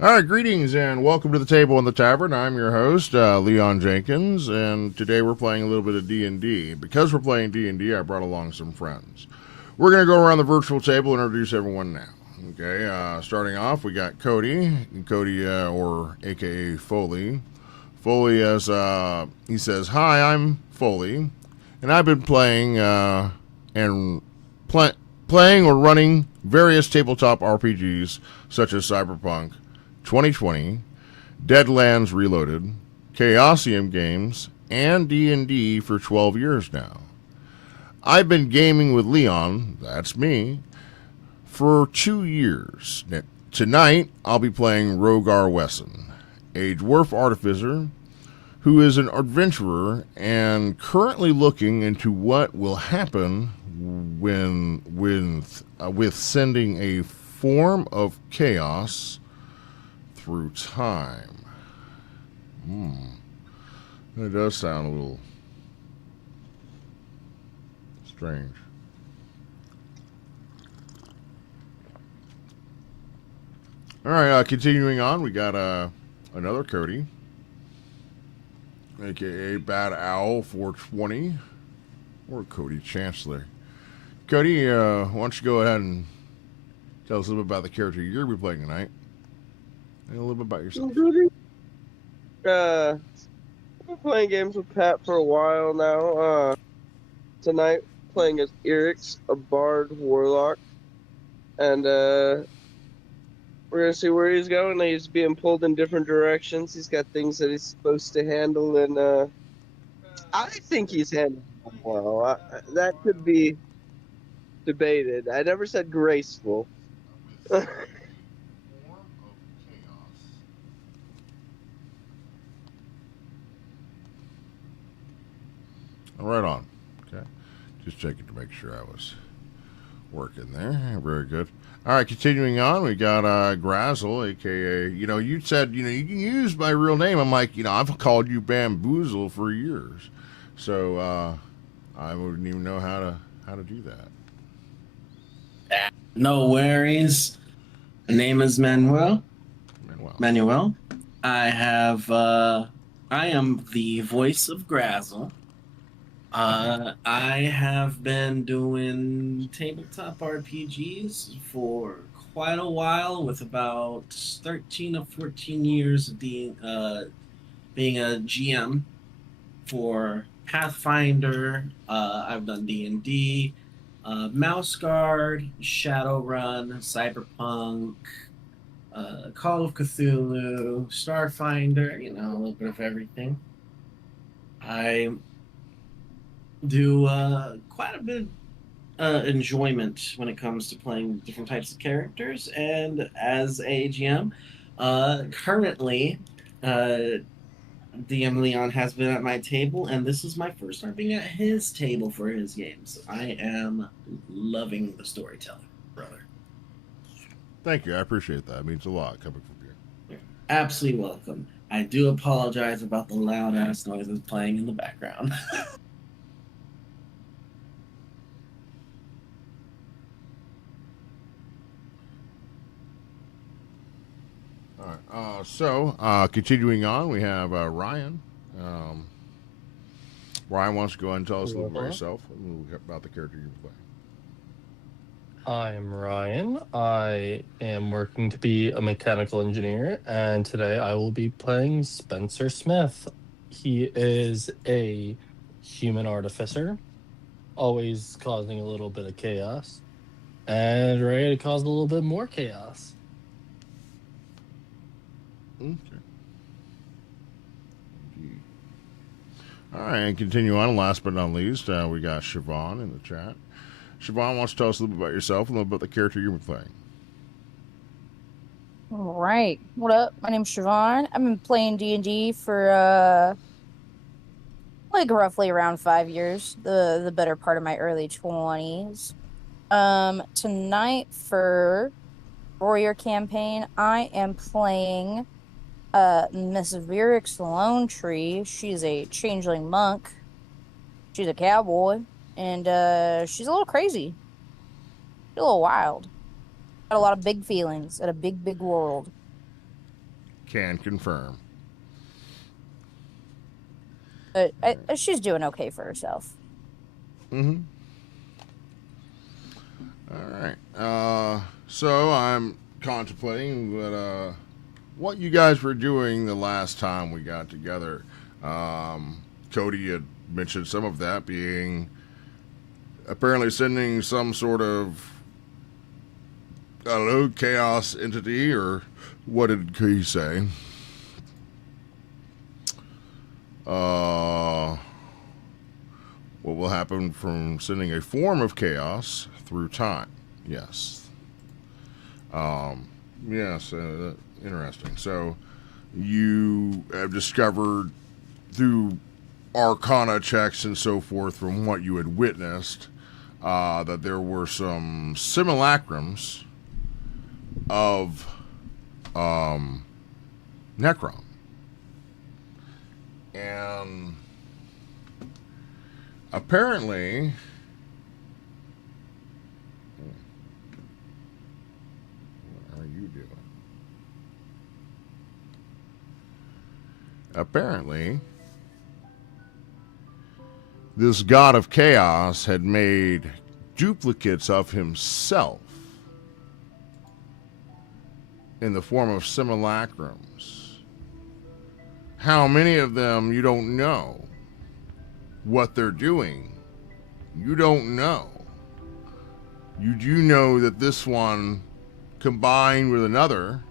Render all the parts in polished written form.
All right, greetings and welcome to the table in the tavern. I'm your host, Leon Jenkins, and today we're playing a little bit of D&D. Because we're playing D&D, I brought along some friends. We're going to go around the virtual table and introduce everyone now. Okay, starting off, we got Cody. Cody, or AKA Foley. Foley, as he says, "Hi, I'm Foley, and I've been playing and pl- playing or running various tabletop RPGs such as Cyberpunk 2020, Deadlands Reloaded, Chaosium Games, and D&D for 12 years now. I've been gaming with Leon, that's me, for 2 years. Tonight, I'll be playing Rogar Wesson, a dwarf artificer who is an adventurer and currently looking into what will happen with sending a form of chaos through time. It does sound a little strange. All right, continuing on, we got another Cody, aka Bad Owl 420, or Cody Chancellor. Cody, why don't you go ahead and tell us a little bit about the character you're going to be playing tonight, and a little bit about yourself. I've been playing games with Pat for a while now. Tonight, playing as Erix, a bard warlock, and we're gonna see where he's going. He's being pulled in different directions. He's got things that he's supposed to handle, and I think he's handling them well. That could be debated. I never said graceful. Right on. Okay. Just checking to make sure I was working there. Very good. All right, continuing on, we got Grazzle, aka, you said, you can use my real name. I'm like, I've called you Bamboozle for years. So I wouldn't even know how to do that. No worries. My name is Manuel. Manuel. I am the voice of Grazzle. I have been doing tabletop RPGs for quite a while, with about 13 or 14 years of being a GM for Pathfinder. I've done D&D, Mouse Guard, Shadowrun, Cyberpunk, Call of Cthulhu, Starfinder, a little bit of everything. I do quite a bit enjoyment when it comes to playing different types of characters, and as a GM, currently, DM Leon has been at my table, and this is my first time being at his table for his games. I am loving the storytelling, brother. Thank you. I appreciate that. It means a lot coming from you. You're absolutely welcome. I do apologize about the loud ass noises playing in the background. All right. So continuing on, we have Ryan. Ryan wants to go ahead and tell us a little about yourself, a little about the character you're playing. I'm Ryan. I am working to be a mechanical engineer, and today I will be playing Spencer Smith. He is a human artificer, always causing a little bit of chaos, and ready to cause a little bit more chaos. Okay. All right, and continue on. Last but not least, we got Siobhan in the chat. Siobhan wants to tell us a little bit about yourself, a little bit about the character you're playing. All right. What up? My name's Siobhan. I've been playing D&D for like roughly around 5 years, the better part of my early 20s. Tonight for Warrior campaign, I am playing Miss Virix Lone Tree. She's a changeling monk. She's a cowboy, and she's a little crazy. She's a little wild. Got a lot of big feelings at a big, big world. Can confirm. But she's doing okay for herself. Mm-hmm. All right. So I'm contemplating what you guys were doing the last time we got together. Cody had mentioned some of that being apparently sending some sort of, I don't know, chaos entity, or what did he say? What will happen from sending a form of chaos through time? Yes. Yes, interesting. So you have discovered through arcana checks and so forth from what you had witnessed that there were some simulacrums of Necron. And apparently, what are you doing? Apparently, this god of chaos had made duplicates of himself in the form of simulacrums. How many of them you don't know. What they're doing, you don't know. You do know that this one combined with another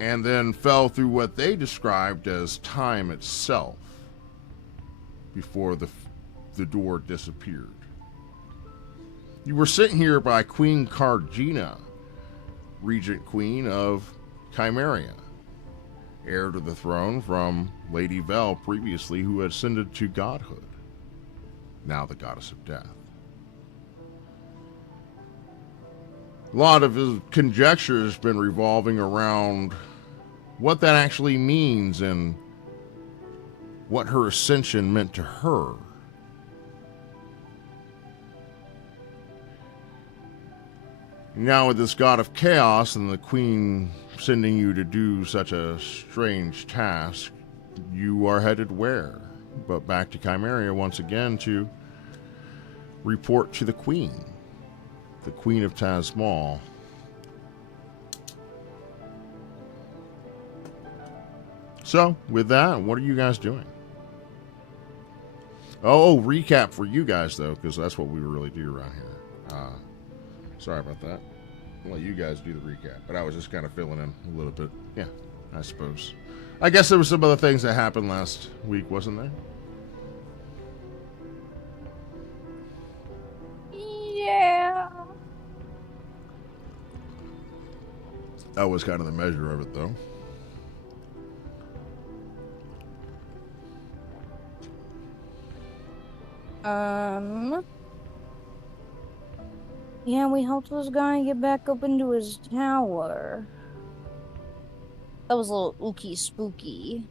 and then fell through what they described as time itself before the door disappeared. You were sent here by Queen Cargina, Regent Queen of Chimeria, heir to the throne from Lady Vel previously, who had ascended to godhood, now the goddess of death. A lot of his conjecture has been revolving around what that actually means and what her ascension meant to her. Now with this god of chaos and the queen sending you to do such a strange task, you are headed where? But back to Chimeria once again to report to the queen of Tasmal. So, with that, what are you guys doing? Oh, recap for you guys, though, because that's what we really do around here. Sorry about that. I'll let you guys do the recap, but I was just kind of filling in a little bit. Yeah, I suppose. I guess there was some other things that happened last week, wasn't there? Yeah. That was kind of the measure of it, though. Yeah, we helped this guy get back up into his tower. That was a little ooky spooky.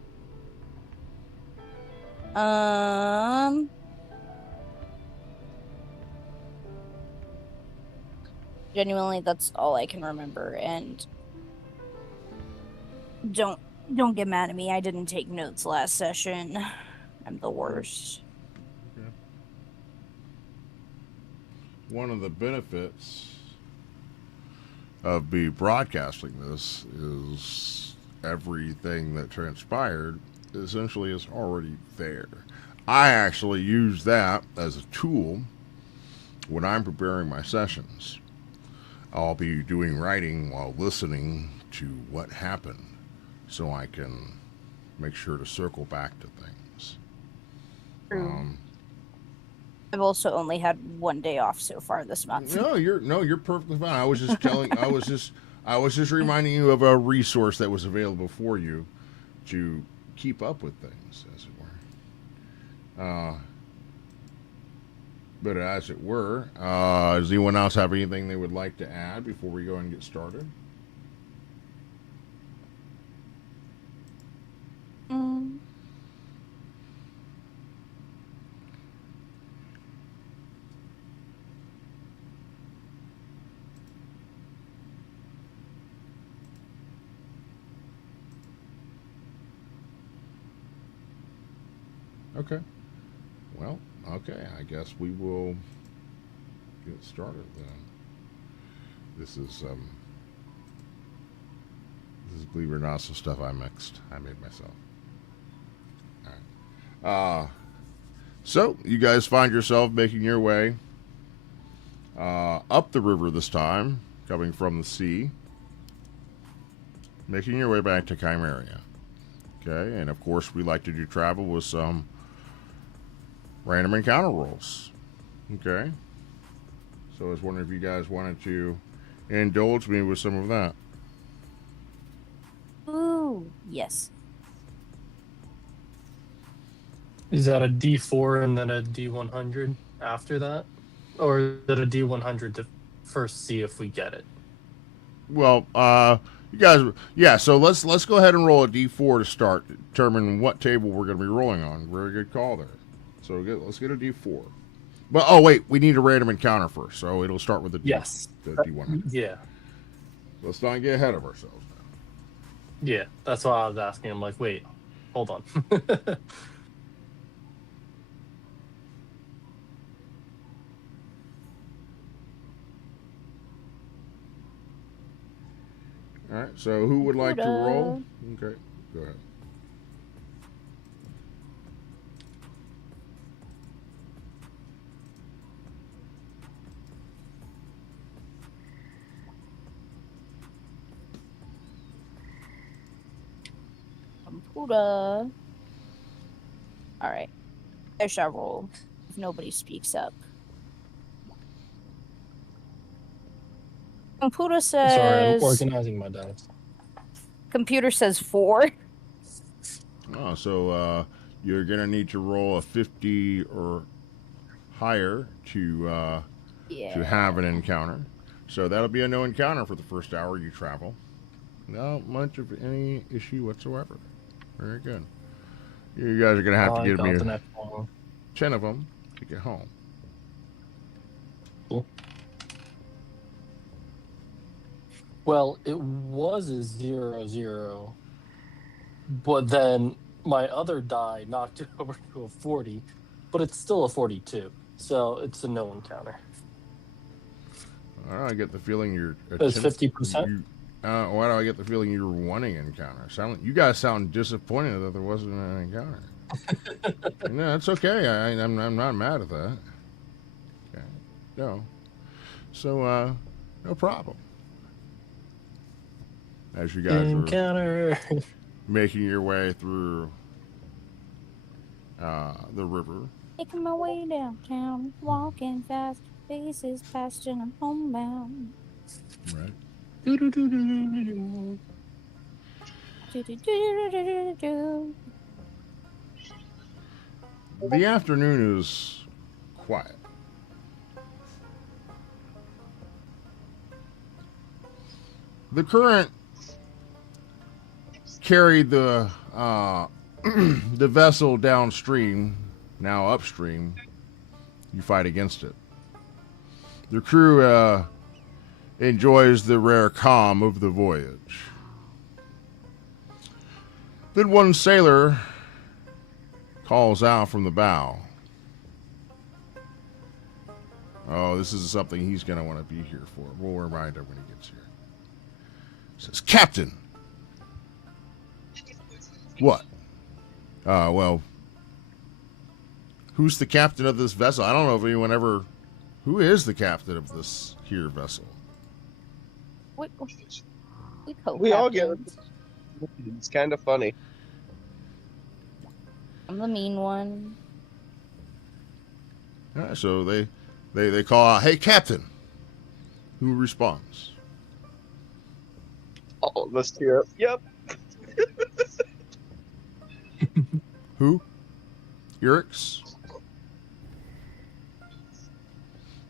Genuinely, that's all I can remember, and don't get mad at me. I didn't take notes last session. I'm the worst. Okay. One of the benefits of me broadcasting this is everything that transpired essentially is already there. I actually use that as a tool when I'm preparing my sessions. I'll be doing writing while listening to what happened so I can make sure to circle back to things. I've also only had one day off so far this month. No, you're perfectly fine. I was just telling I was just reminding you of a resource that was available for you to keep up with things, as it were. But as it were, does anyone else have anything they would like to add before we go and get started? Okay. Well, okay. I guess we will get started then. This is believe it or not some stuff I mixed. I made myself. All right. So you guys find yourself making your way up the river this time, coming from the sea, making your way back to Chimeria. Okay, and of course we like to do travel with some random encounter rolls. Okay, so I was wondering if you guys wanted to indulge me with some of that. Ooh, yes. Is that a D4 and then a D100 after that? Or is it a D100 to first see if we get it? Well, you guys, yeah. So let's go ahead and roll a d4 to start, determine what table we're going to be rolling on. Very good call there. So let's get a d4. But oh wait, we need a random encounter first, so it'll start with the Yes. the d100. Yeah. Let's not get ahead of ourselves now. Yeah, that's why I was asking. I'm like, wait, hold on. All right. So who would like to roll? Okay, go ahead. Computer. Alright. I shall roll if nobody speaks up. Computer says. Sorry, I'm organizing my dice. Computer says 4. Oh, so you're gonna need to roll a 50 or higher to have an encounter. So that'll be a no encounter for the first hour you travel. Not much of any issue whatsoever. Very good. You guys are gonna have to give me the next one. 10 of them to get home. Cool. Well, it was a 0-0, but then my other die knocked it over to a 40, but it's still a 42, so it's a no encounter. I get the feeling you're. It's 50%. Why do I get the feeling you're wanting an encounter? You guys sound disappointed that there wasn't an encounter. No, it's okay. I'm not mad at that. Okay. No. So no problem. As you guys encounter. are making your way through the river. Making my way downtown, walking fast, faces past and I'm homebound. Right. Do-do-do-do-do-do. The afternoon is quiet. The current carried the the vessel downstream. Now upstream, you fight against it. The crew enjoys the rare calm of the voyage. Then one sailor calls out from the bow. Oh, this is something he's going to want to be here for. We'll remind him when he gets here. Says, Captain. What? Well, who's the captain of this vessel? I don't know if anyone ever... Who is the captain of this here vessel? We all get it. It's kind of funny. I'm the mean one. All right, so they call out, hey, Captain. Who responds? Oh, let's tear up. Yep. Who? Eric's?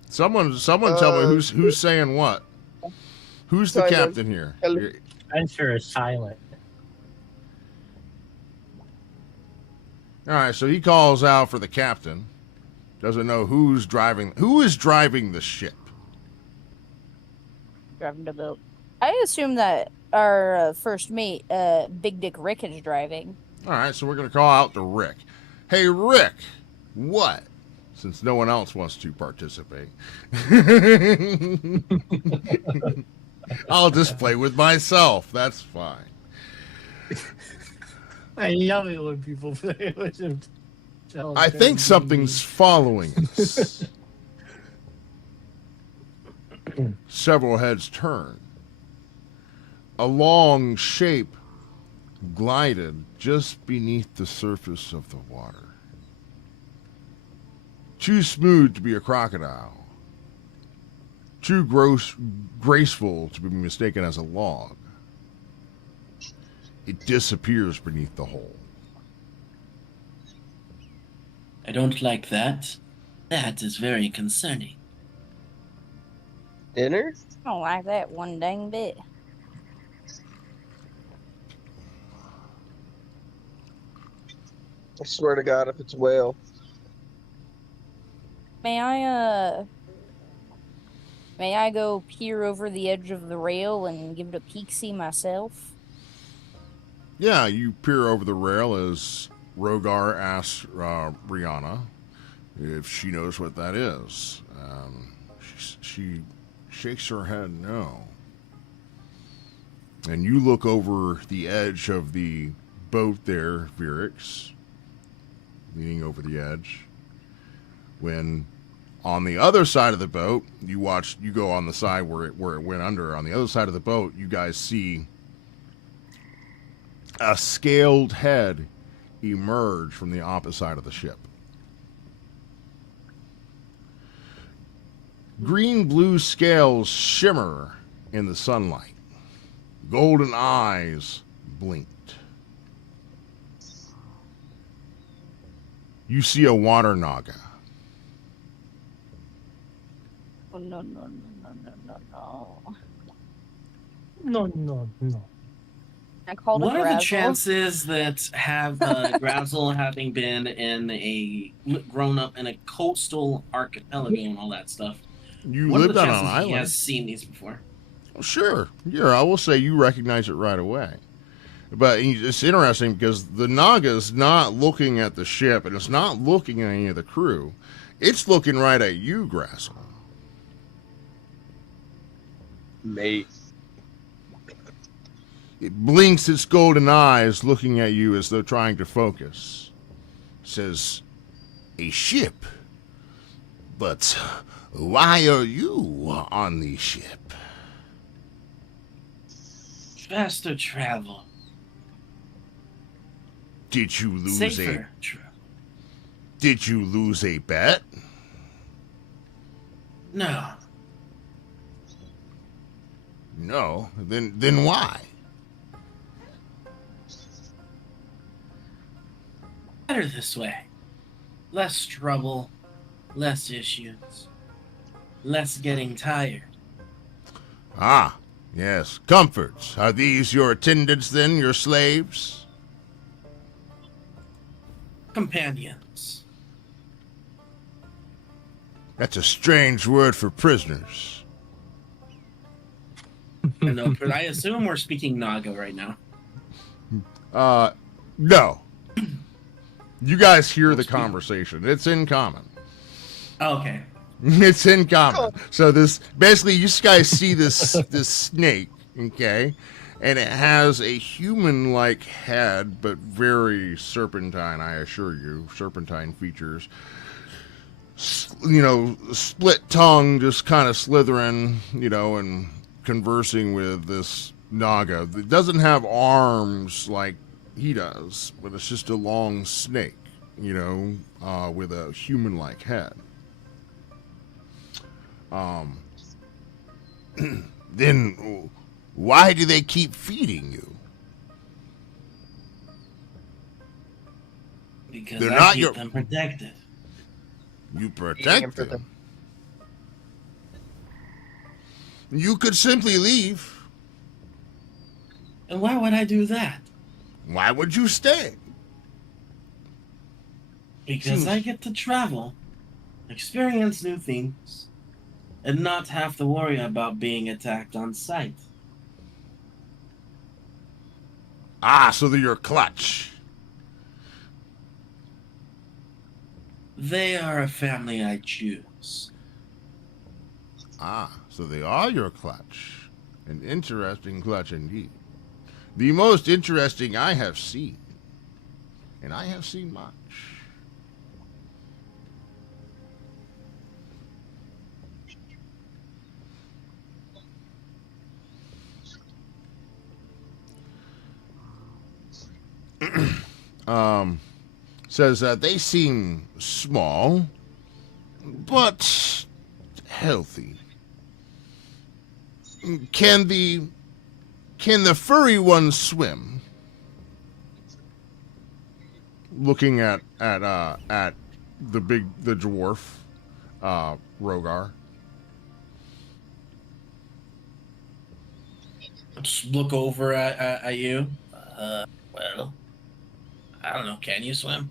Someone tell me who's saying what? Who's the captain here? Spencer is silent. All right, so he calls out for the captain. Doesn't know who's driving. Who is driving the ship? Driving the boat. I assume that our first mate, Big Dick Rick, is driving. All right, so we're going to call out to Rick. Hey, Rick, what? Since no one else wants to participate, I'll just play with myself. That's fine. I love it when people play with them. I think something's following us. Several heads turn. A long shape glided just beneath the surface of the water. Too smooth to be a crocodile. Too graceful to be mistaken as a log. It disappears beneath the hole. I don't like that. That is very concerning. Dinner? I don't like that one dang bit. I swear to God, if it's whale. May I go peer over the edge of the rail and give it a peek-see myself? Yeah, you peer over the rail as Rogar asks Rihanna if she knows what that is. She shakes her head no. And you look over the edge of the boat there, Virix, leaning over the edge. When on the other side of the boat, you go on the side where it went under. On the other side of the boat, you guys see a scaled head emerge from the opposite side of the ship. Green-blue scales shimmer in the sunlight. Golden eyes blinked. You see a water naga. Oh, no, no, no, no, no, no, no. No, no, no. I called What a are the gravel. chances that have Grazel having been grown up in a coastal archipelago and all that stuff? You What are lived the on an chances he island. has seen these before? Sure. Yeah, I will say you recognize it right away. But it's interesting because the Naga's not looking at the ship and it's not looking at any of the crew. It's looking right at you, Grassel. Mate. It blinks its golden eyes looking at you as though trying to focus. It says, a ship? But why are you on the ship? Faster travel. Did you lose Safer travel. Did you lose a bet? No. No. Then why? Better this way. Less trouble, less issues, less getting tired. Ah, yes. Comforts. Are these your attendants then, your slaves? Companions. That's a strange word for prisoners. I know, but I assume we're speaking Naga right now. No. You guys hear the conversation. It's in common. Okay. It's in common. So this basically, you guys see this snake, okay, and it has a human-like head, but very serpentine. I assure you, serpentine features. Split tongue, just kind of slithering, and conversing with this Naga. It doesn't have arms like he does, but it's just a long snake, with a human-like head. Then why do they keep feeding you? Because They're I not keep your- them protected. You Eating protect for them. You could simply leave. And why would I do that? Why would you stay? Because I get to travel, experience new things, and not have to worry about being attacked on sight. Ah, so they're your clutch. They are a family I choose. Ah, so they are your clutch. An interesting clutch indeed. The most interesting I have seen. And I have seen much. Says that they seem small, but healthy. Can the furry one swim? Looking at the dwarf, Rogar. Just look over at you. Well, I don't know. Can you swim?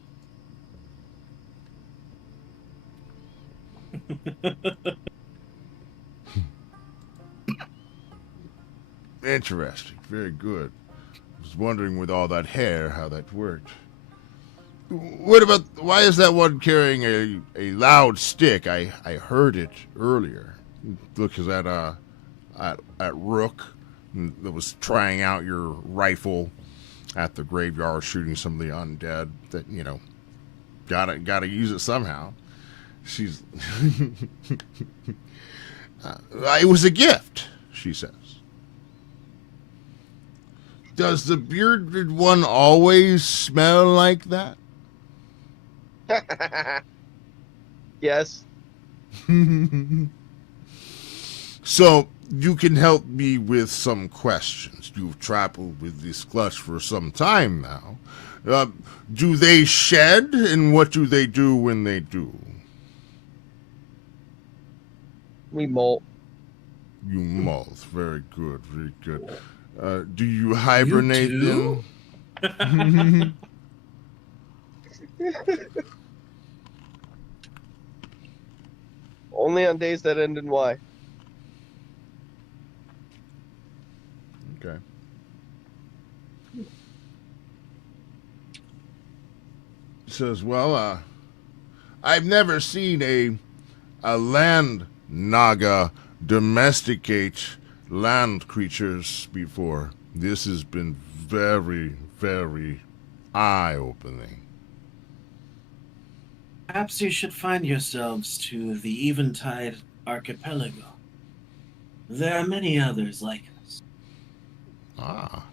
Interesting. Very good. I was wondering with all that hair how that worked. What about, why is that one carrying a loud stick? I heard it earlier. Look, is that at Rook that was trying out your rifle at the graveyard, shooting some of the undead. That, you know, gotta use it somehow. She's it was a gift, she says. Does the bearded one always smell like that? Yes. So you can help me with some questions. You've traveled with this clutch for some time now. Do they shed, and what do they do when they do? We molt. You molt. Very good, very good. Do you hibernate You them? Only on days that end in Y. Okay. Says, well, I've never seen a land naga domesticate land creatures before. This has been very, very eye-opening. Perhaps you should find yourselves to the Eventide Archipelago. There are many others like us. Ah.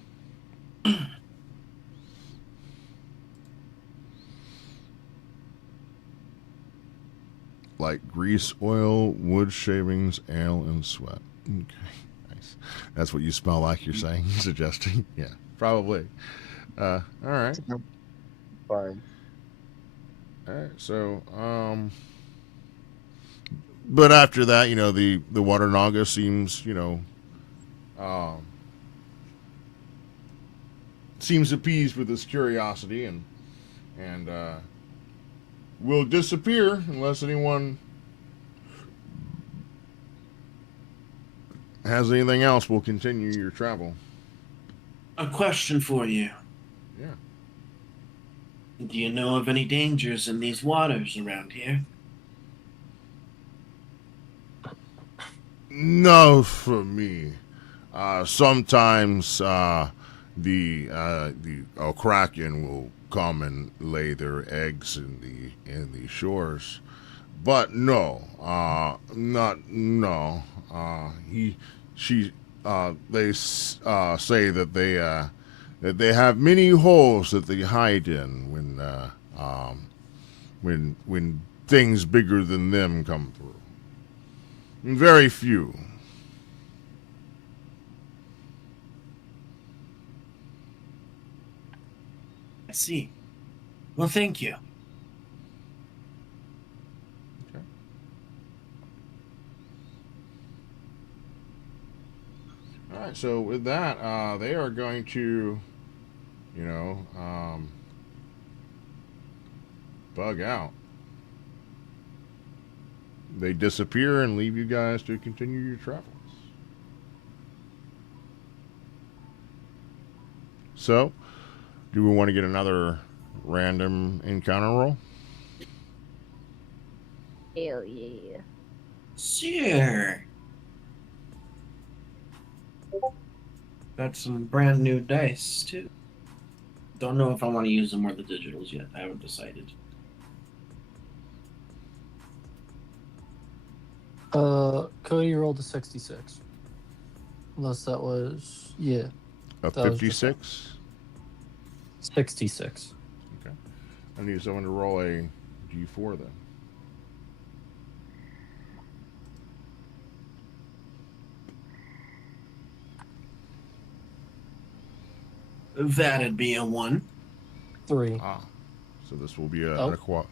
Like grease, oil, wood shavings, ale, and sweat. Okay, nice. That's what you smell like, you're saying? Suggesting? Yeah, probably. All right. Fine. All right, so, but after that, you know, the water naga seems, you know, seems appeased with his curiosity and will disappear unless anyone has anything else. We'll continue your travel. A question for you. Yeah. Do you know of any dangers in these waters around here? No, for me. Sometimes the kraken will come and lay their eggs in the shores, but no, not no. They say that they have many holes that they hide in when things bigger than them come through. Very few. I see. Well, thank you. Okay. All right. So with that, they are going to, you know, bug out. They disappear and leave you guys to continue your travels. So, do we want to get another random encounter roll? Hell yeah. Sure. Got some brand new dice too. Don't know if I want to use them or the digitals yet. I haven't decided. Cody rolled a 66. Unless that was A that was just 56. 66. Okay. I need someone to roll a d4 then. That'd be a 1. 3. Ah. So this will be an Oh. aqua.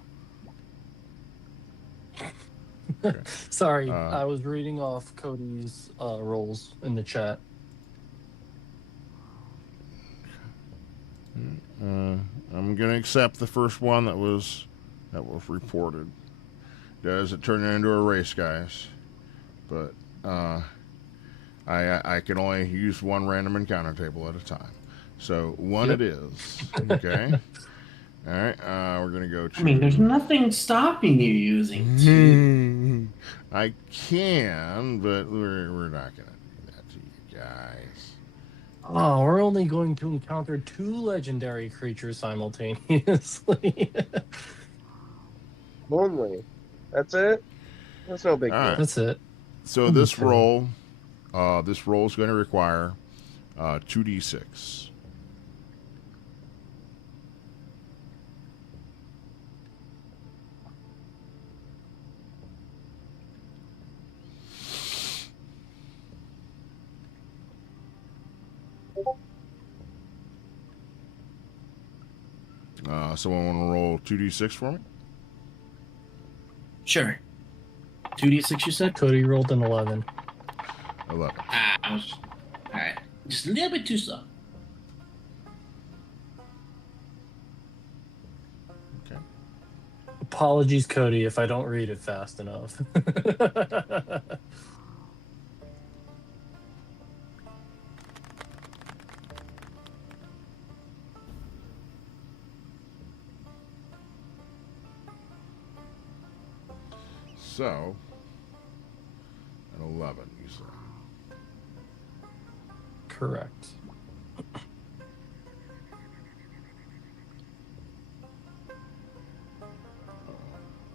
Sorry, Uh, I was reading off Cody's rolls in the chat. I'm gonna accept the first one that was reported. Does it turn into a race, guys? But I can only use one random encounter table at a time. So one Yep. it is. Okay. All right. We're gonna go to. I mean, there's nothing stopping you using 2. I can, but we're not gonna do that to you guys. Oh, we're only going to encounter 2 legendary creatures simultaneously. Only. That's it? That's no big All deal. right. That's it. So this roll is going to require 2d6. Someone want to roll 2d6 for me? Sure. 2d6, you said? Cody rolled an 11. 11. Alright. Just a little bit too slow. Okay. Apologies, Cody, if I don't read it fast enough. So, an 11, you said. Correct.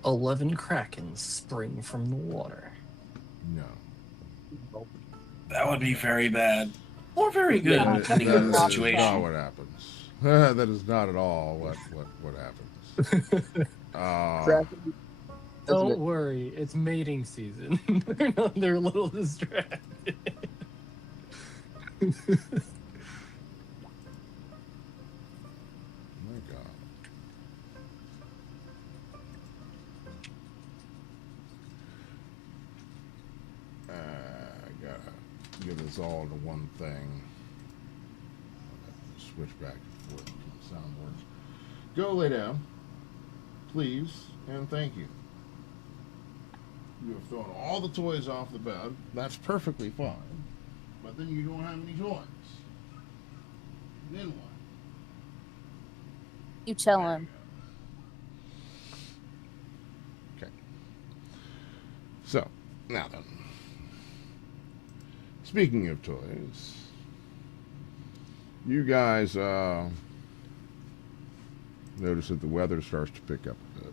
11 krakens spring from the water. No. That would be very bad. Or very good, depending on the That is not situation. what happens. That is not at all what happens. Crafty, isn't Don't it? worry, it's mating season. They're a little distracted. My God. I gotta get this all into one thing. Switch back and forth to the soundboards. Go lay down, please, and thank you. You have thrown all the toys off the bed. That's perfectly fine. But then you don't have any toys. Then what? You tell him. Okay. So, now then. Speaking of toys, you guys notice that the weather starts to pick up a bit.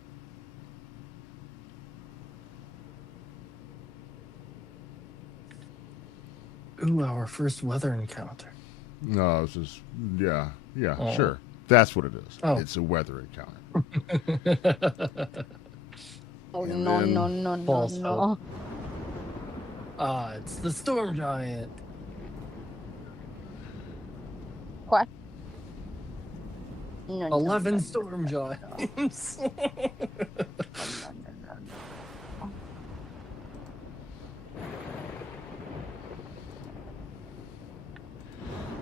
Ooh, our first weather encounter. No, it's just, yeah, Oh. sure. That's what it is. Oh. It's a weather encounter. Oh, And no, then- no, no, no, False no. It's the storm giant. What? No, no, 11 no, storm giants. no, no, no, no.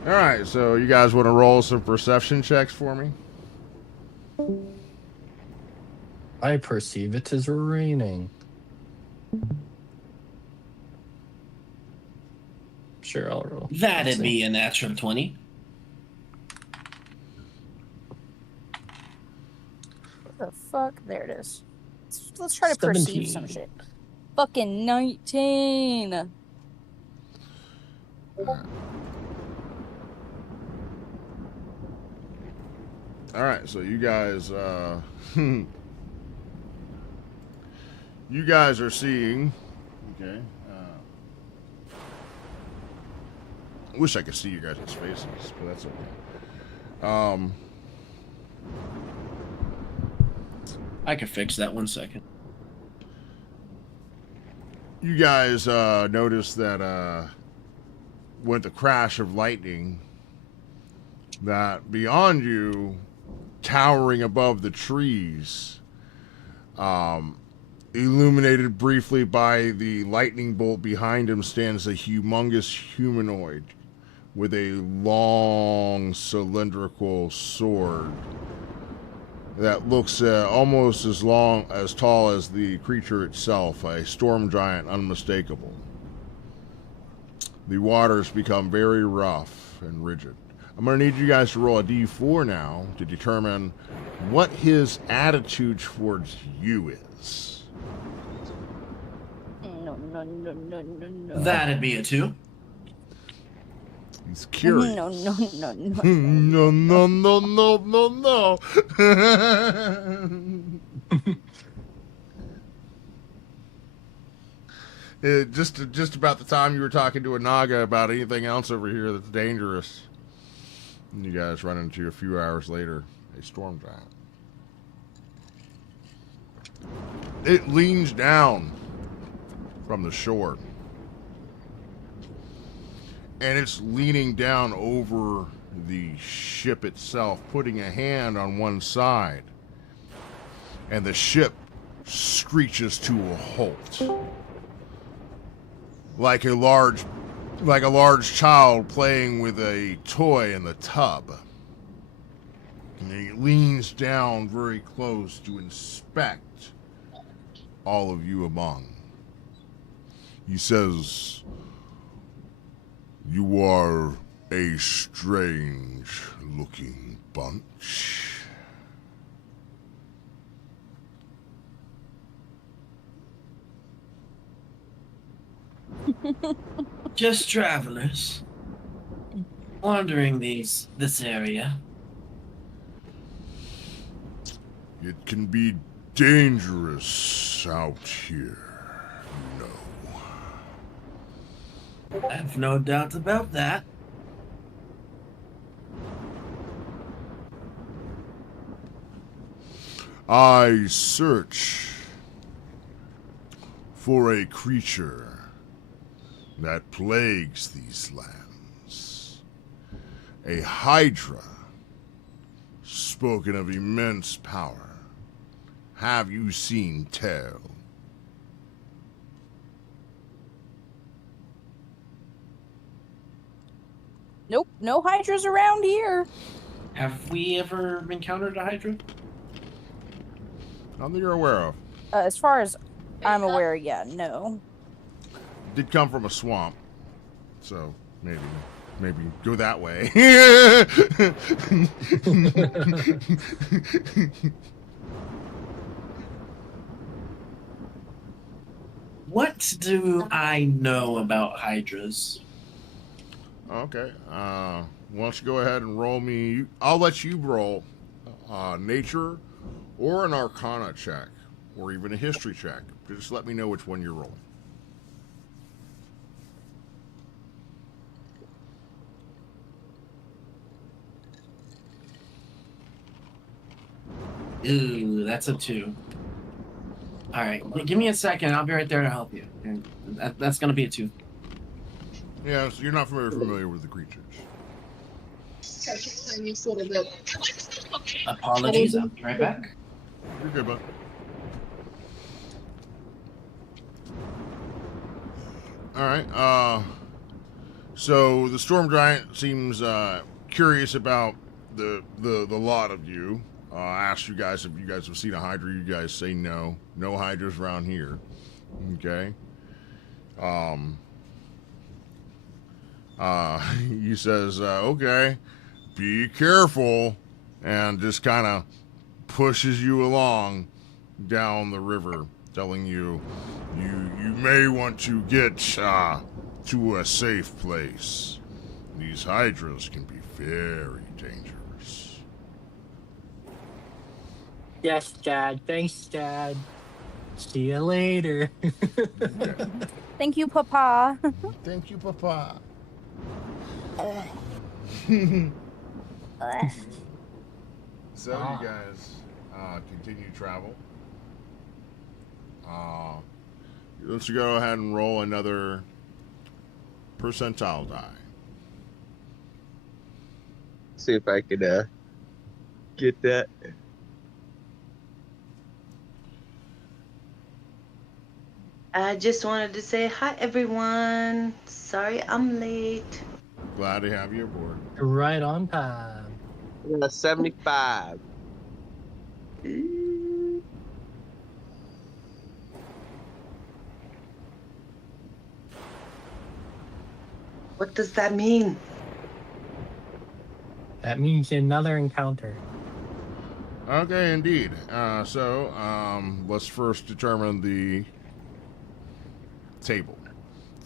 All right, so you guys want to roll some perception checks for me? I perceive it as raining. Sure, I'll roll. That'd Let's see. be a natural 20. What the fuck? There it is. It's Let's try to perceive some 17. shit. Fucking 19. All right, so you guys, you guys are seeing. Okay. Wish I could see you guys' faces, but that's okay. I could fix that 1 second. You guys noticed that with the crash of lightning, that beyond you, towering above the trees, illuminated briefly by the lightning bolt behind him, stands a humongous humanoid with a long cylindrical sword that looks almost as tall as the creature itself, a storm giant unmistakable. The waters become very rough and rigid. I'm going to need you guys to roll a d4 now to determine what his attitude towards you is. No. That'd be a 2. He's curious. No. No, no, no, no, no, no. Just about the time you were talking to a Naga about anything else over here that's dangerous. And you guys run into, a few hours later, a storm giant. It leans down from the shore. And it's leaning down over the ship itself, putting a hand on one side. And the ship screeches to a halt. Like a large child playing with a toy in the tub. And he leans down very close to inspect all of you among. He says, "You are a strange-looking bunch." Just travelers. Wandering this area. It can be dangerous out here, you know. I have no doubt about that. I search for a creature that plagues these lands. A hydra, spoken of immense power. Have you seen tell? Nope, no hydras around here. Have we ever encountered a Hydra? Not that you're aware of. As far as I'm aware, yeah, no. Did come from a swamp, so maybe go that way. What do I know about Hydras? Okay. Why don't you go ahead and roll me? I'll let you roll nature or an arcana check or even a history check. Just let me know which one you're rolling. Ooh, that's a 2. All right, give me a second. I'll be right there to help you. And that's gonna be a 2. Yeah, so you're not familiar with the creatures. Apologies. I'll be right back. You're good, bud. All right. So the storm giant seems curious about the lot of you. Asked you guys if you guys have seen a hydra. You guys say no. No hydras around here. Okay. He says, okay, be careful, and just kind of pushes you along down the river, telling you you may want to get to a safe place. These hydras can be very dangerous. Yes, Dad. Thanks, Dad. See you later. Okay. Thank you, Papa. Thank you, Papa. So you guys continue travel. Let's go ahead and roll another percentile die. See if I could get that. I just wanted to say hi, everyone. Sorry I'm late. Glad to have you aboard. Right on time. I got a 75. Ooh. What does that mean? That means another encounter. Okay, indeed. So let's first determine the table.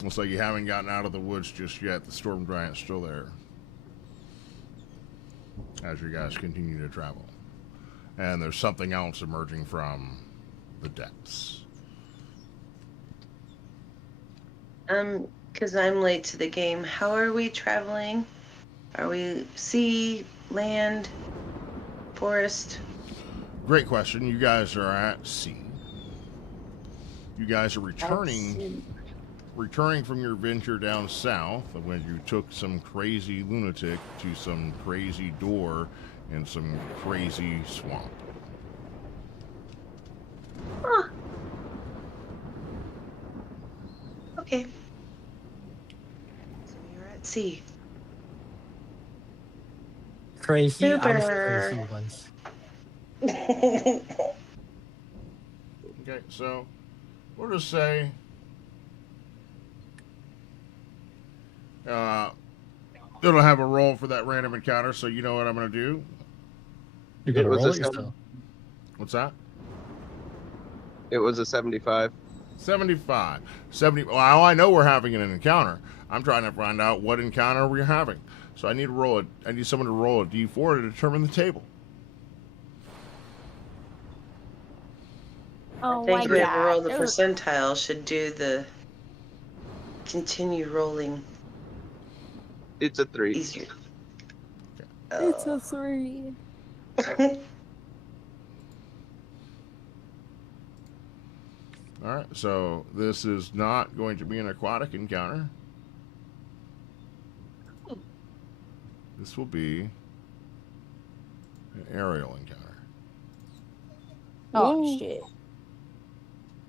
Looks like you haven't gotten out of the woods just yet. The storm giant's still there as you guys continue to travel. And there's something else emerging from the depths. Because I'm late to the game. How are we traveling? Are we sea, land, forest? Great question. You guys are at sea. You guys are returning from your venture down south when you took some crazy lunatic to some crazy door in some crazy swamp. Huh. Okay. So you're at sea. Crazy. I was Super. crazy once. Okay, so we'll just say it'll have a roll for that random encounter, so you know what I'm going to do. You're gonna It was roll a it seven. yourself. What's that? It was a 75. 75. 70. Well, I know we're having an encounter. I'm trying to find out what encounter we're having. So I need someone to roll a d4 to determine the table. Oh I my think whoever rolled the god. percentile should do the continue rolling It's a 3. easier. It's a 3. All right, so this is not going to be an aquatic encounter. This will be an aerial encounter. Oh Ooh. shit.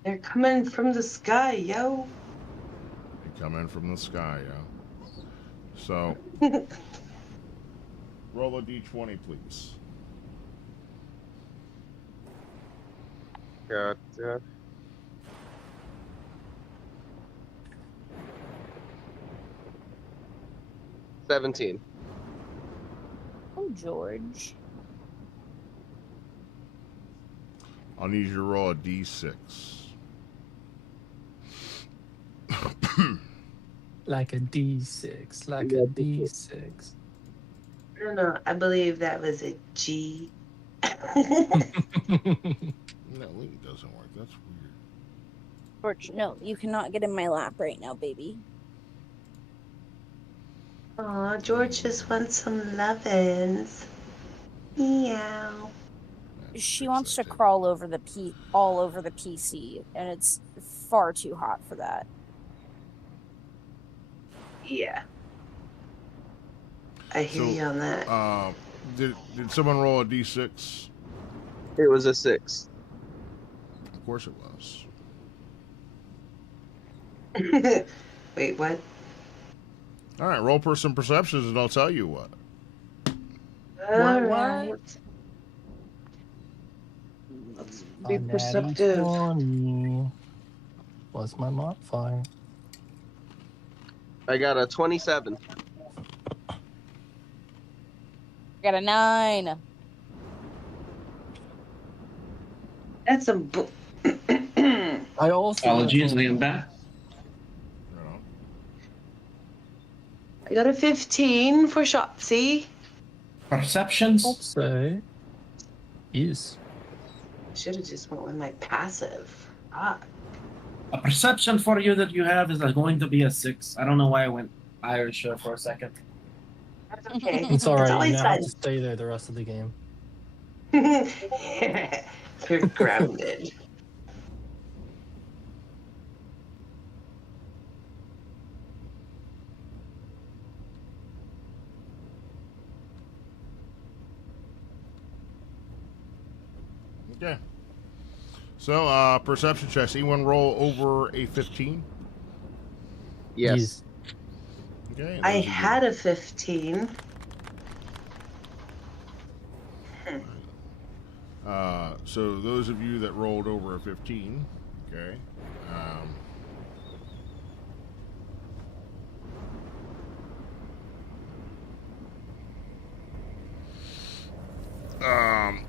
They're coming from the sky, yo. They come in from the sky, yeah. So roll a d20, please. Got 17. Oh, George. I'll need you to roll a d6. Like a D6. Like Yeah. a D6. I don't know. I believe that was a G. No, it doesn't work. That's weird. George, no, you cannot get in my lap right now, baby. Aw, George just wants some lovin's. Meow. She wants to crawl over all over the PC, and it's far too hot for that. Yeah. I hear you on that. Did someone roll a d6? It was a 6. Of course it was. Wait, what? All right, roll some perceptions, and I'll tell you what. Alright. Let's be A natty perceptive. 20 was my modifier. I got a 27. I got a 9. That's had some. I also Apologies, I am back. I got a 15 for Shopsy. Perceptions. I'll say yes. Should have just went with my passive. Ah. A perception for you that you have is going to be a 6. I don't know why I went Irish for a second. That's okay. It's all It's right. You always now have fun. to stay there the rest of the game. You're grounded. Okay. So, perception checks. Anyone roll over a 15? Yes. Okay. I those who had a 15. So those of you that rolled over a 15, okay.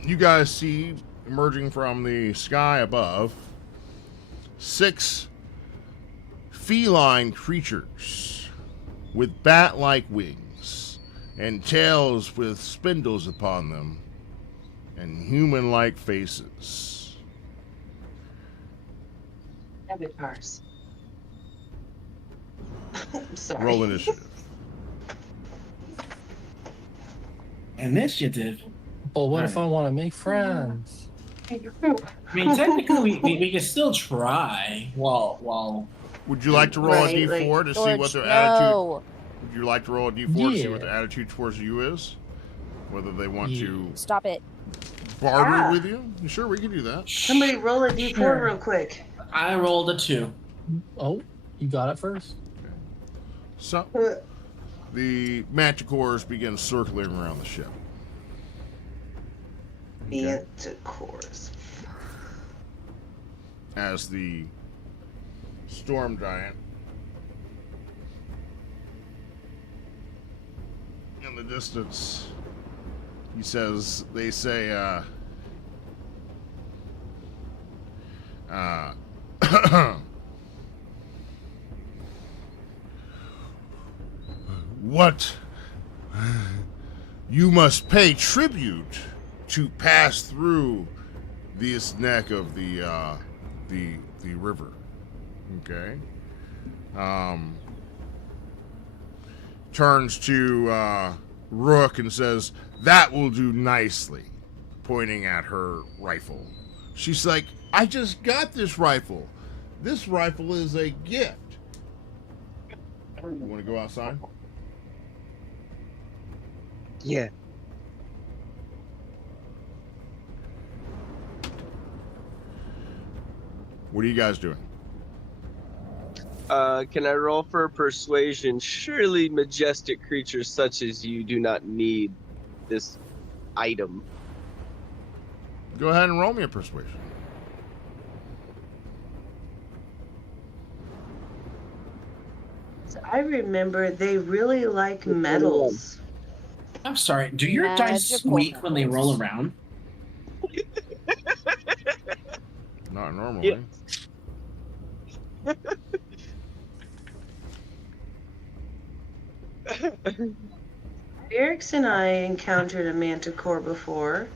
You guys see emerging from the sky above 6 feline creatures with bat-like wings and tails with spindles upon them and human-like faces. Avatars. I'm sorry. Roll initiative. Initiative. But what if I want to make friends? I mean, technically, we can still try while. Would you like to roll Right, a d4 to see George, what their attitude? no. Would you like to roll a d4 to see Yeah. what their attitude towards you is? Whether they want to Stop it. barter Yeah. with you? Sure, we can do that. Somebody roll a d4 Sure. real quick. I rolled a 2. Oh, you got it first? So the manticores begin circling around the ship. Manticores. As the storm giant in the distance, they say, what? You must pay tribute to pass through this neck of the river. Okay. Turns to Rook and says, "That will do nicely," pointing at her rifle. She's like, "I just got this rifle. This rifle is a gift." You want to go outside? Yeah. What are you guys doing? Can I roll for persuasion? Surely majestic creatures such as you do not need this item. Go ahead and roll me a persuasion. So I remember they really like metals. I'm sorry. Do your dice Magical squeak when they roll metals. around? Not normally. Yeah. Eric's and I encountered a manticore before.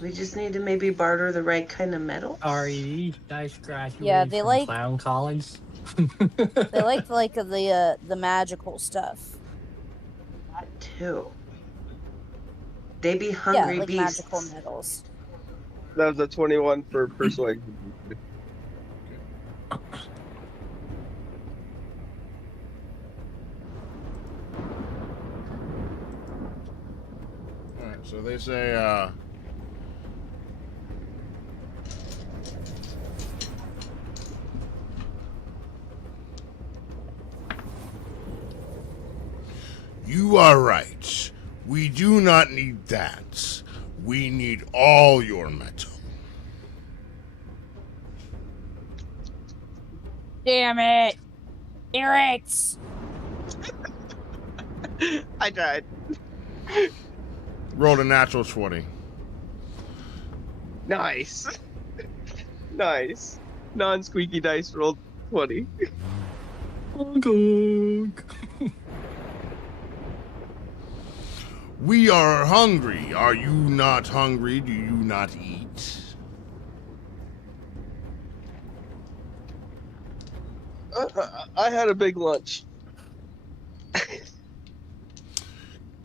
We just need to maybe barter the right kind of metal. Sorry, dice graduated Yeah, they from like- clown college. They like the magical stuff. That too. They be Yeah, hungry like beasts. magical metals. That was a 21 for persuasion. Alright, so they say, you are right. We do not need that. We need all your metal. Damn it! Eric's! I died. Rolled a natural 20. Nice. Nice. Non-squeaky dice rolled 20. We are hungry. Are you not hungry? Do you not eat? I had a big lunch.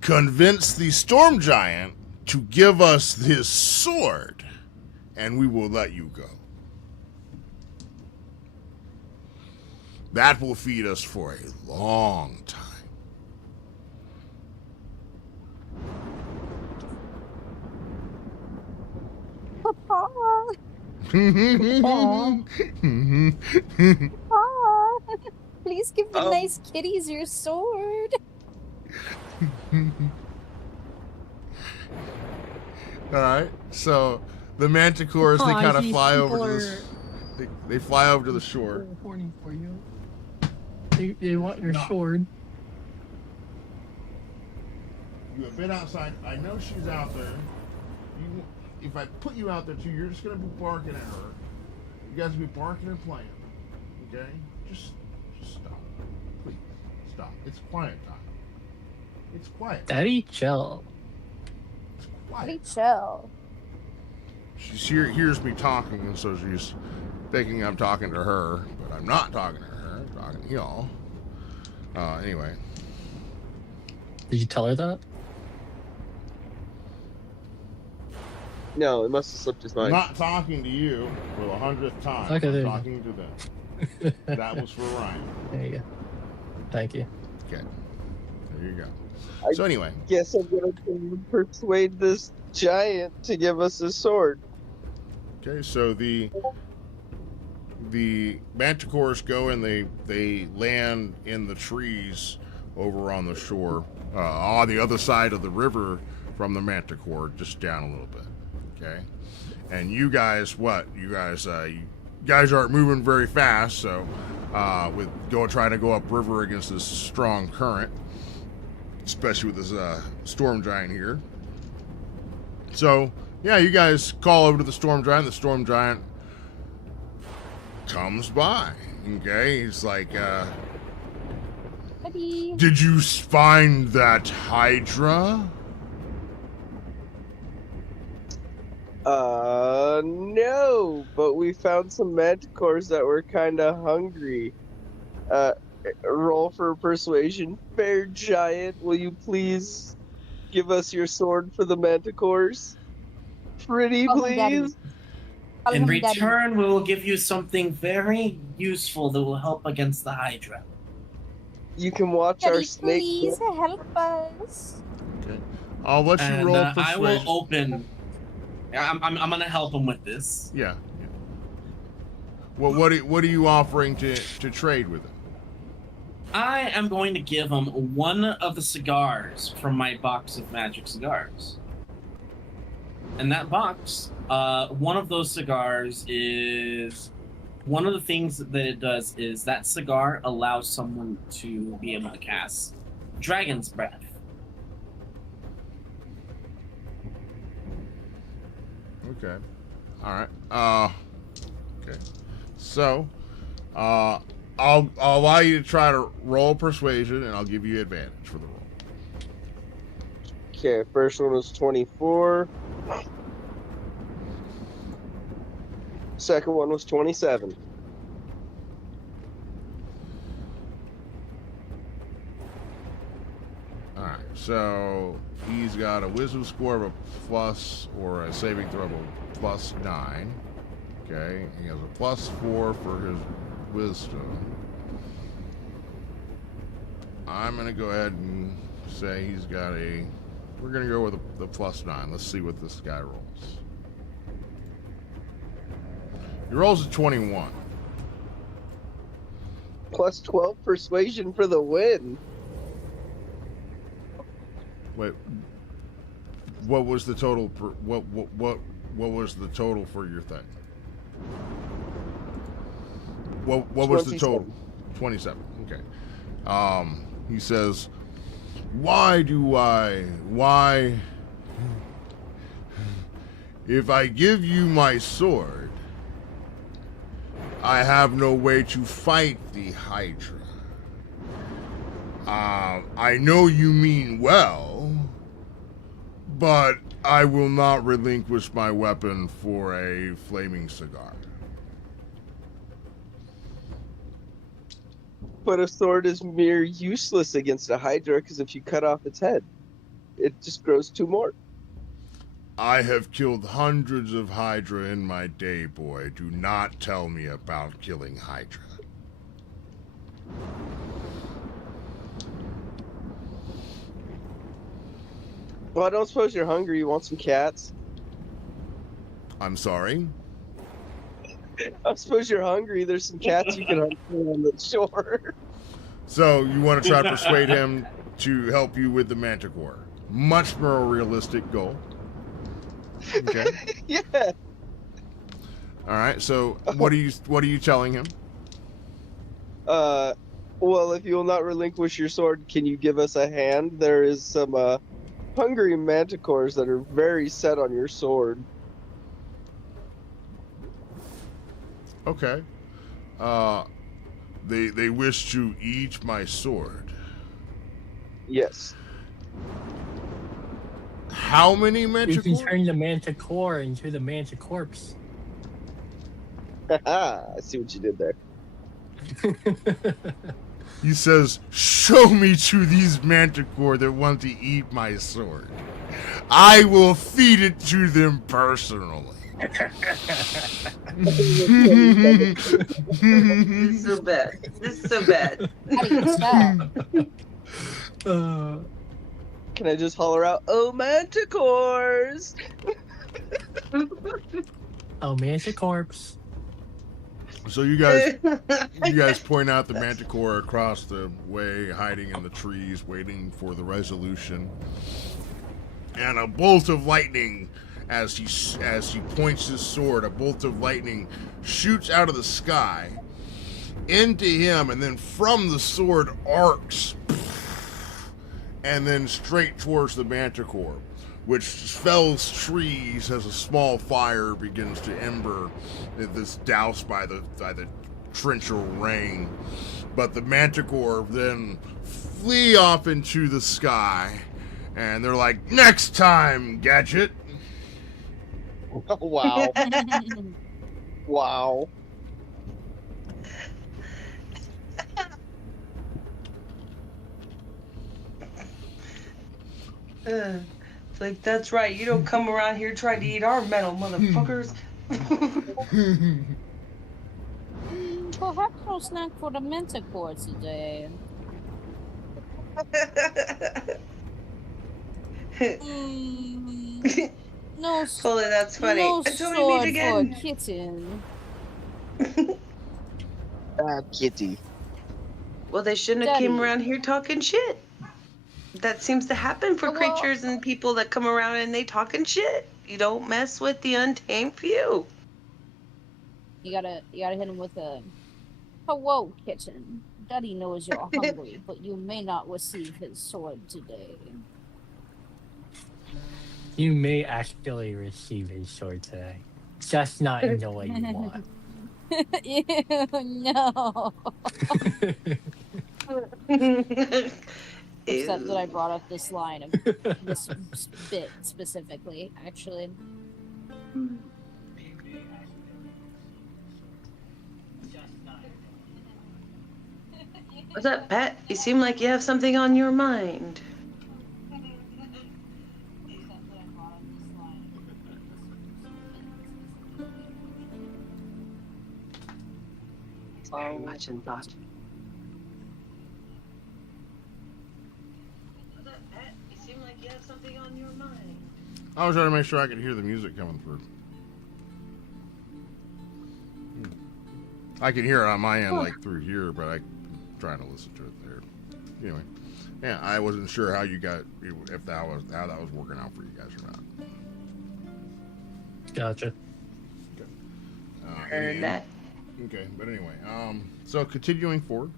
Convince the storm giant to give us this sword, and we will let you go. That will feed us for a long time. Papa. Papa. Please give the nice kitties your sword. All right, so the manticores, they kind of fly over to this. They fly over to the shore. Horny for you. They want your sword. You have been outside. I know she's out there. If I put you out there too, you're just gonna be barking at her. You guys will be barking and playing. Okay? Just stop. Please stop. It's quiet time. It's quiet. Daddy, chill. It's quiet. Pretty chill. She hears me talking, and so she's thinking I'm talking to her, but I'm not talking to her. I'm talking to y'all. Anyway. Did you tell her that? No, it must have slipped his I'm mind. not talking to you for the 100th time. Okay, there I'm you talking to them. That was for Ryan. There you go. Thank you. Okay. There you go. I So anyway. guess I'm gonna persuade this giant to give us his sword. Okay, so the manticores go and they land in the trees over on the shore, on the other side of the river from the manticore, just down a little bit. Okay, and you guys, you guys aren't moving very fast, so trying to go up river against this strong current, especially with this storm giant here. So yeah, you guys call over to the storm giant. The storm giant comes by. Okay, he's like, Buddy. did you find that Hydra? No, but we found some manticores that were kind of hungry. Roll for persuasion. Fair giant, will you please give us your sword for the manticores? Pretty Call him Daddy. please? Call In him Daddy. return, we will give you something very useful that will help against the Hydra. You can watch our Daddy, snake. please help us. Okay, I'll let you And roll I persuasion. will open. I'm gonna help him with this. Yeah. Well, what are you offering to trade with him? I am going to give him one of the cigars from my box of magic cigars. And that box, one of those cigars is... One of the things that it does is that cigar allows someone to be able to cast Dragon's Breath. Okay. All right. Okay. So, I'll allow you to try to roll persuasion, and I'll give you advantage for the roll. Okay, first one was 24. Second one was 27. All right. So he's got a wisdom score of a plus or a saving throw of a +9. Okay. He has a +4 for his wisdom. I'm gonna go ahead and say he's got a. We're gonna go with the +9. Let's see what this guy rolls. He rolls a 21. Plus 12 persuasion for the win. Wait. What was the total? What was the total for your thing? What was the total? 27. Okay. He says, If I give you my sword, I have no way to fight the Hydra. I know you mean well, but I will not relinquish my weapon for a flaming cigar. But a sword is mere useless against a Hydra because if you cut off its head, it just grows two more. I have killed hundreds of Hydra in my day, boy. Do not tell me about killing Hydra. Well, I don't suppose you're hungry. You want some cats? I'm sorry? I suppose you're hungry. There's some cats you can hunt for on the shore. So you want to try to persuade him to help you with the Manticore. Much more realistic goal. Okay. Yeah. All right. So what are you telling him? Well, if you will not relinquish your sword, can you give us a hand? There is some hungry manticores that are very set on your sword. Okay. They wish to eat my sword. Yes. How many You can Manticores? turn the manticore into the manticorpse. I see what you did there. He says, show me to these Manticore that want to eat my sword. I will feed it to them personally. This is so bad. This is so bad. How do you tell? Can I just holler out, "Oh, manticores"? Oh, manticorpse. So you guys point out the Manticore across the way, hiding in the trees, waiting for the resolution. And a bolt of lightning, as he points his sword, a bolt of lightning shoots out of the sky into him, and then from the sword arcs, and then straight towards the Manticore, which fells trees as a small fire begins to ember, this doused by the torrential rain. But the Manticore then flee off into the sky, and they're like, next time, Gadget! Wow. Wow. It's like, that's right. You don't come around here trying to eat our metal, motherfuckers. Perhaps no snack for the manticore today. No, Fully, that's funny. no Until we sword meet again. for a kitten. Kitty. Well, they shouldn't have came Daddy. around here talking shit. That seems to happen for Well- creatures and people that come around and they talking shit. You don't mess with the Untamed Few. You gotta hit him with a hello, kitten. Daddy knows you're hungry, but you may not receive his sword today. You may actually receive his sword today. Just not in the way you want. Ew, no. Upset that I brought up this line of this bit specifically, actually. What's up, Pat? You seem like you have something on your mind. Very much in thought. What's up, Pat? You seem like you have something on your mind. I was trying to make sure I could hear the music coming through. I can hear it on my end, like through here, but I'm trying to listen to it there. Anyway, yeah, I wasn't sure how that was working out for you guys or not. Gotcha. Heard and- that. Okay, but anyway, so continuing forward,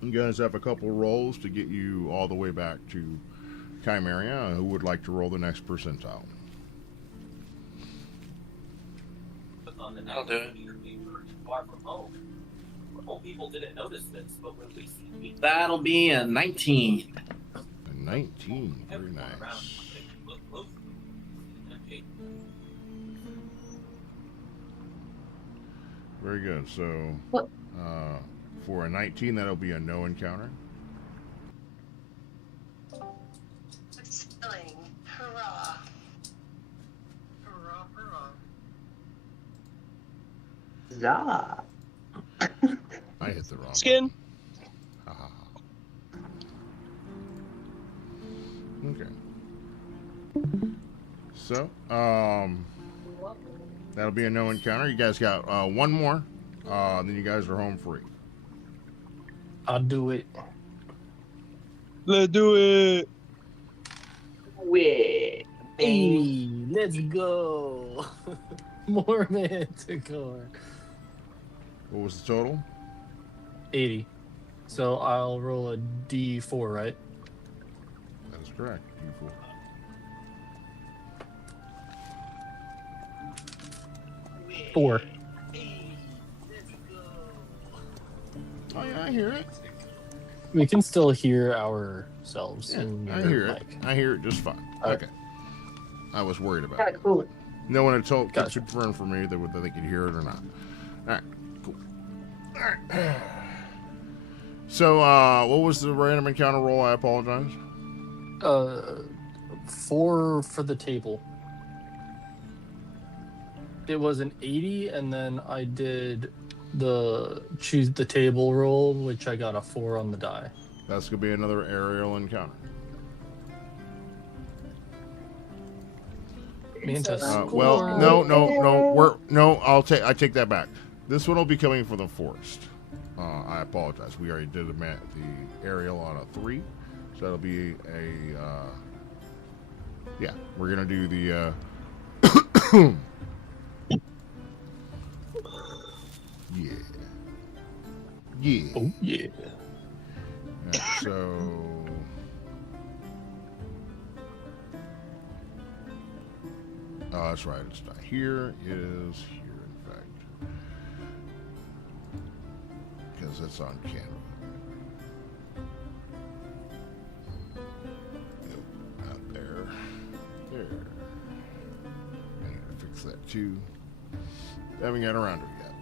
you guys have a couple rolls to get you all the way back to Chimeria. Who would like to roll the next percentile? I'll do it. People didn't notice this, but when we see that'll be a 19. A 19. Very nice. Very good. So, for a 19, that'll be a no encounter. Spelling. Hurrah. Hurrah, hurrah. Zah. I hit the wrong Skin. button. Okay. So, that'll be a no encounter. You guys got one more. Then you guys are home free. I'll do it. Let's do it. Hey, let's go. More Manticore. What was the total? 80. So I'll roll a D4, right? That is correct. D4. Four. Oh yeah, I hear it. We can still hear ourselves. Yeah, in I your hear mic. it. I hear it just fine. Alright. Okay. I was worried about Kind it. of cool. No one had told Gotcha. confirmed for me that they could hear it or not. All right, cool. All right. So, what was the random encounter roll? I apologize. 4 for the table. It was an 80, and then I did the choose the table roll, which I got a 4 on the die. That's gonna be another aerial encounter. Mantis. Well, no. I take that back. This one will be coming from the forest. I apologize. We already did the aerial on a 3, so that'll be a. Yeah, we're gonna do the. Yeah. Yeah. Oh yeah. Yeah, so. Oh, that's right. It's not here. It is here, in fact. Because it's on camera. Nope, not there. There. I need to fix that too. Haven't got around to it yet.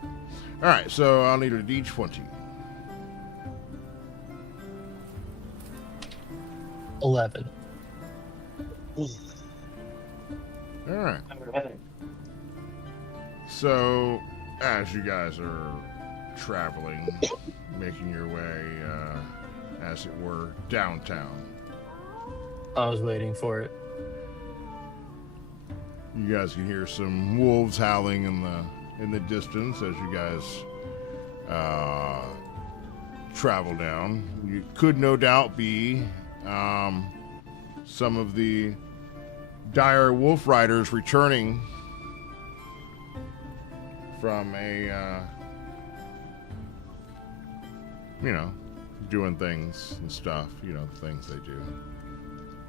Alright, so I'll need a D20. 11. Alright. So, as you guys are traveling, making your way, as it were, downtown, I was waiting for it. you guys can hear some wolves howling in the distance as you guys travel down. You could no doubt be some of the dire wolf riders returning from a doing things and stuff, the things they do,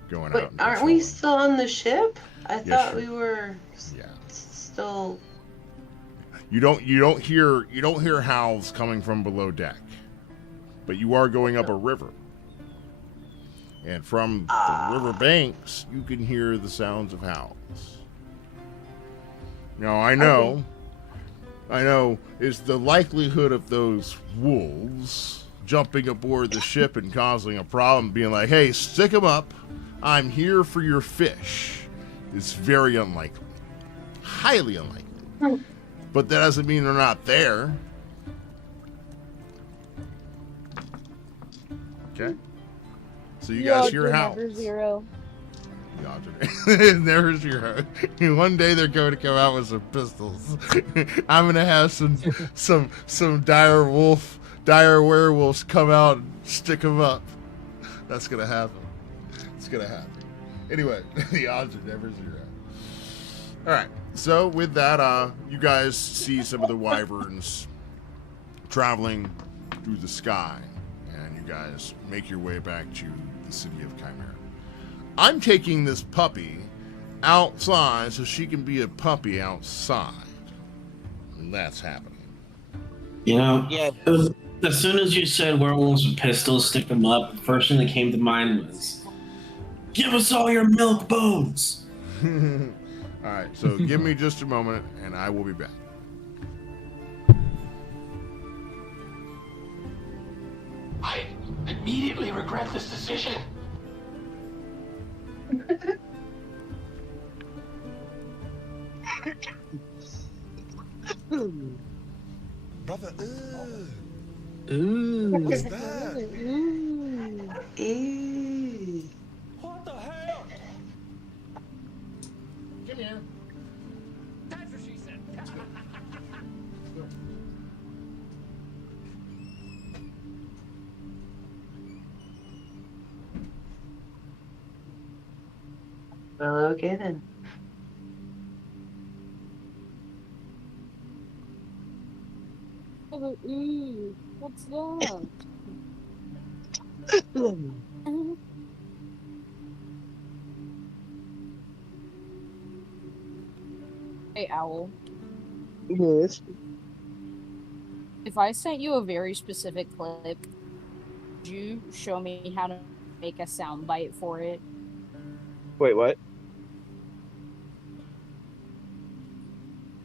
going Wait, out and aren't we patrolling. still on the ship? I thought sure. we were Yeah. still. You don't hear howls coming from below deck, but you are going up a river, and from the river banks you can hear the sounds of howls. Now I know is the likelihood of those wolves jumping aboard the ship and causing a problem, being like, "Hey, stick 'em up! I'm here for your fish," is very unlikely, highly unlikely. But that doesn't mean they're not there. Okay. So you guys hear howls. Never zero. Never zero. One day they're going to come out with some pistols. I'm gonna have some dire werewolves come out and stick them up. That's gonna happen. It's gonna happen. Anyway, the odds are never zero. All right. So with that, you guys see some of the wyverns traveling through the sky, and you guys make your way back to the city of Chimera. I'm taking this puppy outside so she can be a puppy outside. And that's happening. You know, Yeah. as soon as you said werewolves with pistols, stick them up, the first thing that came to mind was, give us all your milk bones! All right, so give me just a moment, and I will be back. I immediately regret this decision. Brother, Ooh. what's that? Ew. What the hell? Come here. That's what she said. Well, okay then. Ooh, what's that? Hey, Owl. Yes. If I sent you a very specific clip, could you show me how to make a sound bite for it? Wait, what?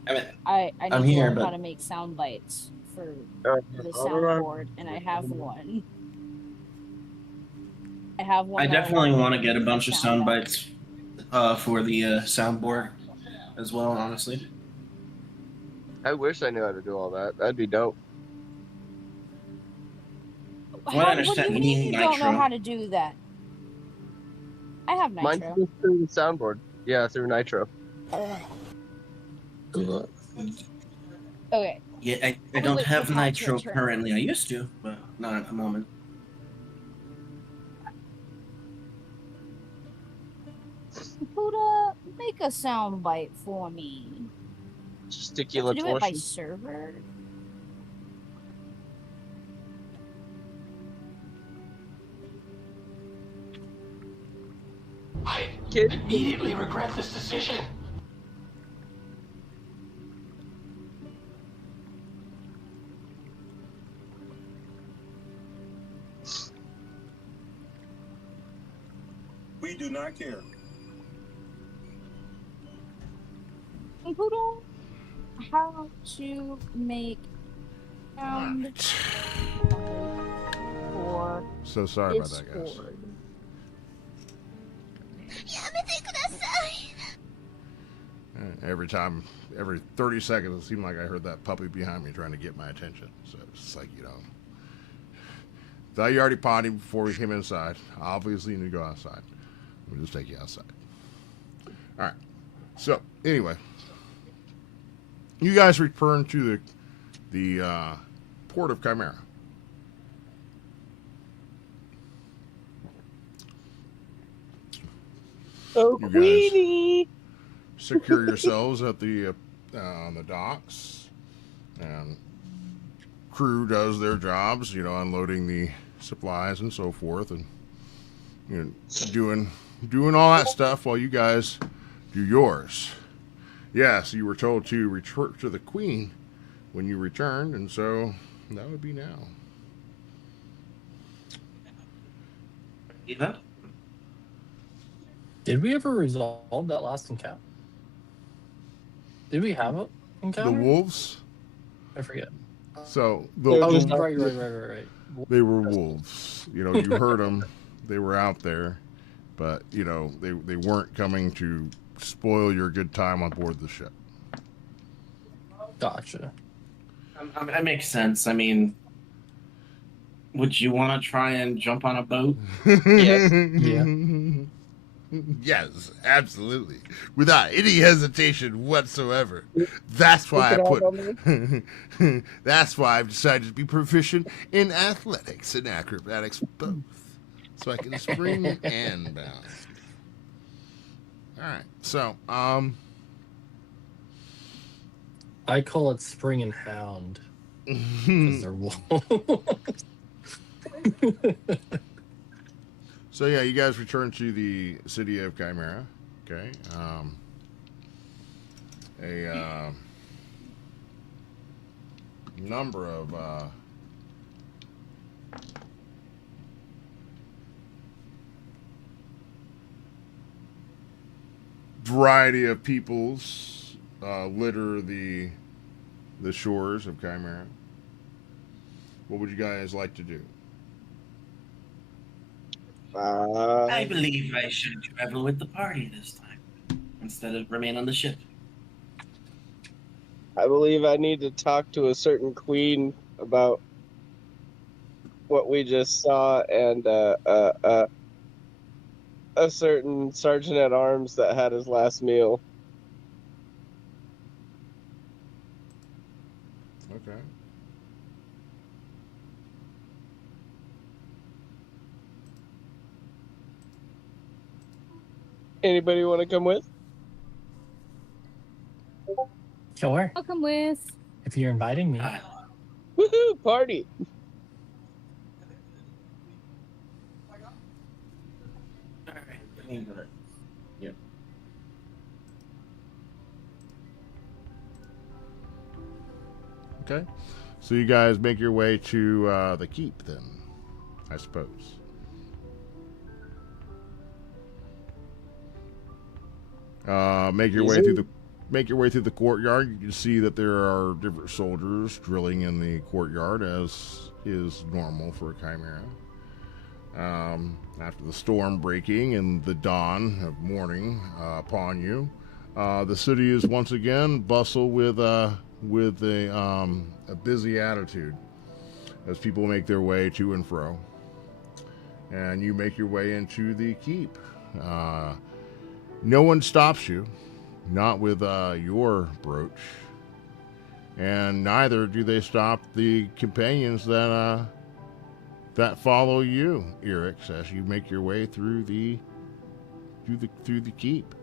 I mean, I I'm need to here, learn how but- to make sound bites for Uh, the hold on. soundboard, and I have one. I have one. I that definitely wanna want to make get a bunch of sound out. bites for the soundboard as well, honestly. I wish I knew how to do all that. That'd be dope. From what I What do understand, you you mean need you don't know nitro. how to do that? I have Mine's nitro. just through the soundboard. Yeah, through Nitro. Okay. Yeah, I I'll don't wait for have Pat to nitro return. currently. I used to, but not at the moment. Buddha, make a sound bite for me. Do you Gesticular do it by torsion. server? I Kid. immediately regret this decision. We do not care. Buddha, how to make sound for So sorry about that, guys. Discord. Every 30 seconds, it seemed like I heard that puppy behind me trying to get my attention. So it's just like, Thalia already potted before we came inside. Obviously, you need to go outside. We'll just take you outside. All right. So, anyway, you guys return to the port of Chimera. Oh, You guys- Queenie! Secure yourselves at the on the docks, and crew does their jobs, unloading the supplies and so forth, and doing all that stuff while you guys do yours. Yes, you were told to return to the Queen when you returned, and so that would be now. Eva? Did we ever resolve that last encounter? Did we have an encounter? The wolves. I forget. So They're Oh, just- right. they were wolves. You heard them. They were out there, but they weren't coming to spoil your good time on board the ship. Gotcha. That makes sense. I mean, would you want to try and jump on a boat? Yes. Yeah. Yes, absolutely. Without any hesitation whatsoever. That's why that's why I've decided to be proficient in athletics and acrobatics both. So I can spring and bounce. Alright, so I call it spring and hound because they're wolves. So yeah, you guys return to the city of Chimera. Okay. A number of variety of peoples litter the shores of Chimera. What would you guys like to do? I believe I should travel with the party this time instead of remain on the ship. I believe I need to talk to a certain queen about what we just saw, and a certain sergeant at arms that had his last meal. Okay. Anybody want to come with? Sure. I'll come with. If you're inviting me. Woohoo! Party! Alright. Yep. Okay. So you guys make your way to the keep then, I suppose. Make your way through the courtyard. You can see that there are different soldiers drilling in the courtyard, as is normal for a chimera. After the storm breaking and the dawn of morning upon you, the city is once again bustle with a busy attitude as people make their way to and fro. And you make your way into the keep. No one stops you, not with your brooch, and neither do they stop the companions that follow you, Erix, as you make your way through the keep.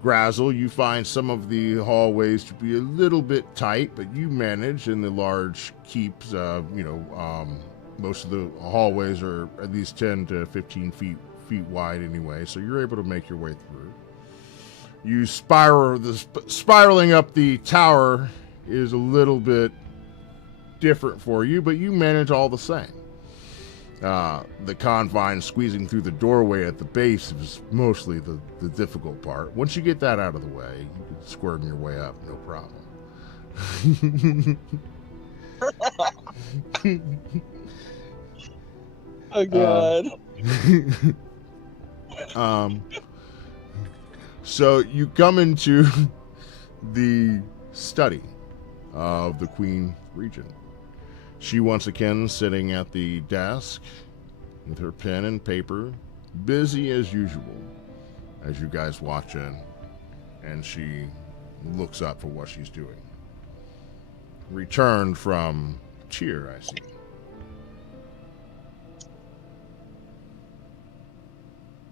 Grazzle, you find some of the hallways to be a little bit tight, but you manage in the large keeps. Most of the hallways are at least 10 to 15 feet wide anyway, so you're able to make your way through. You spiraling up the tower is a little bit different for you, but you manage all the same. The confines squeezing through the doorway at the base is mostly the difficult part. Once you get that out of the way, you can squirm your way up, no problem. Oh god. So you come into the study of the Queen Regent. She once again sitting at the desk with her pen and paper, busy as usual, as you guys watch in, and she looks up for what she's doing. Returned from cheer, I see.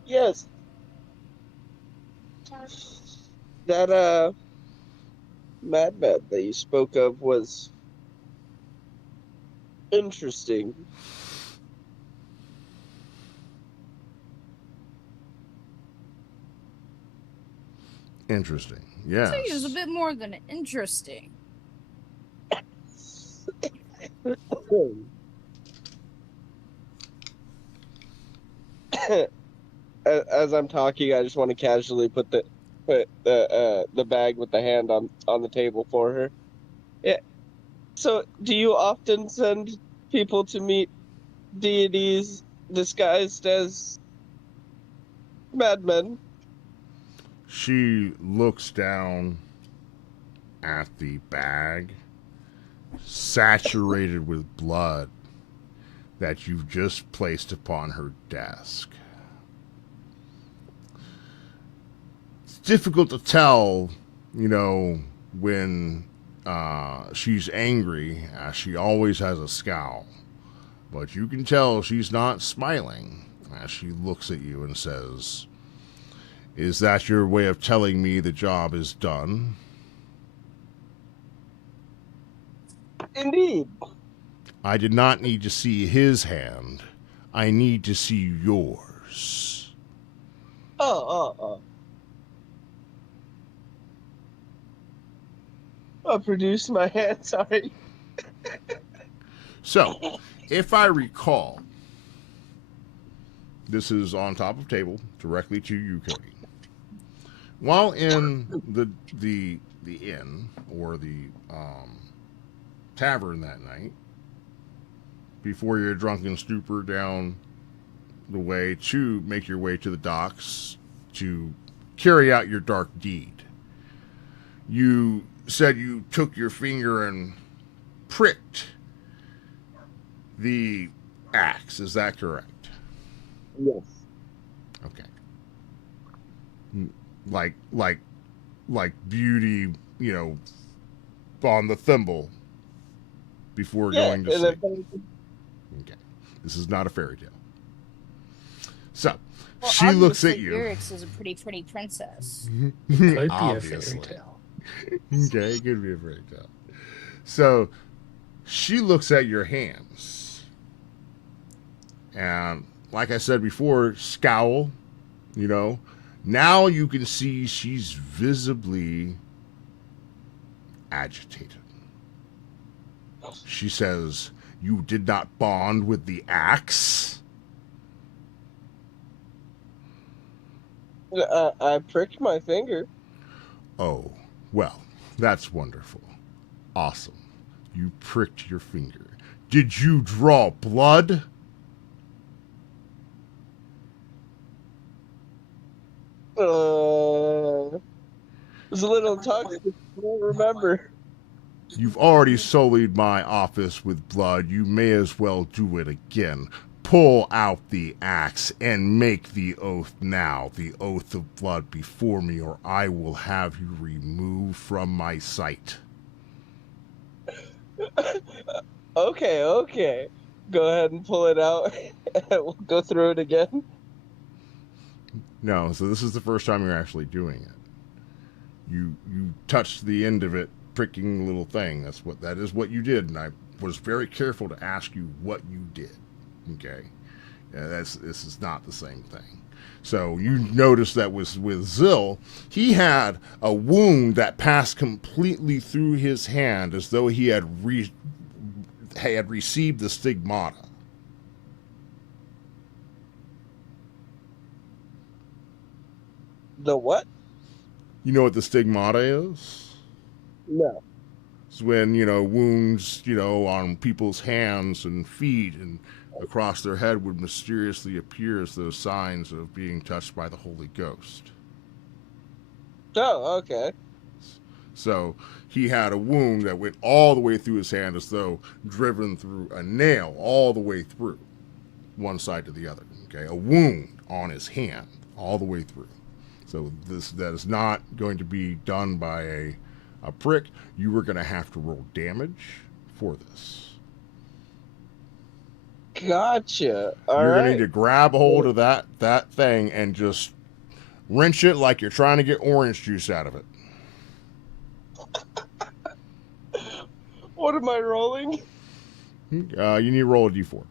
Yes. That madman that you spoke of was interesting. Interesting. Yes. I think it was a bit more than interesting. As I'm talking, I just want to casually put the bag with the hand on the table for her. Yeah. So, do you often send people to meet deities disguised as madmen? She looks down at the bag, saturated with blood, that you've just placed upon her desk. It's difficult to tell, when she's angry, as she always has a scowl. But you can tell she's not smiling as she looks at you and says, "Is that your way of telling me the job is done?" Indeed. I did not need to see his hand. I need to see yours. Oh. I'll produce my hand, sorry. So, if I recall, this is on top of table, directly to you, Cody. While in the inn or the tavern that night, before your drunken stupor down the way to make your way to the docks to carry out your dark deed, you said you took your finger and pricked the axe. Is that correct? Yes. Okay. Like Beauty, on the thimble before going to sleep. Okay. This is not a fairy tale. So, Well, she looks at obviously, you. Irix is a pretty pretty princess. Could be a Obviously. fairy tale. Okay, it could be a fairy tale. So, she looks at your hands. And, like I said before, scowl, Now you can see she's visibly agitated. She says, "You did not bond with the axe?" I pricked my finger. Oh, well, that's wonderful. Awesome. You pricked your finger. Did you draw blood? It was a little intoxicated. I don't remember. You've already sullied my office with blood. You may as well do it again. Pull out the axe and make the oath now, the oath of blood before me, or I will have you removed from my sight. Okay. Go ahead and pull it out. We'll go through it again. No, so this is the first time you're actually doing it. You touched the end of it, pricking the little thing. That is what you did, and I was very careful to ask you what you did. Okay, this is not the same thing. So you notice that with Zill, he had a wound that passed completely through his hand, as though he had received the stigmata. The what? You know what the stigmata is? No. It's when, wounds, on people's hands and feet and across their head would mysteriously appear as those signs of being touched by the Holy Ghost. Oh, okay. So he had a wound that went all the way through his hand, as though driven through a nail all the way through, one side to the other. Okay, a wound on his hand all the way through. So that is not going to be done by a prick. You were going to have to roll damage for this. Gotcha. You're going to need to grab a hold of that thing and just wrench it like you're trying to get orange juice out of it. What am I rolling? You need to roll a d4.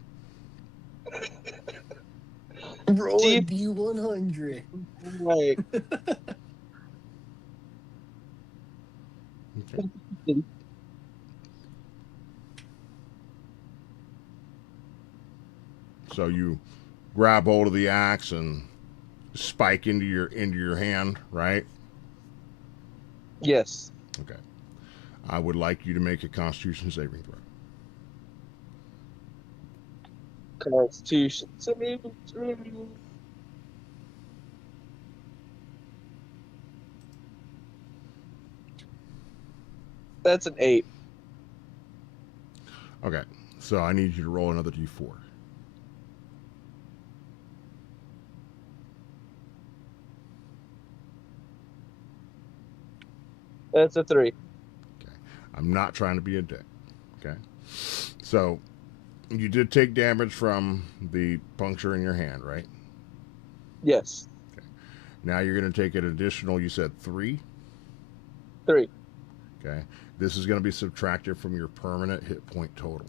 Roll a D100. Right. Okay. So you grab hold of the axe and spike into your hand, right? Yes. Okay. I would like you to make a Constitution saving throw. Constitution saving throw. That's an 8. Okay. So I need you to roll another d4. That's a 3. Okay. I'm not trying to be a dick. Okay. So you did take damage from the puncture in your hand, right? Yes. Okay. Now you're going to take an additional, you said 3? 3. Okay. This is going to be subtracted from your permanent hit point total.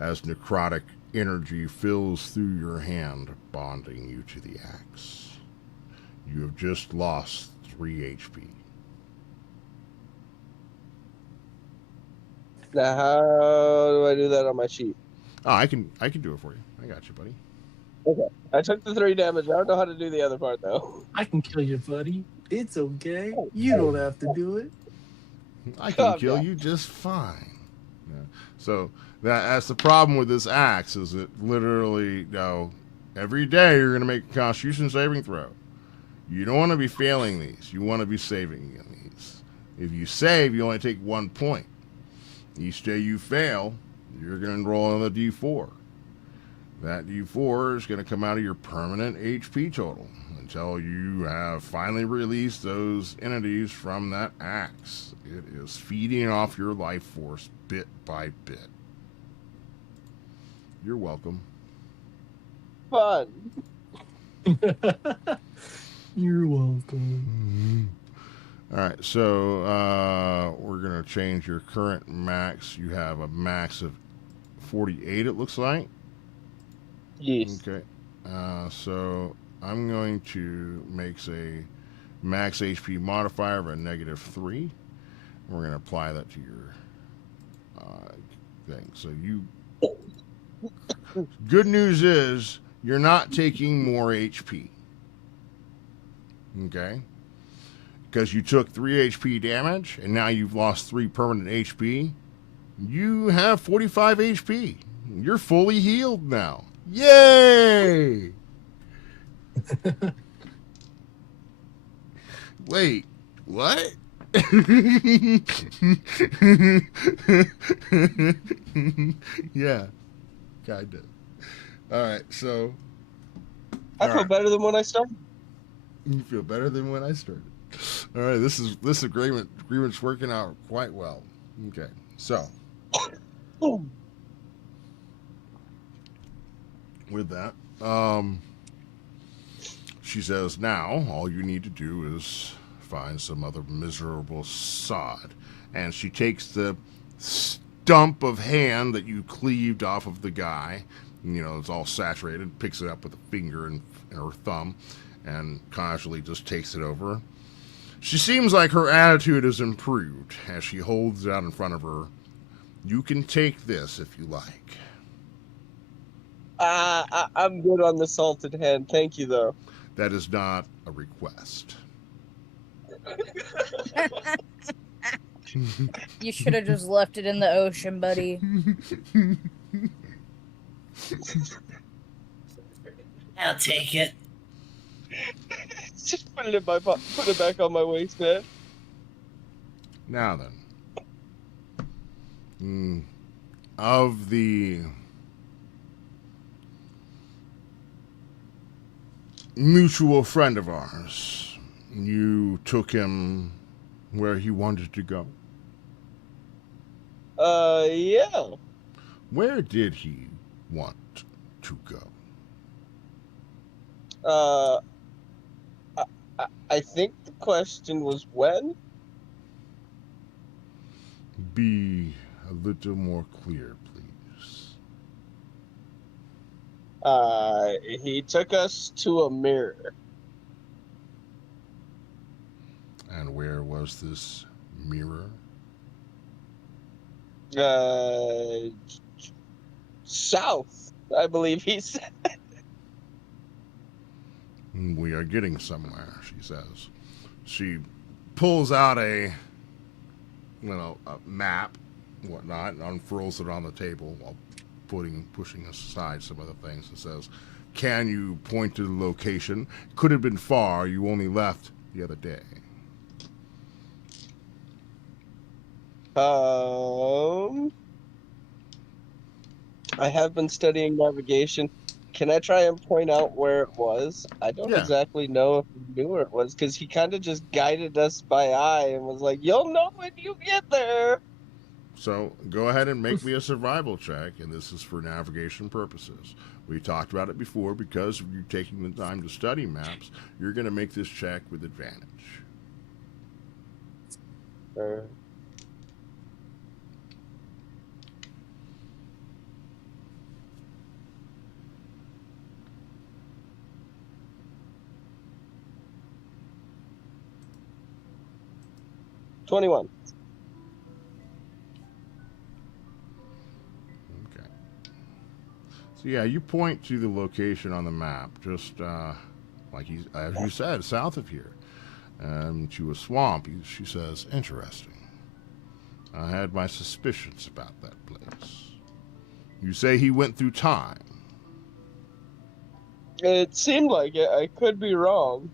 as necrotic energy fills through your hand, bonding you to the axe. You have just lost 3 HP. Now, how do I do that on my sheet? Oh, I can do it for you. I got you, buddy. Okay. I took the 3 damage. I don't know how to do the other part, though. I can kill you, buddy. It's okay. You don't have to do it. I can Calm kill down. you just fine. Yeah. So that's the problem with this axe is it literally, every day you're going to make a Constitution saving throw. You don't want to be failing these. You want to be saving these. If you save, you only take 1 point. Each day you fail, you're going to roll another D4. That D4 is going to come out of your permanent HP total until you have finally released those entities from that axe. It is feeding off your life force bit by bit. You're welcome. Fun. You're welcome. All right, so we're going to change your current max. You have a max of 48, it looks like. Yes. Okay. So I'm going to make a max HP modifier of a -3. We're going to apply that to your thing. So good news is you're not taking more HP. Okay? Because you took 3 HP damage, and now you've lost 3 permanent HP. You have 45 HP. You're fully healed now. Yay! Wait, what? Yeah, kinda. All right, so I feel better than when I started. you feel better than when I started. All right, this agreement's working out quite well. Okay, so with that, she says, now all you need to do is find some other miserable sod. And she takes the stump of hand that you cleaved off of the guy, it's all saturated, picks it up with a finger and her thumb, and casually just takes it over. She seems like her attitude has improved as she holds it out in front of her. You can take this if you like. I'm good on the salted hand. Thank you, though. That is not a request. You should have just left it in the ocean, buddy. I'll take it. Just put it in my put it back on my waistband. Now then, of the mutual friend of ours, you took him where he wanted to go. Yeah. Where did he want to go? I think the question was when? Be a little more clear, please. He took us to a mirror. And where was this mirror? South, I believe he said. We are getting somewhere, she says. She pulls out a map, whatnot, and unfurls it on the table while pushing aside some of the things and says, can you point to the location? Could have been far. You only left the other day. I have been studying navigation. Can I try and point out where it was? I don't exactly know if he knew where it was, because he kind of just guided us by eye and was like, you'll know when you get there. So go ahead and make me a survival check, and this is for navigation purposes. We talked about it before. Because of you taking the time to study maps, you're going to make this check with advantage. 21. Okay. So yeah, you point to the location on the map, just like as you said, south of here, to a swamp. She says, "Interesting. I had my suspicions about that place. You say he went through time." It seemed like it. I could be wrong.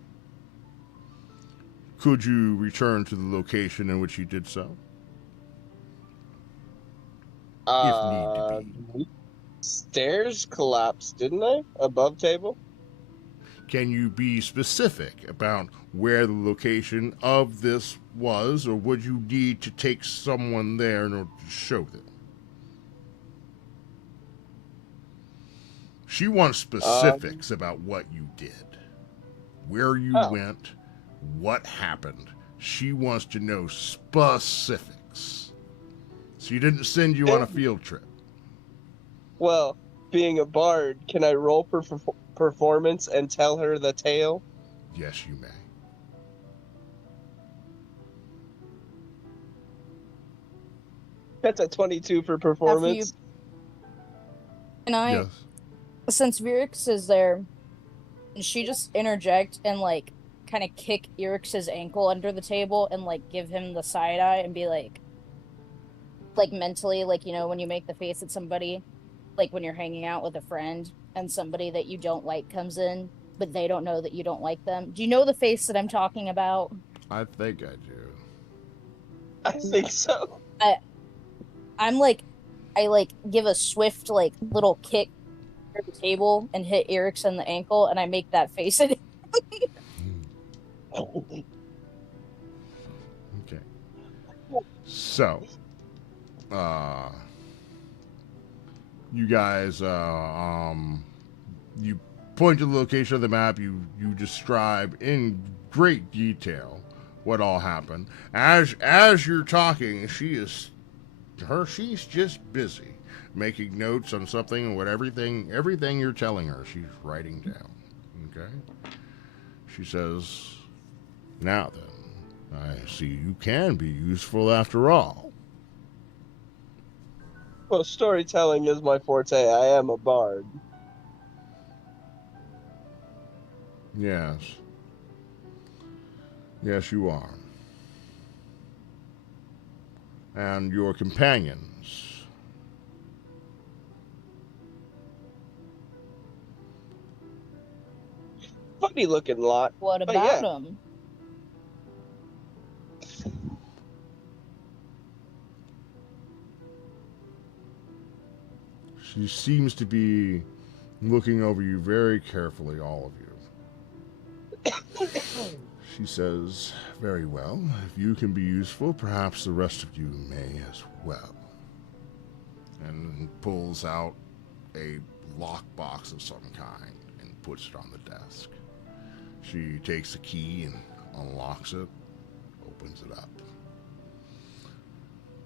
Could you return to the location in which he did so? If need to be. Stairs collapsed, didn't they? Above table? Can you be specific about where the location of this was, or would you need to take someone there in order to show them? She wants specifics about what you did, where you went, what happened. She wants to know specifics. She didn't send you on a field trip. Well, being a bard, can I roll performance and tell her the tale? Yes, you may. That's a 22 for performance. Can I, Yes. since Virix is there, can she just interject and like kind of kick Erix's ankle under the table and like give him the side eye and be like mentally, like, you know, when you make the face at somebody, like when you're hanging out with a friend and somebody that you don't like comes in, but they don't know that you don't like them. Do you know the face that I'm talking about? I think I do. I think so. I give a swift like little kick at the table and hit Erix in the ankle, and I make that face at him. Okay. So, you guys, you point to the location of the map. You describe in great detail what all happened. As you're talking, she's just busy making notes on something and everything you're telling her, she's writing down. Okay. She says, "Now then, I see you can be useful after all." Well, storytelling is my forte. I am a bard. Yes. Yes, you are. And your companions. Funny looking lot. What But about yeah. him? She seems to be looking over you very carefully, all of you. She says, "Very well. If you can be useful, perhaps the rest of you may as well." And pulls out a lockbox of some kind and puts it on the desk. She takes the key and unlocks it, opens it up.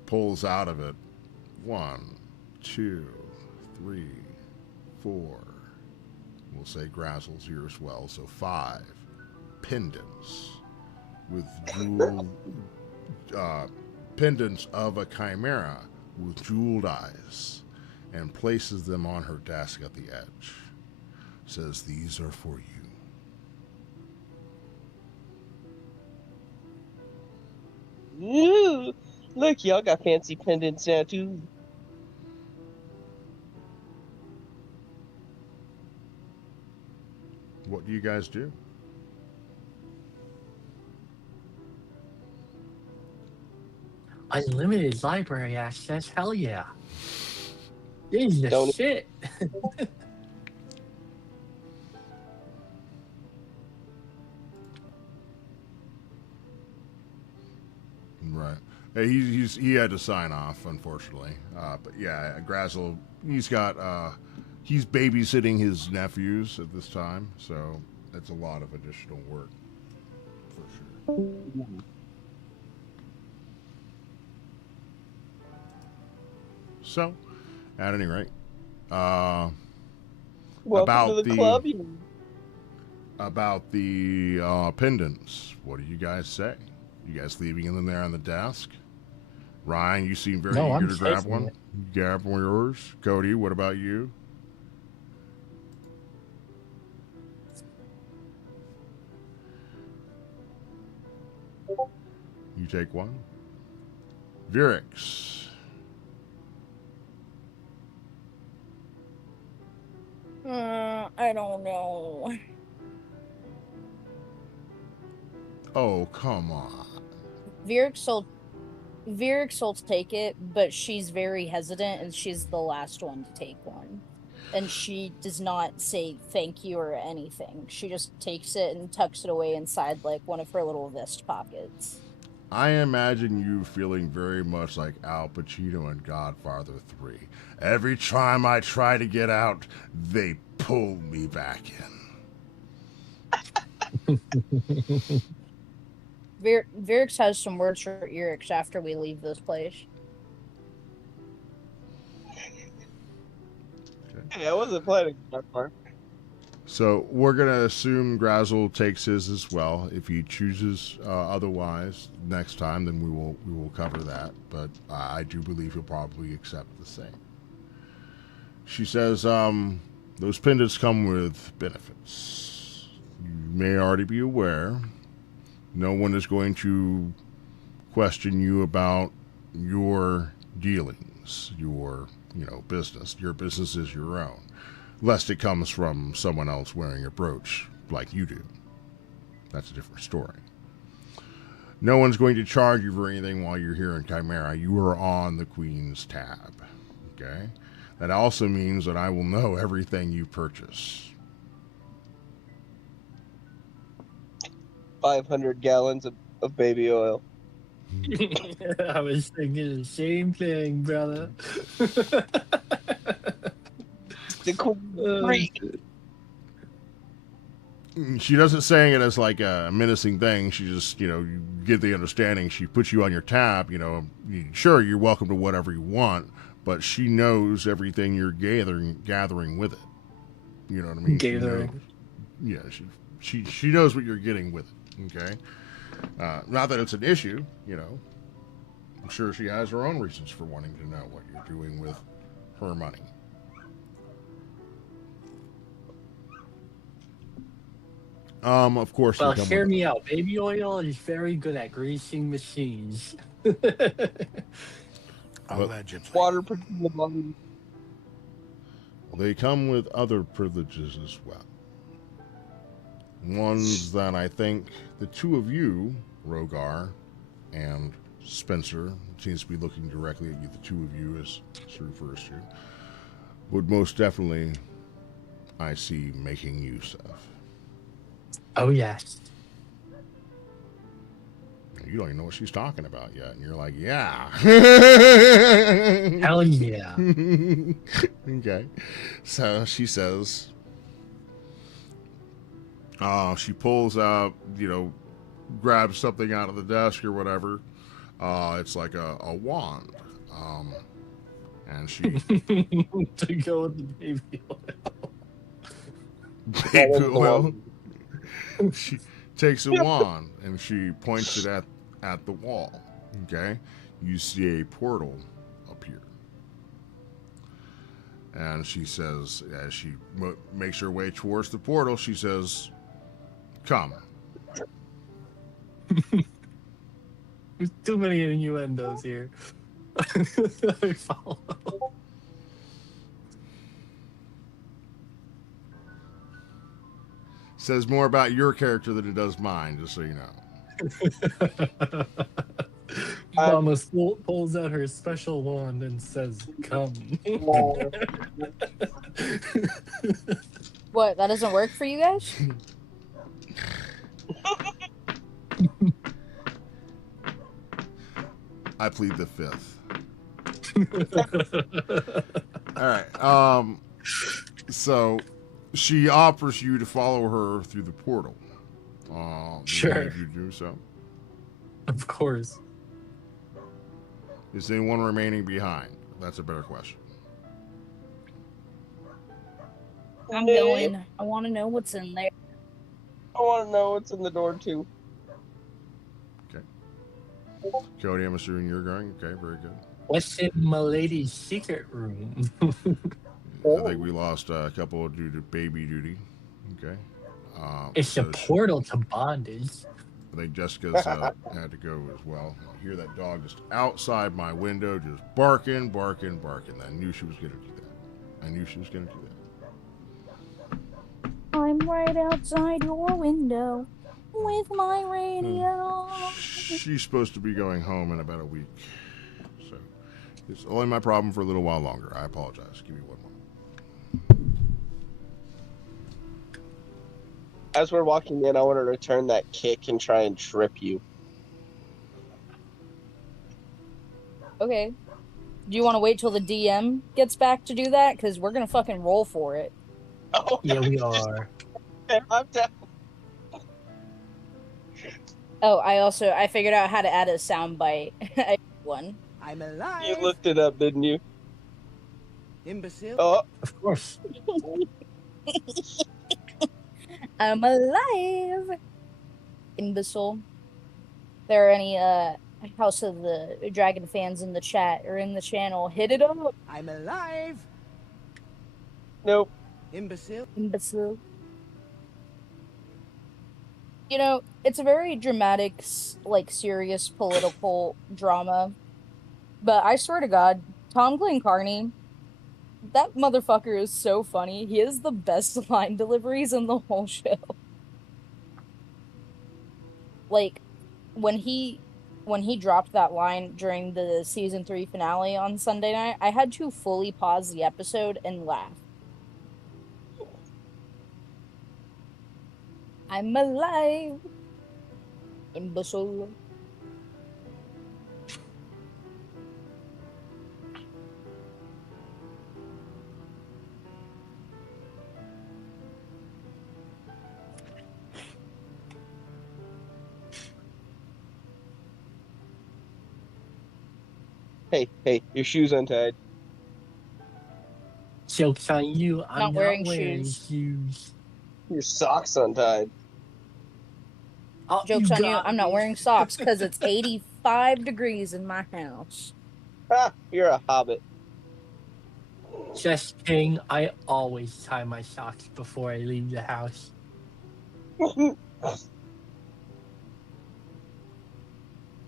Pulls out of it 1, 2, 3, 4. We'll say Grazzle's here as well, so 5 pendants with jewel pendants of a chimera with jeweled eyes, and places them on her desk at the edge. Says, "These are for you." Ooh, look, y'all got fancy pendants now too. What do you guys do? Unlimited library access? Hell yeah. This is the Don't- shit. Right. He had to sign off, unfortunately. But yeah, Grazzle, he's babysitting his nephews at this time, so that's a lot of additional work, for sure. So, at any rate, Welcome about to the club. You about the pendants, what do you guys say? You guys leaving them there on the desk? Ryan, you seem very No, eager I'm to grab taking one. it. You grab one of yours. Cody, what about you? You take one. Virix. I don't know. Oh, come on. Virix will take it, but she's very hesitant, and she's the last one to take one. And she does not say thank you or anything. She just takes it and tucks it away inside like one of her little vest pockets. I imagine you feeling very much like Al Pacino in Godfather 3. Every time I try to get out, they pull me back in. Virix has some words for Erix after we leave this place. Hey, I wasn't planning that far. So we're going to assume Grazel takes his as well. If he chooses otherwise next time, then we will cover that. But I do believe he'll probably accept the same. She says, those pendants come with benefits. You may already be aware. No one is going to question you about your dealings, your business. Your business is your own. Lest it comes from someone else wearing a brooch like you do. That's a different story. No one's going to charge you for anything while you're here in Chimera. You are on the Queen's tab. Okay? That also means that I will know everything you purchase. 500 gallons of baby oil. I was thinking the same thing, brother. The Queen. She doesn't saying it as like a menacing thing. She just, you get the understanding. She puts you on your tab, sure, you're welcome to whatever you want, but she knows everything you're gathering with it. You know what I mean? Gathering. She knows what you're getting with it. Okay? Not that it's an issue, I'm sure she has her own reasons for wanting to know what you're doing with her money. Of course. Well, hear me out. Baby oil is very good at greasing machines. Allegedly. Water. Well, they come with other privileges as well. Ones that I think the two of you, Rogar and Spencer, seems to be looking directly at you, the two of you as she refers to, would most definitely, I see, making use of. Oh, yes. You don't even know what she's talking about yet, and you're like, yeah. Hell yeah. Okay. So she says, she pulls out, grabs something out of the desk or whatever. It's like a wand. And she... To go with the baby oil. Baby oil. She takes a wand and she points it at the wall. Okay? You see a portal appear. And she says, as she makes her way towards the portal, she says, come. There's too many innuendos here. I follow. Says more about your character than it does mine, just so you know. Mama pulls out her special wand and says, come. What, that doesn't work for you guys? I plead the fifth. All right. So she offers you to follow her through the portal. Sure. If you do so. Of course. Is anyone remaining behind? That's a better question. I'm going. I want to know what's in there. I want to know what's in the door too. Okay. Cody, I'm assuming you're going. Okay, very good. What's in my lady's secret room? I think we lost a couple due to baby duty. Okay. It's a So portal to bondage. I think Jessica's had to go as well. I hear that dog just outside my window, just barking, barking, barking. I knew she was going to do that. I knew she was going to do that. I'm right outside your window with my radio on. She's supposed to be going home in about a week. So it's only my problem for a little while longer. I apologize. Give me one moment. As we're walking in, I want to return that kick and try and trip you. Okay. Do you want to wait till the DM gets back to do that? Because we're going to fucking roll for it. Oh, Yeah, we are. I'm down. Oh, I figured out how to add a sound bite. I one. I'm alive. You looked it up, didn't you? Imbecile. Oh, Of course. I'm alive. Imbecile. There are any House of the Dragon fans in the chat or in the channel? Hit it up. I'm alive. nope. Imbecile. Imbecile. You know, it's a very dramatic, like, serious political drama. But I swear to God, Tom Glencarney, that motherfucker is so funny. He has the best line deliveries in the whole show. Like, when he dropped that line during the season 3 finale on Sunday night, I had to fully pause the episode and laugh. I'm alive. Imbecile. Hey, your shoe's untied. Joke's on you. I'm Not not wearing wearing shoes. shoes. Your sock's untied. Oh, Joke's on you, got I'm not me. wearing socks because it's 85 degrees in my house. Ah, you're a hobbit. Just kidding. I always tie my socks before I leave the house.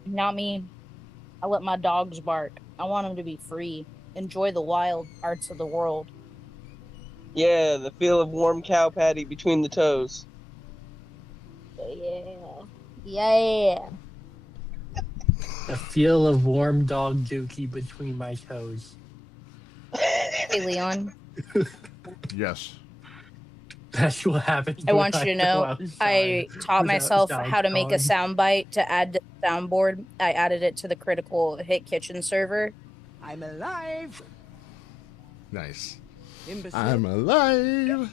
Not me. I let my dogs bark. I want them to be free. Enjoy the wild parts of the world. Yeah, the feel of warm cow patty between the toes. Yeah. Yeah. The feel of warm dog dookie between my toes. Hey, Leon. Yes. That's what happens. I when want you to go know outside I taught without myself sound how to make a on. soundbite to add to the soundboard. I added it to the Critical Hit Kitchen server. I'm alive. Nice. Imbecile. I'm alive.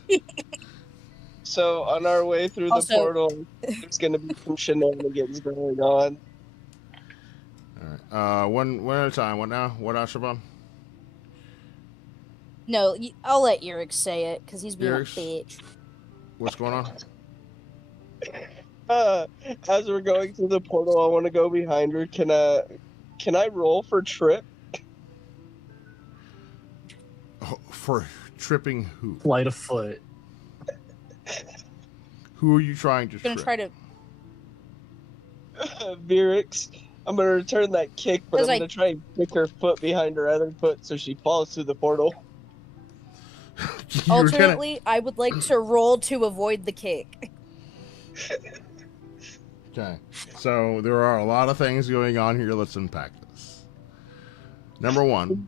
So on our way through the Also- portal, there's gonna be some shenanigans going on. All right. One at a time. What now? What now, Siobhan? No, I'll let Eric say it because he's being Eric's- a bitch. What's going on? As we're going through the portal, I want to go behind her. Can I roll for trip? Oh, for tripping who? Flight of foot. Who are you trying to I'm gonna trip? try to. Virix. I'm gonna return that kick, but I'm Because I- gonna try and kick her foot behind her other foot so she falls through the portal. You're Alternately, I would like to roll to avoid the kick. Okay. So there are a lot of things going on here. Let's unpack this. Number one,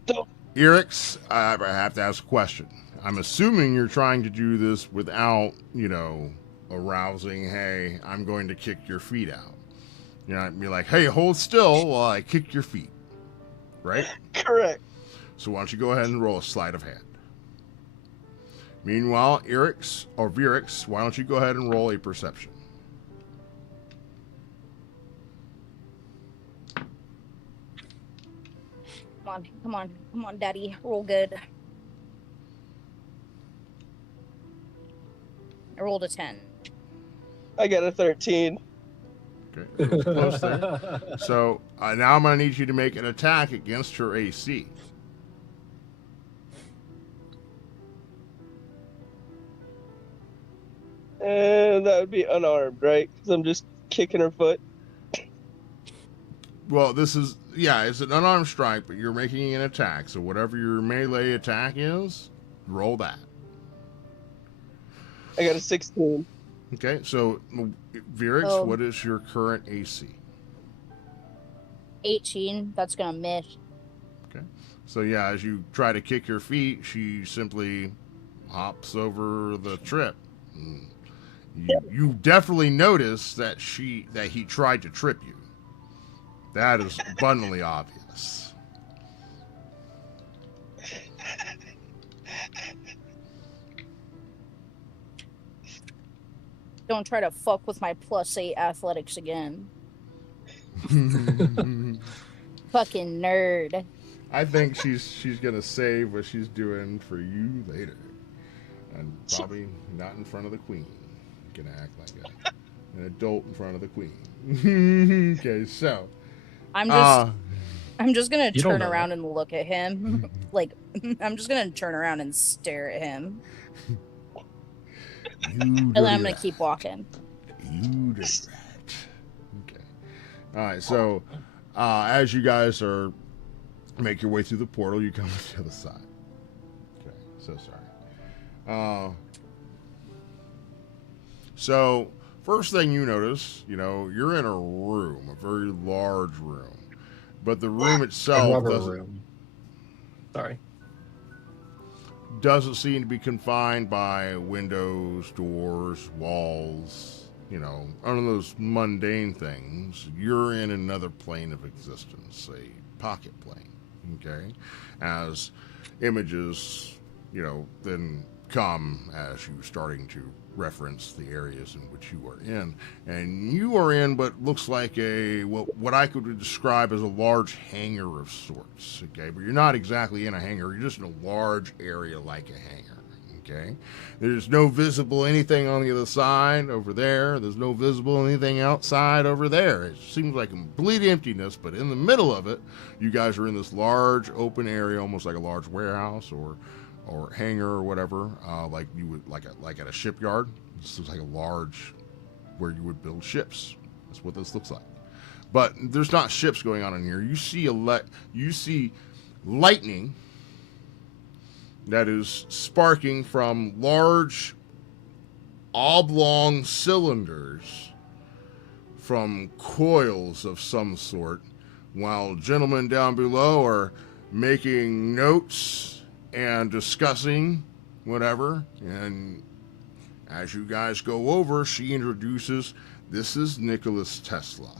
Eric's, I have to ask a question. I'm assuming you're trying to do this without, arousing, hey, I'm going to kick your feet out. You're not be like, hey, hold still while I kick your feet. Right? Correct. So why don't you go ahead and roll a sleight of hand. Meanwhile, Virix, why don't you go ahead and roll a perception? Come on, Daddy, roll good. I rolled a 10. I got a 13. Okay, it was close there. So now I'm going to need you to make an attack against her AC. And that would be unarmed, right? Because I'm just kicking her foot. Well, this is, yeah, it's an unarmed strike, but you're making an attack. So whatever your melee attack is, roll that. I got a 16. Okay, so Virix, what is your current AC? 18. That's gonna miss. Okay, so yeah, as you try to kick your feet, she simply hops over the trip. You definitely notice that he tried to trip you. That is abundantly obvious. Don't try to fuck with my +8 athletics again. Fucking nerd. I think she's gonna save what she's doing for you later, and probably not in front of the queen. Gonna act like an adult in front of the queen. Okay, so I'm just gonna turn around and look at him. Like, I'm just gonna turn around and stare at him. And then I'm gonna keep walking. You did that. Okay. All right. So, as you guys make your way through the portal, you come to the other side. Okay. So sorry. So first thing you notice, you're in a room, a very large room, but the room itself doesn't seem to be confined by windows, doors, walls, none of those mundane things. You're in another plane of existence, a pocket plane, okay? As images, then come as you're starting to reference the areas in which you are in. And you are in what looks like what I could describe as a large hangar of sorts, okay? But you're not exactly in a hangar, you're just in a large area like a hangar, okay? There's no visible anything on the other side over there. There's no visible anything outside over there. It seems like complete emptiness, but in the middle of it, you guys are in this large open area, almost like a large warehouse or hangar or whatever, like you would like at a shipyard. This is like a large where you would build ships. That's what this looks like. But there's not ships going on in here. You see lightning that is sparking from large oblong cylinders from coils of some sort, while gentlemen down below are making notes and discussing whatever. And as you guys go over, she introduces, this is Nicholas Tesla.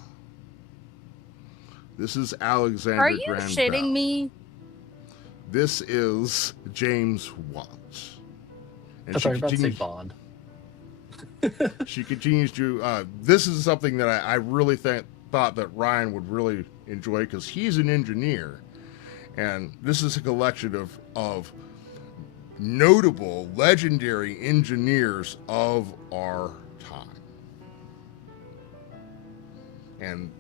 This is Alexander Are you Graham shitting Bell. me? This is James Watt. And Sorry, about to say Bond. She continues to, this is something that I really thought that Ryan would really enjoy, because he's an engineer. And this is a collection of notable, legendary engineers of our time. And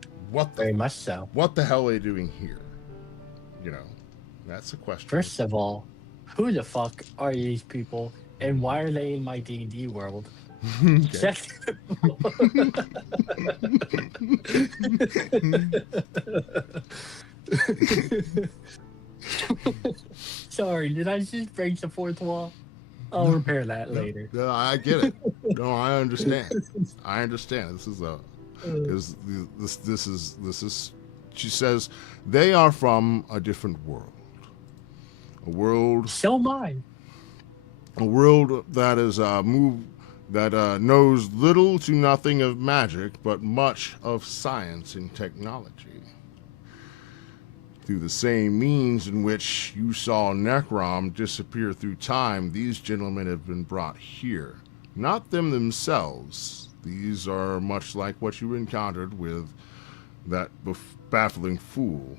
very much so. What the hell are they doing here? That's a question. First of all, who the fuck are these people, and why are they in my D&D world? Sorry, did I just break the fourth wall? I'll repair that later. No, I get it. No, I understand. I understand. This is. She says they are from a different world. A world. So mine. A world that is knows little to nothing of magic, but much of science and technology. Through the same means in which you saw Necrom disappear through time, these gentlemen have been brought here. Not them themselves. These are much like what you encountered with that baffling fool.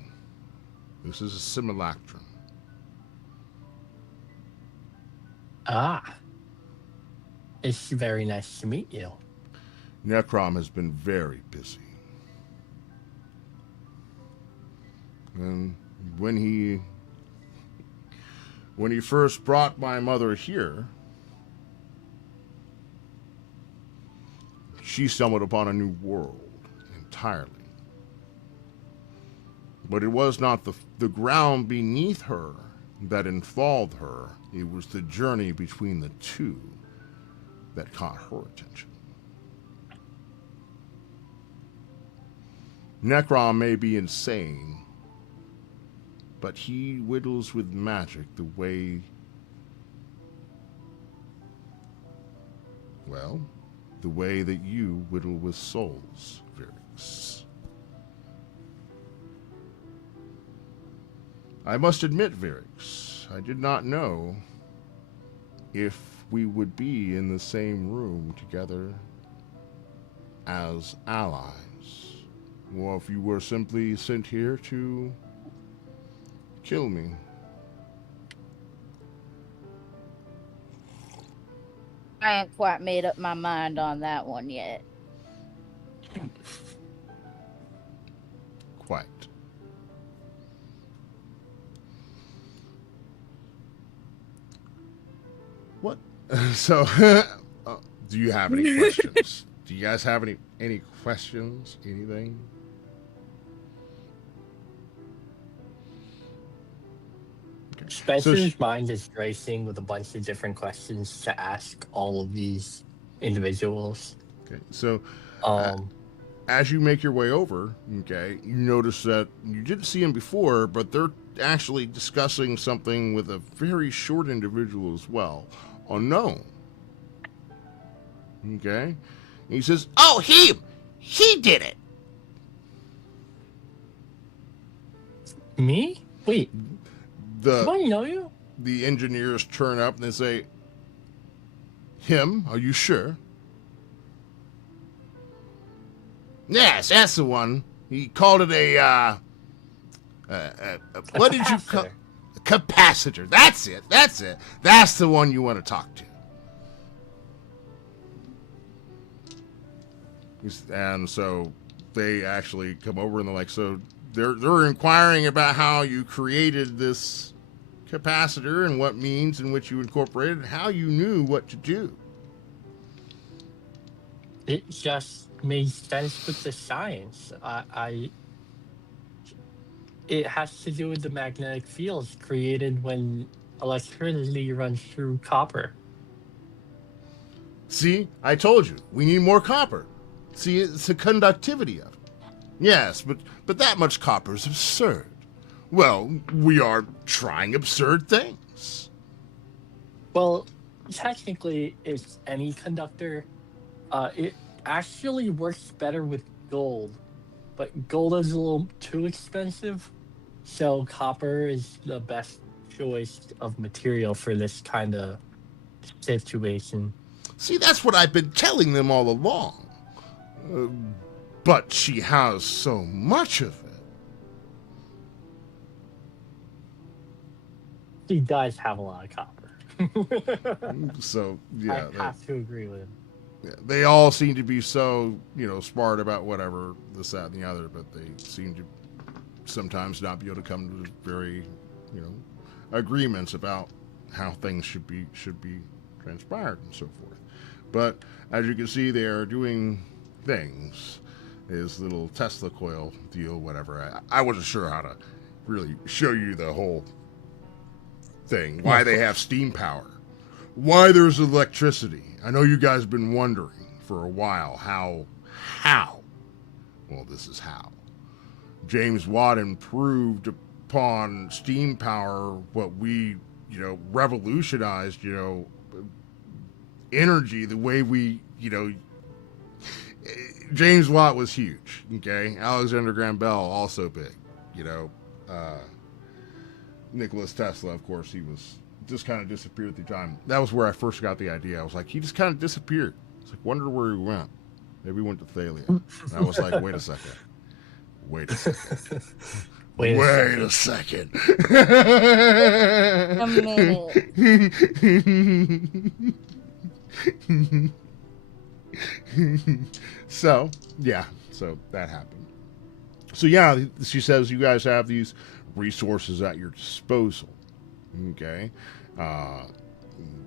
This is a simulacrum. Ah. It's very nice to meet you. Necrom has been very busy. And when he first brought my mother here, she stumbled upon a new world entirely. But it was not the ground beneath her that enthralled her. It was the journey between the two that caught her attention. Necron may be insane, but he whittles with magic the way, well, the way that you whittle with souls, Virix. I must admit, Virix, I did not know if we would be in the same room together as allies, or if you were simply sent here to kill me. I ain't quite made up my mind on that one yet. Quite. What? So, do you have any questions? Do you guys have any questions? Anything? Spencer's mind is racing with a bunch of different questions to ask all of these individuals. Okay, so as you make your way over, okay, you notice that you didn't see him before, but they're actually discussing something with a very short individual as well, unknown. Okay, and he says, "Oh, he did it." Me? Wait, do I know you? The engineers turn up and they say, "Him? Are you sure?" "Yes, that's the one. He called it a what did you call Capacitor. a capacitor? That's it. That's the one you want to talk to." And so they actually come over and they're like, so they're inquiring about how you created this capacitor and what means in which you incorporated, and how you knew what to do. It just made sense with the science. It has to do with the magnetic fields created when electricity runs through copper. See, I told you, we need more copper. See, it's the conductivity of it. Yes, but that much copper is absurd. Well, we are trying absurd things. Well, technically, it's any conductor. It actually works better with gold, but gold is a little too expensive, so copper is the best choice of material for this kind of situation. See, that's what I've been telling them all along. But she has so much of it. She does have a lot of copper. So, yeah. I have to agree with him. Yeah, they all seem to be so, smart about whatever, this, that, and the other, but they seem to sometimes not be able to come to very, agreements about how things should be transpired and so forth. But as you can see, they are doing things. His little Tesla coil deal, whatever. I wasn't sure how to really show you the whole thing. Why they have steam power. Why there's electricity. I know you guys have been wondering for a while how. Well, this is how. James Watt improved upon steam power what we, revolutionized, energy, the way we, James Watt was huge, okay? Alexander Graham Bell, also big, Nicholas Tesla, of course, he was just kind of disappeared at the time. That was where I first got the idea. I was like, he just kind of disappeared. It's like, wonder where he went. Maybe he went to Thalia. And I was like, wait a second. Wait a second. Wait a second. A minute. So, yeah. So that happened. So yeah, she says you guys have these resources at your disposal. Okay. Uh,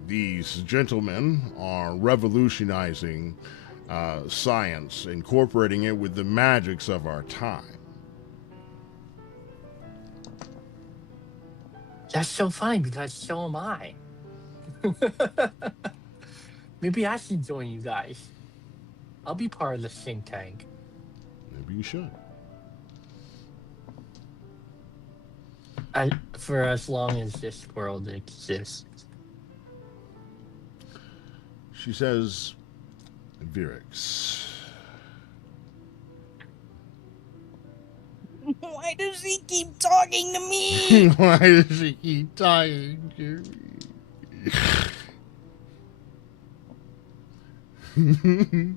these gentlemen are revolutionizing science, incorporating it with the magics of our time. That's so fine because so am I. Maybe I should join you guys. I'll be part of the think tank. Maybe you should. For as long as this world exists. She says, Virix. Why does he keep talking to me? Why does he keep talking to me?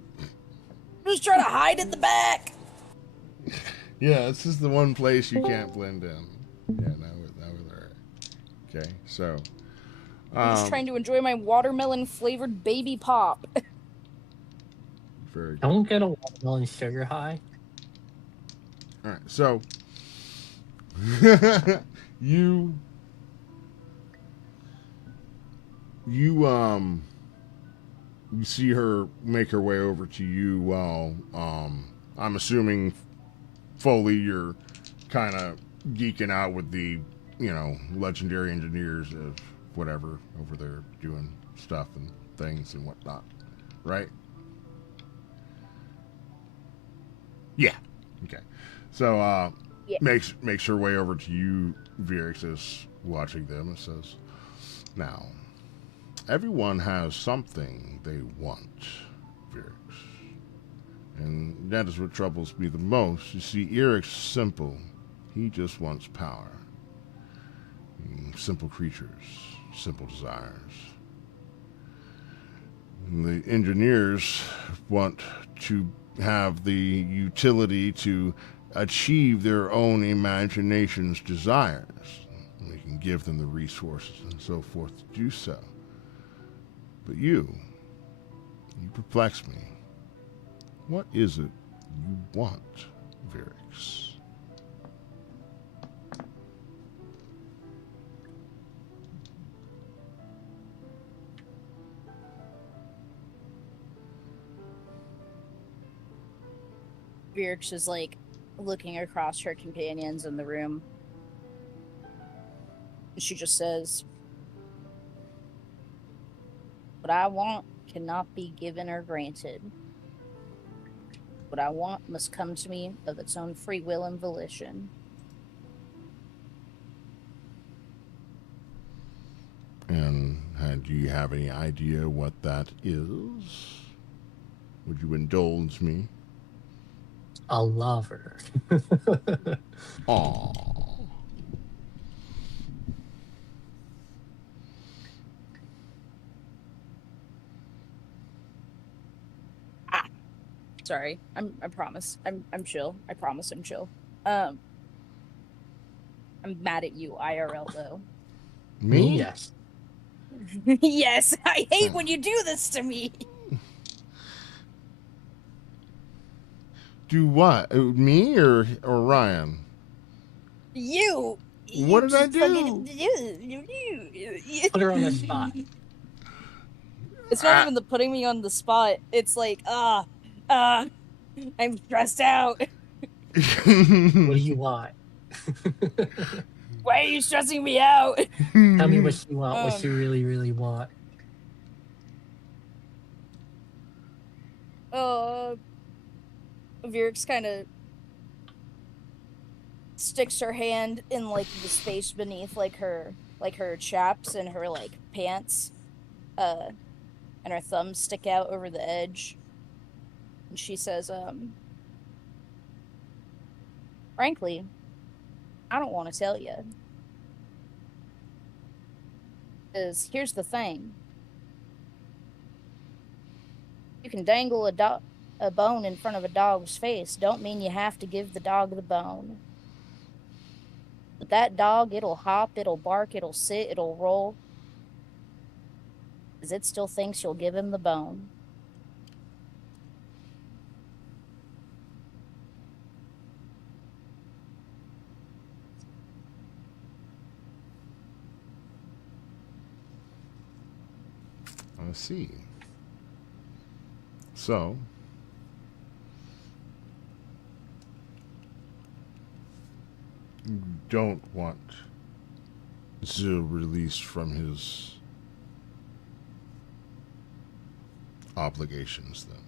Just trying to hide at the back. Yeah, this is the one place you can't blend in. Yeah, not with her. Okay, so. I'm just trying to enjoy my watermelon flavored baby pop. Very good. Don't get a watermelon sugar high. All right, so you see her make her way over to you while I'm assuming Foley, you're kind of geeking out with the legendary engineers of whatever over there doing stuff and things and whatnot, right? Yeah. Okay. So Yeah. makes her way over to you. Virix is watching them and says, "Now, everyone has something they want, Virix, and that is what troubles me the most. You see, Eric's simple. He just wants power. Simple creatures, simple desires. And the engineers want to have the utility to achieve their own imagination's desires. We can give them the resources and so forth to do so. But you perplex me. What is it you want, Virix?" Virix is like looking across her companions in the room. She just says, "What I want cannot be given or granted. What I want must come to me of its own free will and volition." And do you have any idea what that is? Would you indulge me? A lover. Aww. Sorry, I promise. I'm chill. I promise I'm chill. I'm mad at you, IRL though. Me? Yes. Yes, I hate when you do this to me. Do what? Me or Ryan? You. What did I do? Put her on the spot. It's not even the putting me on the spot. It's like, I'm stressed out. What do you want? Why are you stressing me out? Tell me what you want. What you really, really want. Virix kind of sticks her hand in like the space beneath like her chaps and her like pants, and her thumbs stick out over the edge. And she says, "Frankly, I don't want to tell you. Because here's the thing. You can dangle a bone in front of a dog's face. Don't mean you have to give the dog the bone. But that dog, it'll hop, it'll bark, it'll sit, it'll roll. Because it still thinks you'll give him the bone." see. So, you don't want Zil released from his obligations, then.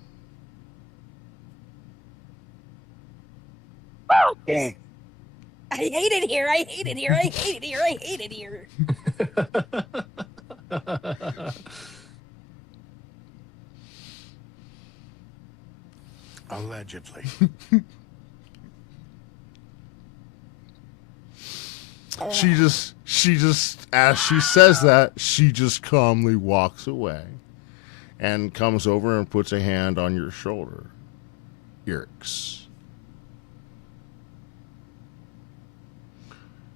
I hate it here. I hate it here. I hate it here. I hate it here. Allegedly. She just, as she says that, she just calmly walks away and comes over and puts a hand on your shoulder. Irix.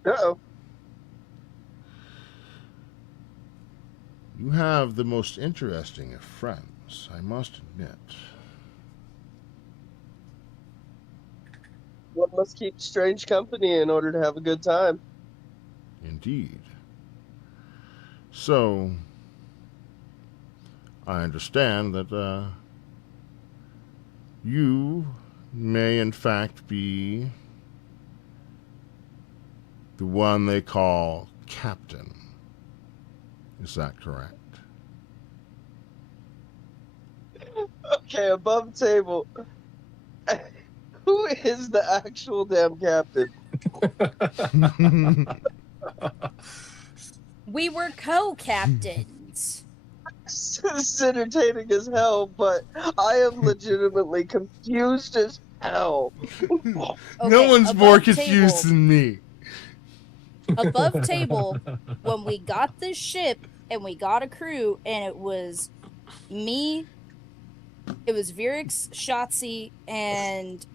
Uh-oh. You have the most interesting of friends, I must admit. One must keep strange company in order to have a good time. Indeed. So, I understand that you may in fact be the one they call Captain. Is that correct? Okay, above table. Who is the actual damn captain? We were co-captains. This is entertaining as hell, but I am legitimately confused as hell. No Okay, one's more above confused table. than me. Above table, when we got this ship and we got a crew, and it was me, it was Virix, Shotzi, and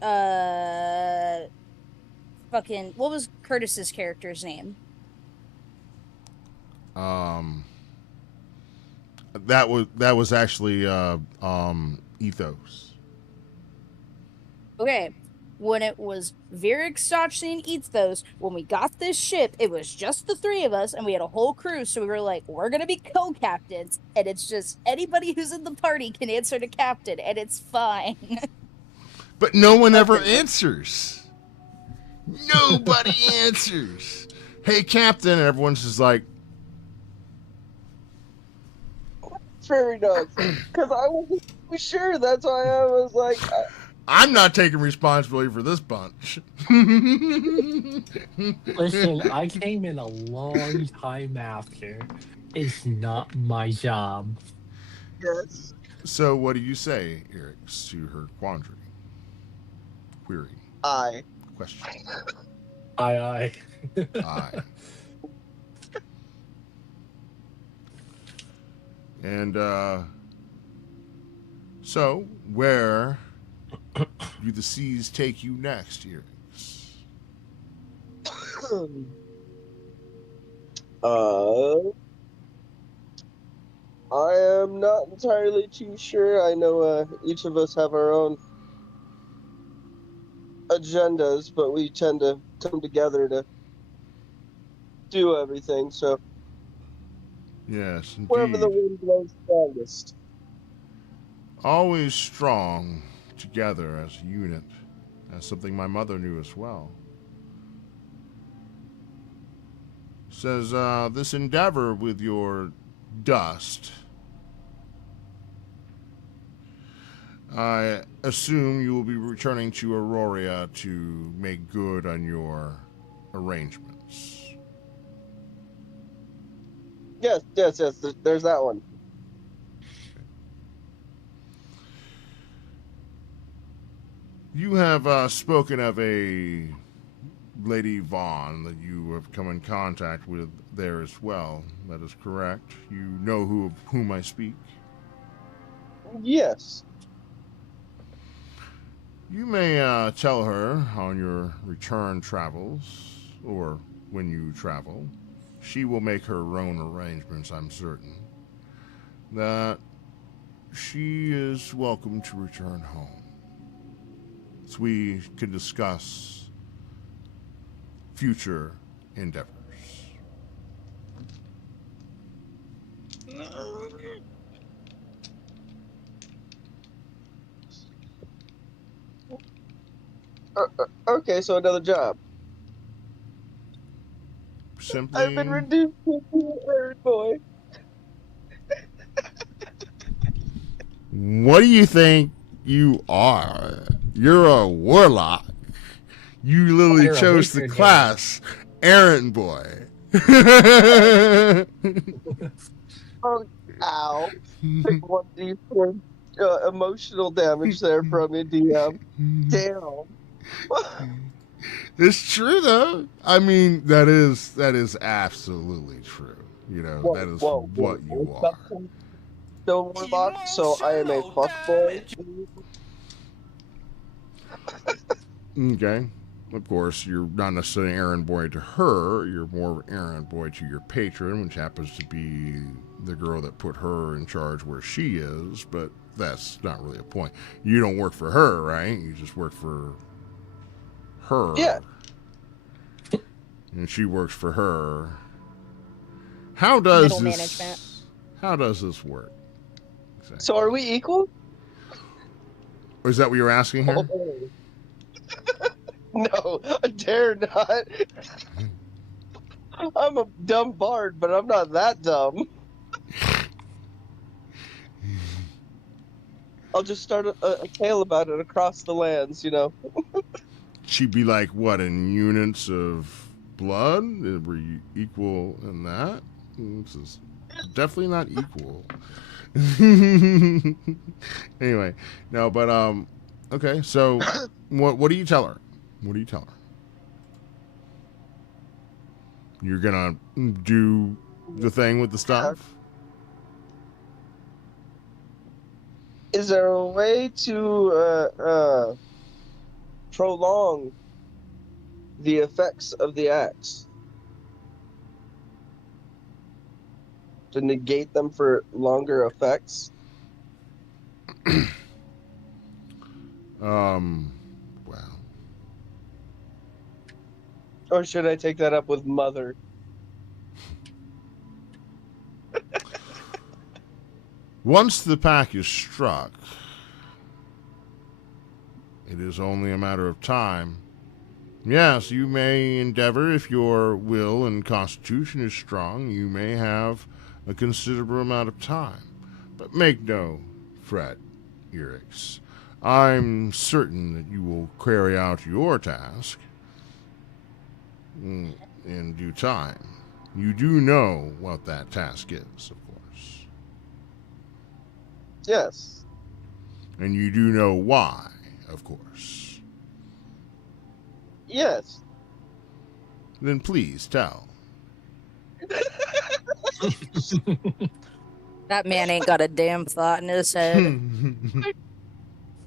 fucking what was Curtis's character's name? That was actually Ethos. Okay. When it was Virix, Shotzi, and Ethos, when we got this ship, it was just the three of us, and we had a whole crew, so we were like, we're gonna be co-captains, and it's just anybody who's in the party can answer to captain, and it's fine. But no one ever answers. Nobody answers. Hey, Captain, and everyone's just like, Prairie dogs. Because I wasn't sure. That's why I was like, I'm not taking responsibility for this bunch. Listen, I came in a long time after. It's not my job. yes. So, what do you say, Irix, to her quandary? Query. I. Question. Aye. Aye. And, so, where do the seas take you next, Irix? I am not entirely too sure. I know each of us have our own agendas, but we tend to come together to do everything. So Yes, wherever the indeed. wind blows strongest. Always strong together as a unit. That's something my mother knew as well. Says, this endeavor with your dust, I assume you will be returning to Auroria to make good on your arrangements. Yes. There's that one. You have spoken of a Lady Vaughn that you have come in contact with there as well. That is correct. You know of whom I speak. Yes. You may tell her on your return travels, or when you travel, she will make her own arrangements, I'm certain, that she is welcome to return home. So we can discuss future endeavors. Okay, so another job. I've been Simply, reduced to an errand boy. what do you think you are? You're a warlock. You literally You're a chose the wizard, class errand boy. Oh, ow. Take 1d4 emotional damage there from you, DM. Damn. It's true though. I mean, that is absolutely true. You know, that is what you are. No warlock, so I am a Emotional fuckboy. damage. Okay. Of course, you're not necessarily an errand boy to her. You're more of an errand boy to your patron, which happens to be the girl that put her in charge where she is. But that's not really a point. You don't work for her, right? You just work for her. Yeah. And she works for her. How does Middle this? management. How does this work? Exactly. So are we equal? Or is that what you're asking her? Oh. No, I dare not. I'm a dumb bard, but I'm not that dumb. I'll just start a tale about it across the lands, you know. She'd be like, what, in units of blood? Were you equal in that? This is definitely not equal. Anyway, no, but okay. So, what do you tell her? What do you tell her? You're gonna do the thing with the stuff? Is there a way to prolong the effects of the axe? To negate them for longer effects? Well, Or should I take that up with Mother? once the pack is struck, it is only a matter of time. Yes, you may endeavor, if your will and constitution is strong, you may have a considerable amount of time. But make no fret, Erix. I'm certain that you will carry out your task in due time. You do know what that task is, of course. Yes. And you do know why, of course. Yes. Then please tell. That man ain't got a damn thought in his head.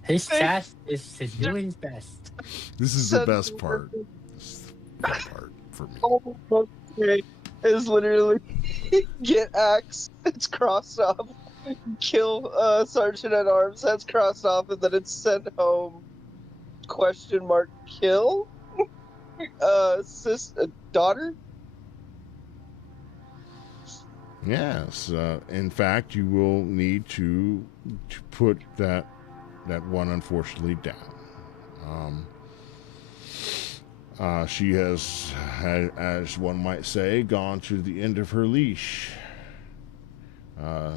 His task is to do his best. This is the best part. This is the best part for me. Okay. Is literally get axe, it's crossed off. Kill Sergeant at Arms, that's crossed off, and then it's sent home. Question mark kill? Daughter? Yes. In fact, you will need to put that one unfortunately down. She has, as one might say, gone to the end of her leash.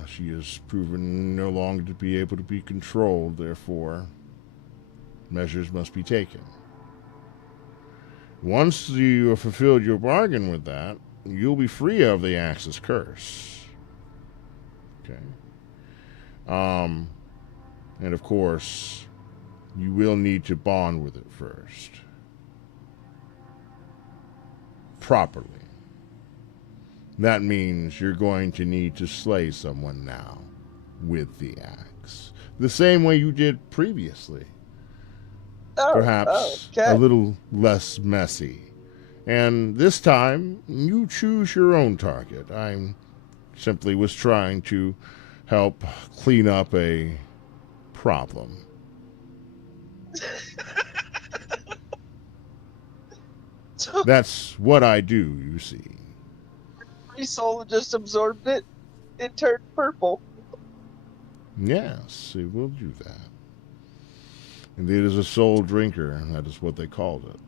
She has proven no longer to be able to be controlled, therefore, measures must be taken. Once you have fulfilled your bargain with that, you'll be free of the Axis curse. Okay. And of course, you will need to bond with it first. Properly. That means you're going to need to slay someone now with the axe. The same way you did previously. Perhaps a little less messy. And this time, you choose your own target. I simply was trying to help clean up a problem. That's what I do, you see. My soul just absorbed it. It turned purple. Yes, it will do that. And it is a soul drinker, and that is what they called it.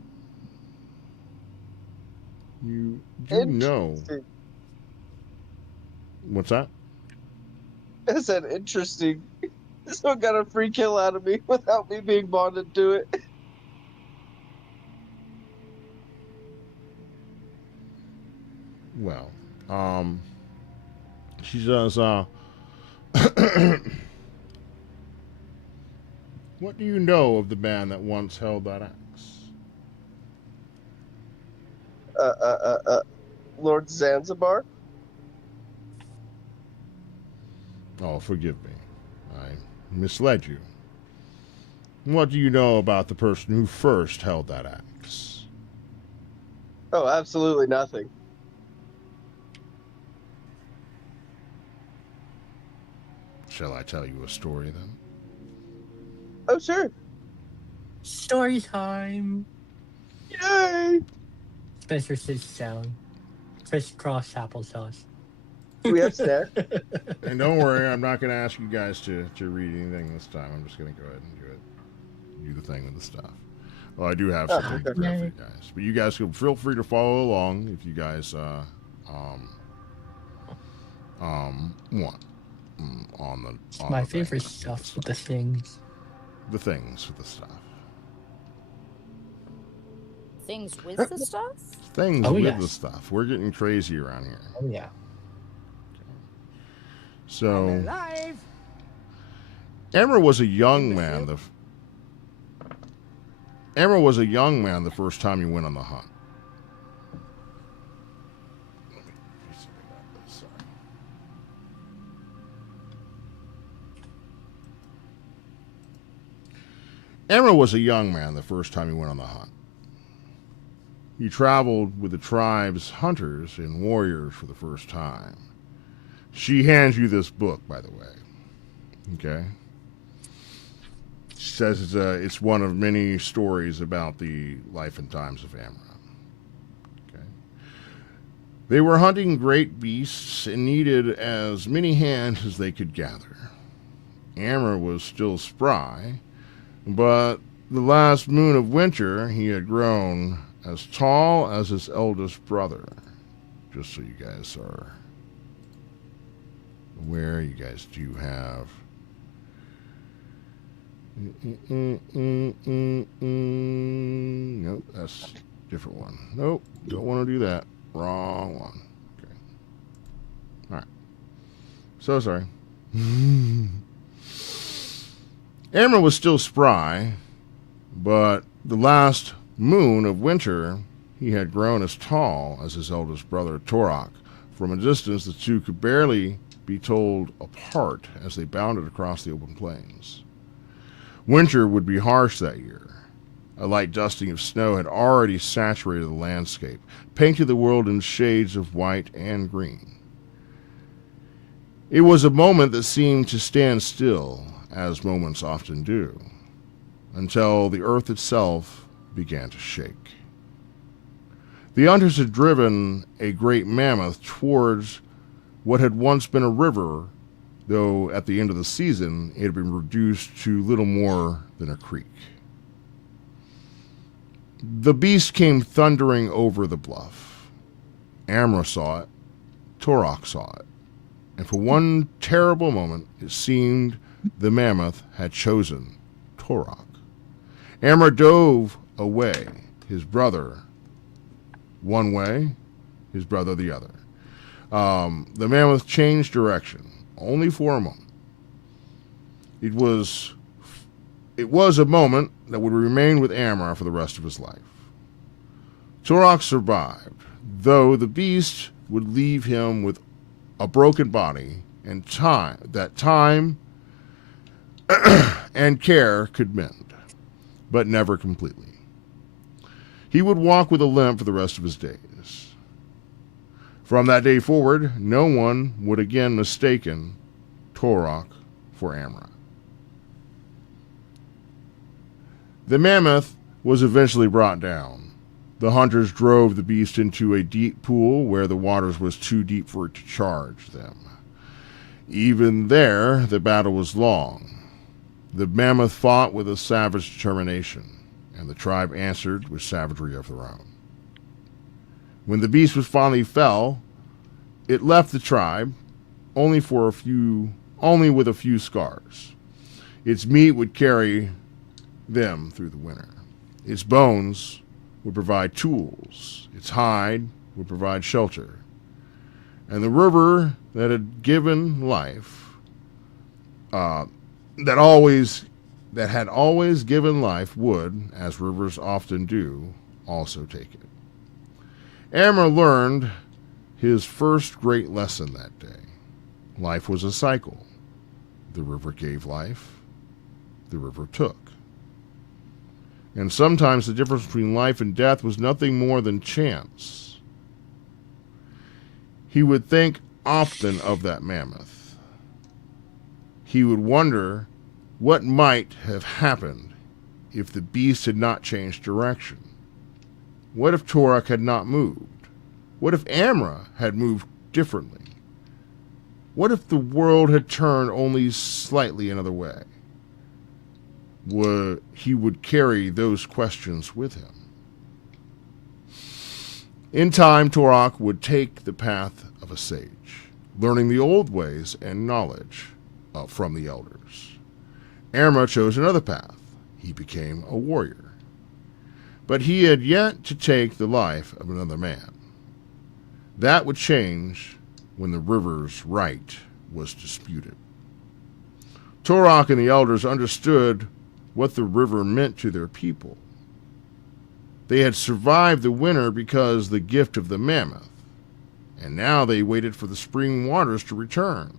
You do know. Interesting. What's that? I said interesting. This one got a free kill out of me without me being bonded to it. Well, she says, what do you know of the man that once held that axe? Lord Zanzibar? Oh, forgive me. I misled you. What do you know about the person who first held that axe? Oh, absolutely nothing. Shall I tell you a story then? Oh, sure. Story time. Yay! Spencer sits down. Crisscross applesauce. Do we have snacks? And don't worry, I'm not going to ask you guys to read anything this time. I'm just going to go ahead and do the thing with the stuff. Well, I do have something okay. prepared for you guys, but you guys can feel free to follow along if you guys want. On My the favorite thing. stuff with the things. The things with the stuff. Things with the stuff? Things Oh, with yes. the stuff. We're getting crazy around here. Oh yeah. So, I'm alive. Emma was a young man. Emma was a young man the first time he went on the hunt. Emma was a young man the first time he went on the hunt. He traveled with the tribe's hunters and warriors for the first time. She hands you this book, by the way. Okay? She says it's one of many stories about the life and times of Amra. Okay? They were hunting great beasts and needed as many hands as they could gather. Amra was still spry, but the last moon of winter he had grown as tall as his eldest brother. Just so you guys are aware, you guys do have nope, that's a different one. Nope, don't want to do that. Wrong one. Okay. Alright. So sorry. Amra was still spry, but the last moon of winter he had grown as tall as his eldest brother Torok. From a distance, the two could barely be told apart as they bounded across the open plains. Winter would be harsh that year. A light dusting of snow had already saturated the landscape, painting the world in shades of white and green. It was a moment that seemed to stand still, as moments often do, until the earth itself began to shake. The hunters had driven a great mammoth towards what had once been a river, though at the end of the season it had been reduced to little more than a creek. The beast came thundering over the bluff. Amra saw it, Torok saw it, and for one terrible moment it seemed the mammoth had chosen Torok. Amra dove away, his brother one way, his brother the other. The mammoth changed direction, only for a moment. It was a moment that would remain with Amra for the rest of his life. Torok survived, though the beast would leave him with a broken body and time and care could mend, but never completely. He would walk with a limp for the rest of his days. From that day forward, no one would again mistaken Torok for Amra. The mammoth was eventually brought down. The hunters drove the beast into a deep pool where the waters was too deep for it to charge them. Even there, the battle was long. The mammoth fought with a savage determination, and the tribe answered with savagery of their own. When the beast was finally fell, it left the tribe only with a few scars. Its meat would carry them through the winter. Its bones would provide tools. Its hide would provide shelter. And the river that had given life, that had always given life, would, as rivers often do, also take it. Amra learned his first great lesson that day. Life was a cycle. The river gave life. The river took. And sometimes the difference between life and death was nothing more than chance. He would think often of that mammoth. He would wonder what might have happened if the beast had not changed direction. What if Torok had not moved? What if Amra had moved differently? What if the world had turned only slightly another way? He would carry those questions with him. In time, Torok would take the path of a sage, learning the old ways and knowledge from the elders. Amra chose another path. He became a warrior. But he had yet to take the life of another man. That would change when the river's right was disputed. Torok and the elders understood what the river meant to their people. They had survived the winter because the gift of the mammoth, and now they waited for the spring waters to return.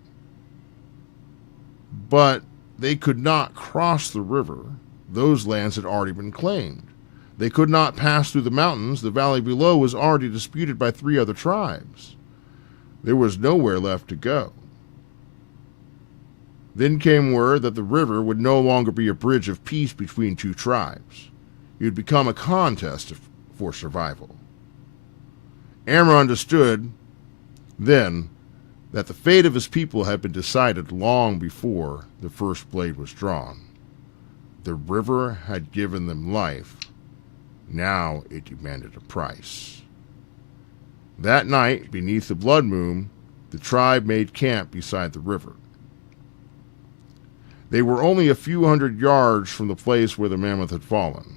But they could not cross the river. Those lands had already been claimed. They could not pass through the mountains. The valley below was already disputed by 3 other tribes. There was nowhere left to go. Then came word that the river would no longer be a bridge of peace between 2 tribes. It would become a contest for survival. Amra understood then that the fate of his people had been decided long before the first blade was drawn. The river had given them life. Now it demanded a price. That night, beneath the blood moon, the tribe made camp beside the river. They were only a few hundred yards from the place where the mammoth had fallen.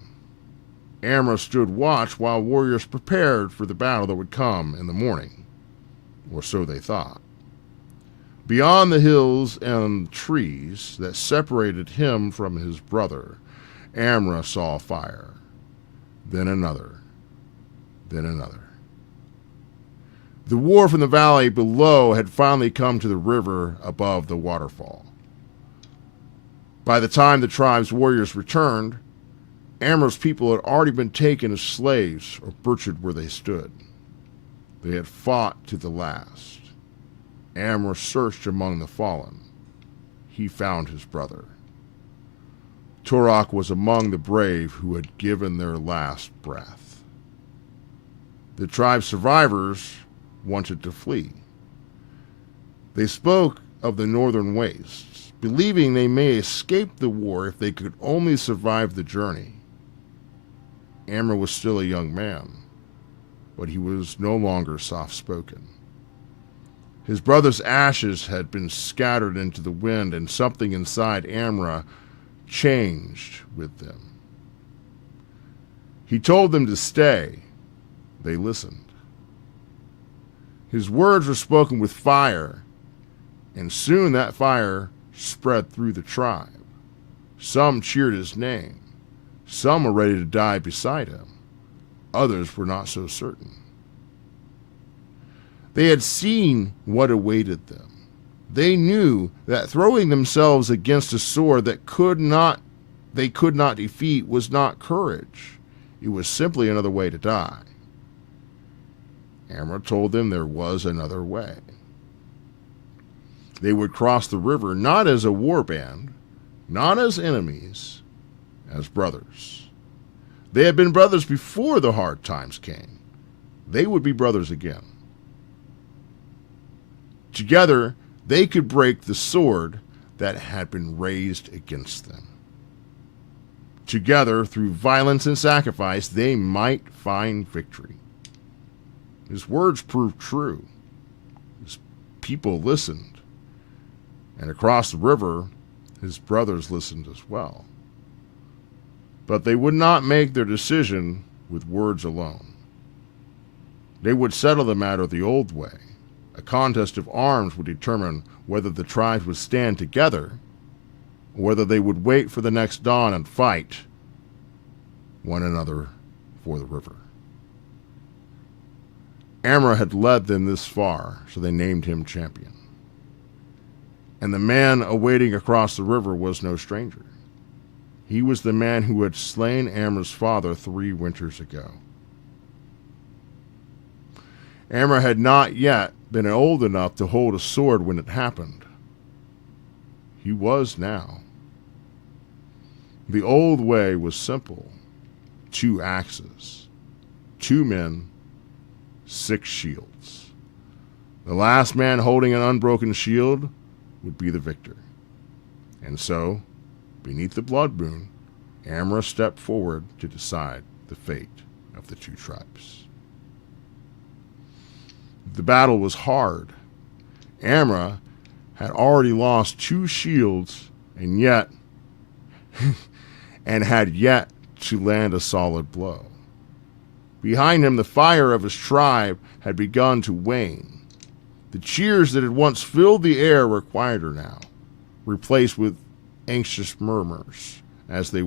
Amra stood watch while warriors prepared for the battle that would come in the morning, or so they thought. Beyond the hills and trees that separated him from his brother, Amra saw fire. Then another. Then another. The war from the valley below had finally come to the river above the waterfall. By the time the tribe's warriors returned, Amra's people had already been taken as slaves or butchered where they stood. They had fought to the last. Amra searched among the fallen. He found his brother. Torok was among the brave who had given their last breath. The tribe's survivors wanted to flee. They spoke of the northern wastes, believing they may escape the war if they could only survive the journey. Amra was still a young man, but he was no longer soft-spoken. His brother's ashes had been scattered into the wind, and something inside Amra changed with them. He told them to stay. They listened. His words were spoken with fire, and soon that fire spread through the tribe. Some cheered his name. Some were ready to die beside him. Others were not so certain. They had seen what awaited them. They knew that throwing themselves against a sword that they could not defeat was not courage. It was simply another way to die. Amra told them there was another way. They would cross the river not as a war band, not as enemies, as brothers. They had been brothers before the hard times came. They would be brothers again. Together, they could break the sword that had been raised against them. Together, through violence and sacrifice, they might find victory. His words proved true. His people listened. And across the river, his brothers listened as well. But they would not make their decision with words alone. They would settle the matter the old way. A contest of arms would determine whether the tribes would stand together, or whether they would wait for the next dawn and fight one another for the river. Amra had led them this far, so they named him champion. And the man awaiting across the river was no stranger. He was the man who had slain Amra's father 3 winters ago. Amra had not yet been old enough to hold a sword when it happened. He was now. The old way was simple. 2 axes, 2 men, 6 shields. The last man holding an unbroken shield would be the victor. And so, beneath the blood moon, Amra stepped forward to decide the fate of the 2 tribes. The battle was hard. Amra had already lost 2 shields and had yet to land a solid blow. Behind him, the fire of his tribe had begun to wane. The cheers that had once filled the air were quieter now, replaced with anxious murmurs as they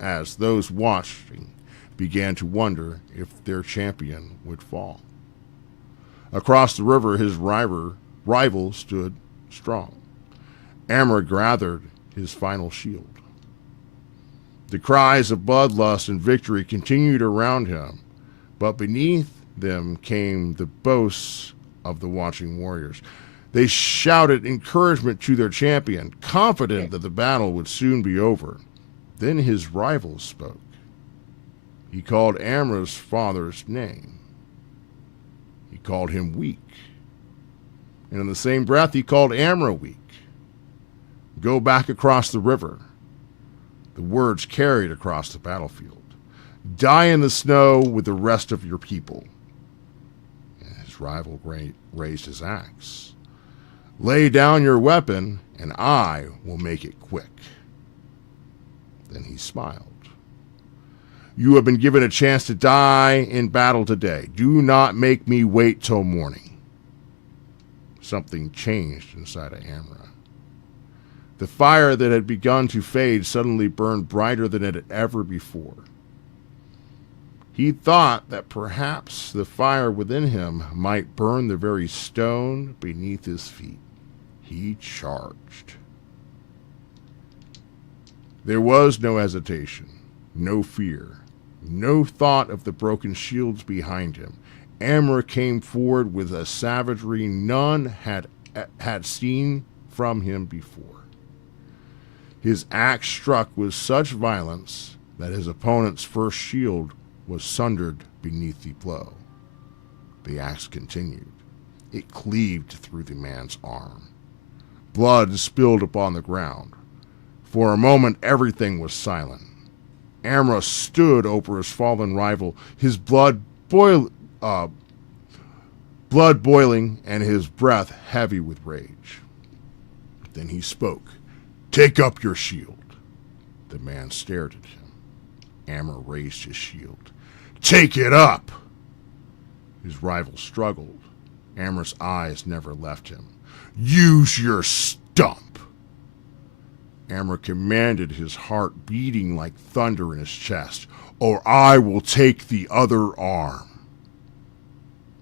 as those watching began to wonder if their champion would fall. Across the river, his rival stood strong. Amra gathered his final shield. The cries of bloodlust and victory continued around him, but beneath them came the boasts of the watching warriors. They shouted encouragement to their champion, confident that the battle would soon be over. Then his rival spoke. He called Amra's father's name. He called him weak. And in the same breath, he called Amra weak. Go back across the river. The words carried across the battlefield. Die in the snow with the rest of your people. And his rival raised his axe. Lay down your weapon, and I will make it quick. Then he smiled. You have been given a chance to die in battle today. Do not make me wait till morning. Something changed inside of Amra. The fire that had begun to fade suddenly burned brighter than it had ever before. He thought that perhaps the fire within him might burn the very stone beneath his feet. He charged. There was no hesitation, no fear, no thought of the broken shields behind him. Amra came forward with a savagery none had seen from him before. His axe struck with such violence that his opponent's first shield was sundered beneath the blow. The axe continued. It cleaved through the man's arm. Blood spilled upon the ground. For a moment, everything was silent. Amra stood over his fallen rival, his blood boiling and his breath heavy with rage. Then he spoke. Take up your shield. The man stared at him. Amra raised his shield. Take it up! His rival struggled. Amra's eyes never left him. Use your stump! Amra commanded, his heart beating like thunder in his chest, or I will take the other arm.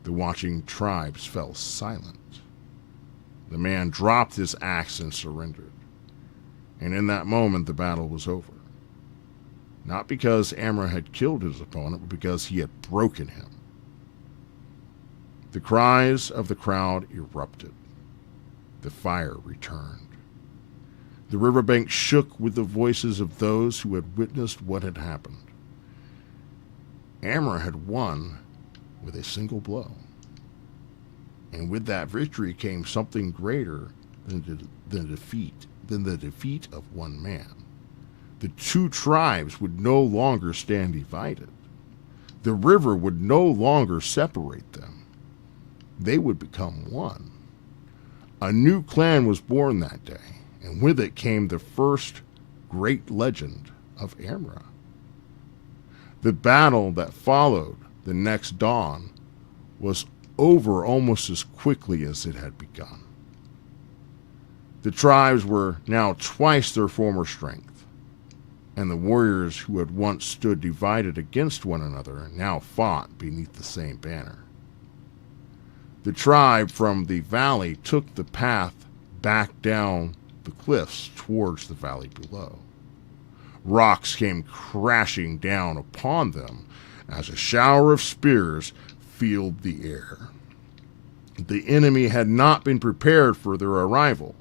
The watching tribes fell silent. The man dropped his axe and surrendered. And in that moment, the battle was over. Not because Amra had killed his opponent, but because he had broken him. The cries of the crowd erupted. The fire returned. The riverbank shook with the voices of those who had witnessed what had happened. Amra had won with a single blow. And with that victory came something greater than the defeat of one man. The two tribes would no longer stand divided. The river would no longer separate them. They would become one. A new clan was born that day, and with it came the first great legend of Amra. The battle that followed the next dawn was over almost as quickly as it had begun. The tribes were now twice their former strength, and the warriors who had once stood divided against one another now fought beneath the same banner. The tribe from the valley took the path back down the cliffs towards the valley below. Rocks came crashing down upon them as a shower of spears filled the air. The enemy had not been prepared for their arrival,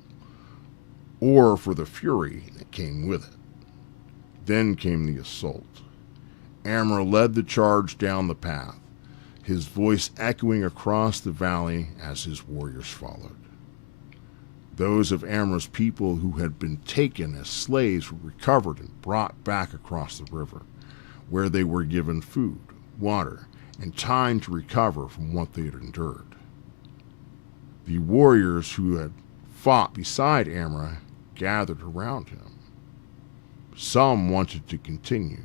or for the fury that came with it. Then came the assault. Amra led the charge down the path, his voice echoing across the valley as his warriors followed. Those of Amra's people who had been taken as slaves were recovered and brought back across the river, where they were given food, water, and time to recover from what they had endured. The warriors who had fought beside Amra gathered around him. Some wanted to continue,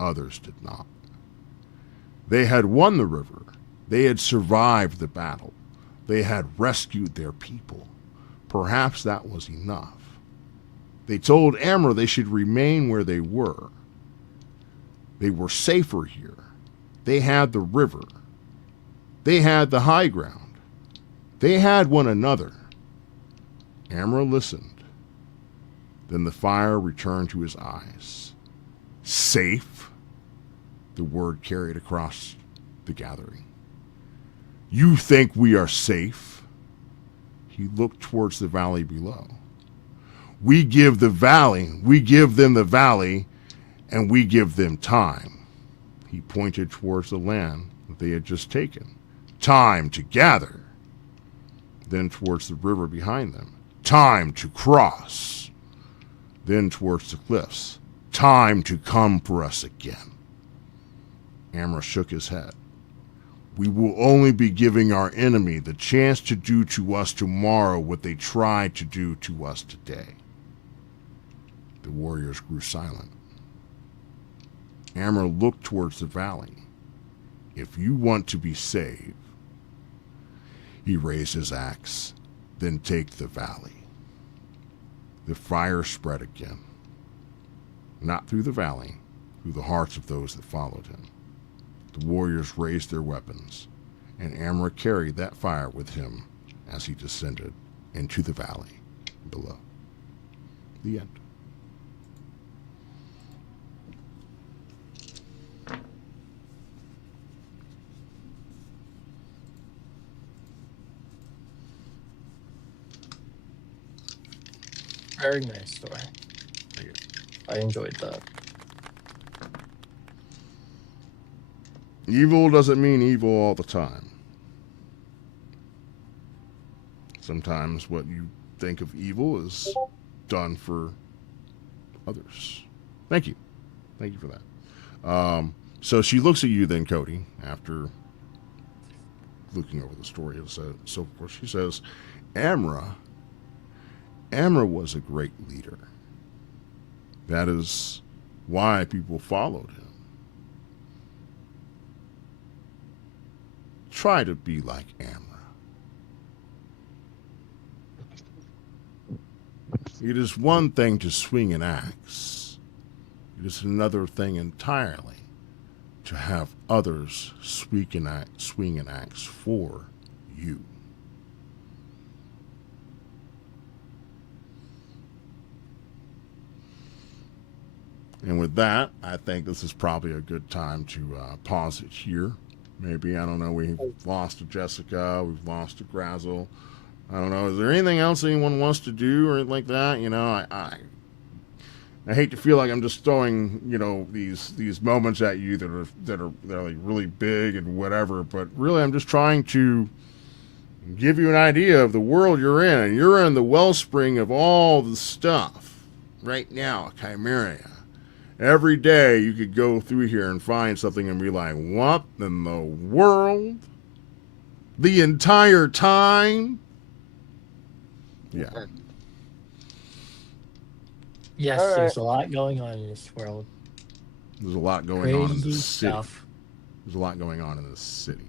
others did not. They had won the river, they had survived the battle, they had rescued their people. Perhaps that was enough. They told Amra they should remain where they were. They were safer here. They had the river. They had the high ground. They had one another. Amra listened. Then the fire returned to his eyes. Safe? The word carried across the gathering. You think we are safe? He looked towards the valley below. We give them the valley, and we give them time. He pointed towards the land that they had just taken. Time to gather. Then towards the river behind them. Time to cross. Then towards the cliffs. Time to come for us again. Amra shook his head. We will only be giving our enemy the chance to do to us tomorrow what they tried to do to us today. The warriors grew silent. Amra looked towards the valley. If you want to be saved, he raised his axe, then take the valley. The fire spread again. Not through the valley, through the hearts of those that followed him. The warriors raised their weapons, and Amra carried that fire with him as he descended into the valley below. The end. Very nice story. I enjoyed that. Evil doesn't mean evil all the time. Sometimes what you think of evil is done for others. Thank you. Thank you for that. So she looks at you then, Cody, after looking over the story. So of course she says, Amra was a great leader. That is why people followed him. Try to be like Amra. It is one thing to swing an axe. It is another thing entirely to have others swing an axe for you. And with that, I think this is probably a good time to pause it here. Maybe, I don't know, we've lost to Jessica, we've lost to Grazzle. I don't know, is there anything else anyone wants to do or anything like that? You know, I hate to feel like I'm just throwing, you know, these moments at you that are like really big and whatever, but really I'm just trying to, give you an idea of the world you're in. And you're in the wellspring of all the stuff right now, Chimeria. Every day you could go through here and find something and be like, what in the world? The entire time? Yeah. Yes, All right. there's a lot going on in this world. There's a lot going on in Crazy this city. stuff. There's a lot going on in this city.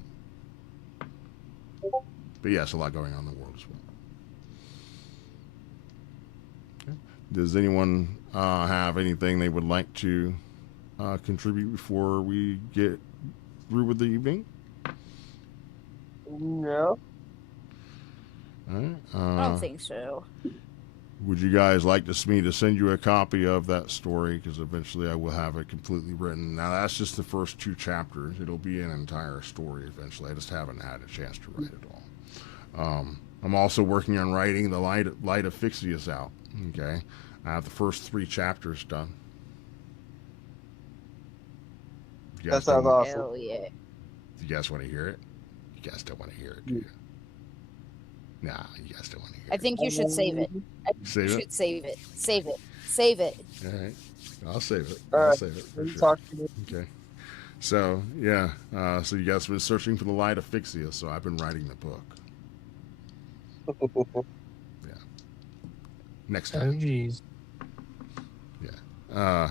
But yes, a lot going on in the world as well. Okay. Does anyone have anything they would like to contribute before we get through with the evening? No. All right. I don't think so. Would you guys like me to send you a copy of that story? Because eventually I will have it completely written. Now, that's just the first 2 chapters. It'll be an entire story eventually. I just haven't had a chance to write it all. I'm also working on writing the Light of Fixius out. Okay. I have the first 3 chapters done. That sounds awesome. Hell yeah. You guys want to hear it? You guys don't want to hear it, do you? Nah, you guys don't want to hear it. I think you should save it. Save You it? should save it. Save it. Save it. All right. I'll save it. All I'll right. save it for sure. Talk to me. Okay. So, yeah. So you guys have been searching for the Light of Fixius, so I've been writing the book. Yeah. Next Oh, time. geez. Yeah.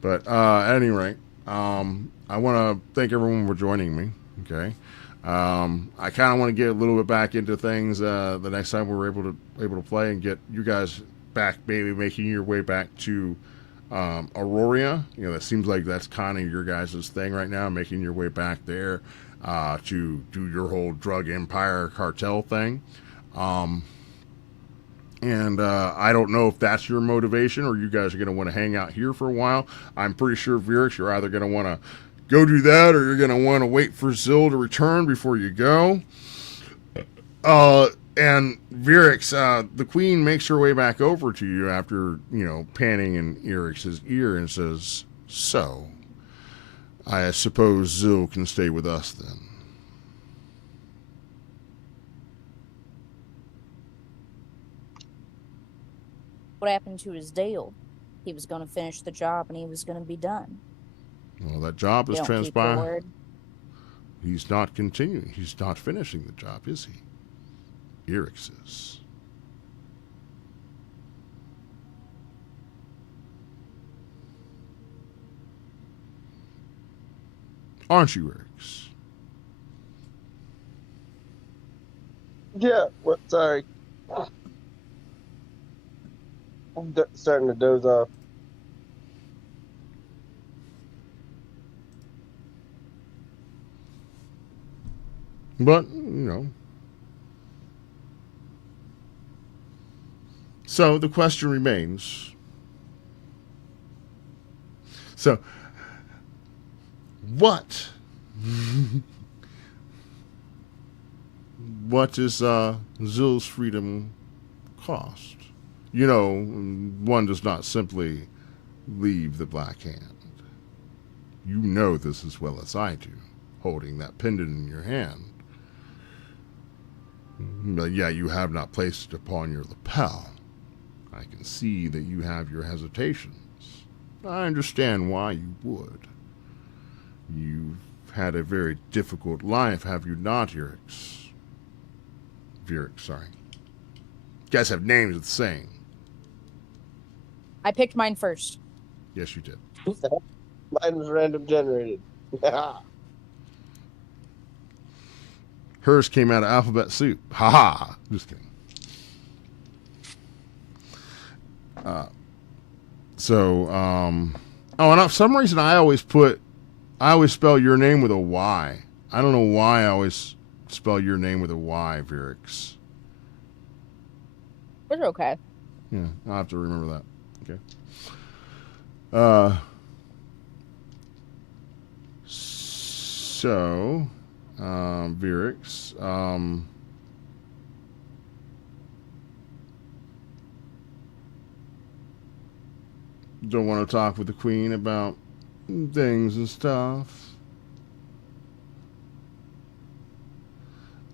But at any rate, I want to thank everyone for joining me. Okay. I kind of want to get a little bit back into things the next time we're able to play and get you guys back, maybe making your way back to Auroria. You know, that seems like that's kind of your guys' thing right now, making your way back there to do your whole drug empire cartel thing. And I don't know if that's your motivation or you guys are going to want to hang out here for a while. I'm pretty sure, Virix, you're either going to want to go do that or you're going to want to wait for Zil to return before you go. And Virix, the queen makes her way back over to you after, panning in Eric's ear and says, so, I suppose Zil can stay with us then. What happened to his deal? He was going to finish the job and he was going to be done. Well, that job is You don't keep your transpired. word. He's not continuing. He's not finishing the job, is he? Eric's is. Aren't you, Eric's? Yeah. What? Sorry. I'm starting to doze off. But, So the question remains. So, what? What does Zil's freedom cost? One does not simply leave the Black Hand. You know this as well as I do, holding that pendant in your hand. But yeah, you have not placed it upon your lapel. I can see that you have your hesitations. I understand why you would. You've had a very difficult life, have you not, Virix? Virix, sorry. You guys have names the same. I picked mine first. Yes, you did. Mine was random generated. Hers came out of alphabet soup. Ha ha. Just kidding. And for some reason I always spell your name with a Y. I don't know why I always spell your name with a Y, Virix. It's okay. Yeah, I'll have to remember that. Okay. Virix, don't want to talk with the queen about things and stuff.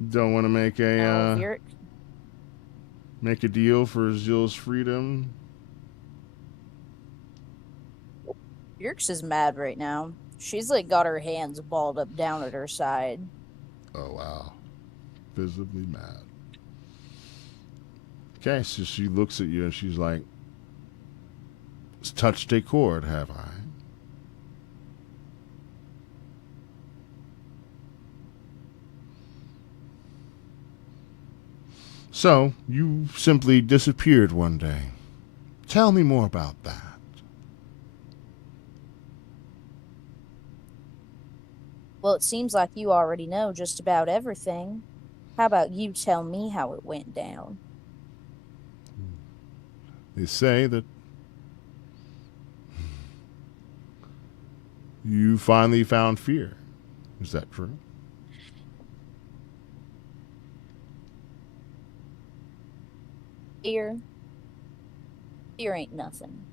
Don't want to Now, make a deal for Zill's freedom. Yurks is mad right now. She's like got her hands balled up down at her side. Oh wow, visibly mad. Okay, so she looks at you and she's like, "Touched a chord, have I?" So, you simply disappeared one day. Tell me more about that. Well, it seems like you already know just about everything. How about you tell me how it went down? They say that you finally found fear. Is that true? Fear ain't nothing.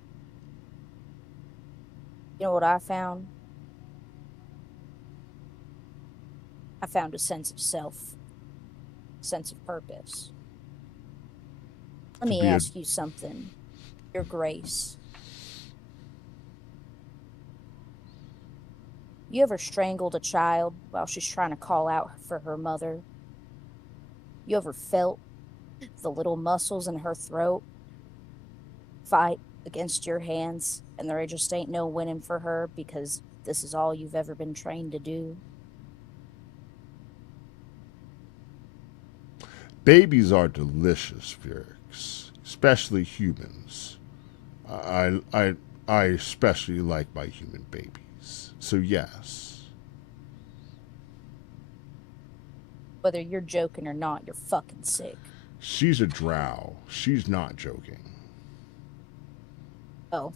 You know what I found? I found a sense of self, sense of purpose. Let me ask you something, Your Grace. You ever strangled a child while she's trying to call out for her mother? You ever felt the little muscles in her throat fight against your hands, and there just ain't no winning for her because this is all you've ever been trained to do? Babies are delicious, Felix, especially humans. I especially like my human babies. So yes. Whether you're joking or not, you're fucking sick. She's a drow. She's not joking. Oh.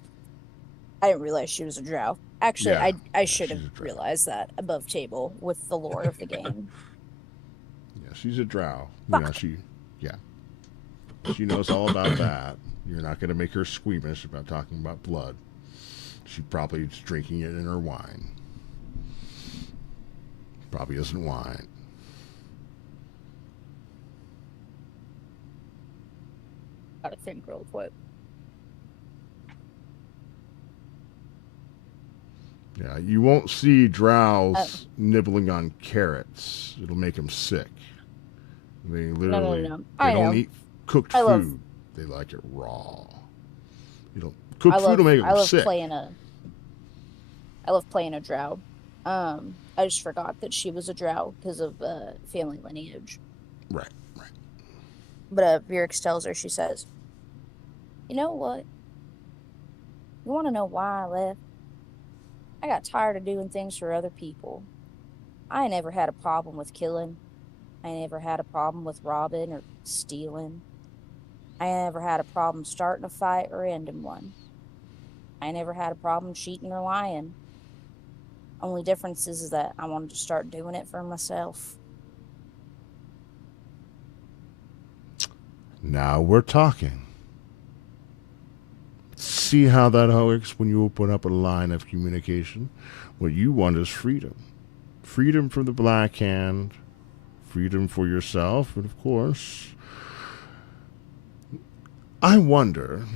I didn't realize she was a drow. Actually, Yeah, I should have she's a drow. realized that above table with the lore of the game. Yeah, she's a drow. Fuck. She knows all about that. You're not going to make her squeamish about talking about blood. She probably is drinking it in her wine. Probably isn't wine. Gotta think real quick. Yeah, you won't see drows nibbling on carrots. It'll make them sick. They literally No. They don't eat cooked food. They like it raw. You don't cooked food will make them sick. I love playing a drow. I just forgot that she was a drow because of family lineage. Right. But Virix tells her, she says, "You know what? You want to know why I left? I got tired of doing things for other people. I ain't never had a problem with killing. I ain't never had a problem with robbing or stealing. I ain't never had a problem starting a fight or ending one. I ain't never had a problem cheating or lying. Only difference is that I wanted to start doing it for myself." Now we're talking. See how that works when you open up a line of communication? What you want is freedom. Freedom from the Black Hand, freedom for yourself, and of course, I wonder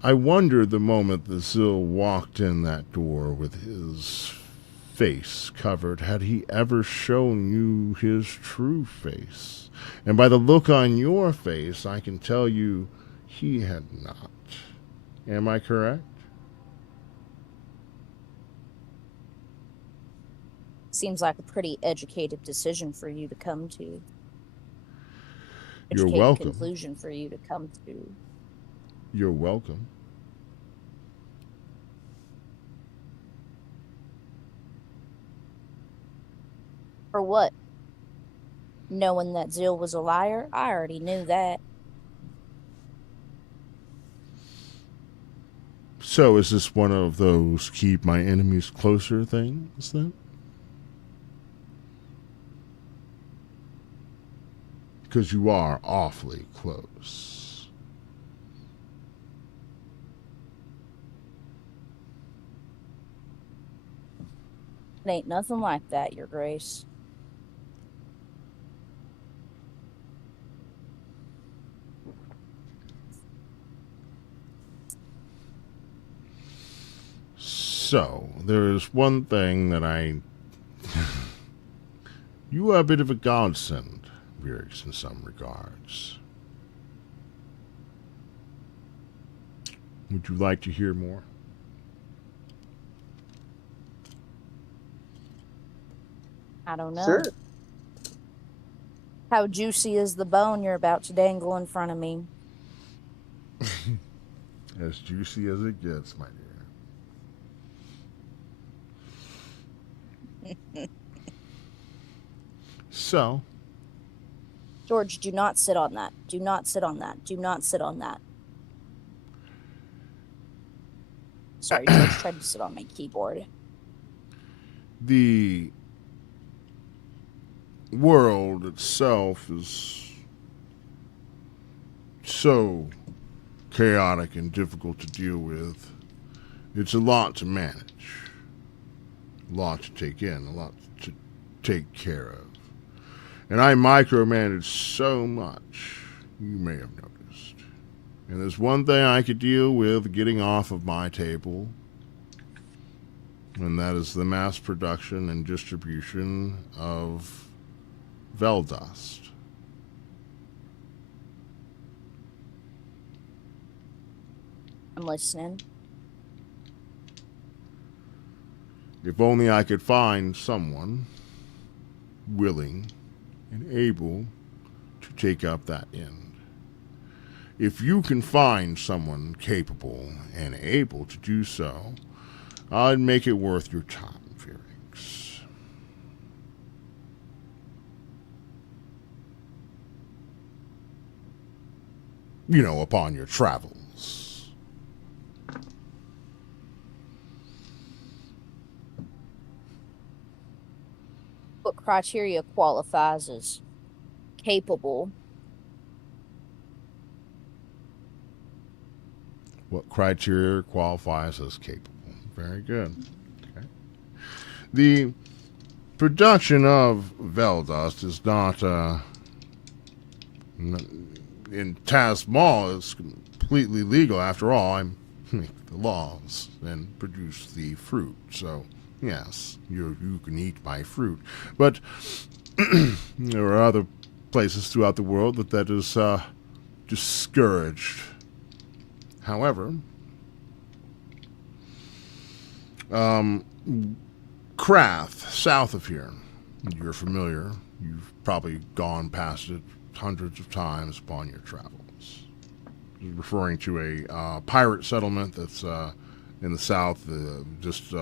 the moment that Zill walked in that door with his face covered, had he ever shown you his true face? And by the look on your face, I can tell you he had not. Am I correct? Seems like a pretty educated decision for you to come to. You're welcome. Conclusion for you to come to. You're welcome. For what? Knowing that Zill was a liar? I already knew that. So is this one of those keep my enemies closer things then? Because you are awfully close. It ain't nothing like that, Your Grace. So, there is one thing that you are a bit of a godsend, Virix, in some regards. Would you like to hear more? I don't know. Sure. How juicy is the bone you're about to dangle in front of me? As juicy as it gets, my dear. So, George, do not sit on that. Do not sit on that. Do not sit on that. Sorry, George tried to sit on my keyboard. the world itself is so chaotic and difficult to deal with. It's a lot to manage, a lot to take in, a lot to take care of. And I micromanage so much, you may have noticed. And there's one thing I could deal with getting off of my table, and that is the mass production and distribution of Veldust. I'm listening. If only I could find someone willing and able to take up that end. If you can find someone capable and able to do so, I'd make it worth your time, Virix. You know, upon your travels. What criteria qualifies as capable? What criteria qualifies as capable? Very good. Okay. The production of Veldust is not, in Tasmal, it's completely legal. After all, I make the laws and produce the fruit. So, yes, you can eat my fruit. But there are other places throughout the world that is discouraged. However, Krath, south of here, you're familiar. You've probably gone past it hundreds of times upon your travels. Referring to a pirate settlement that's in the south, just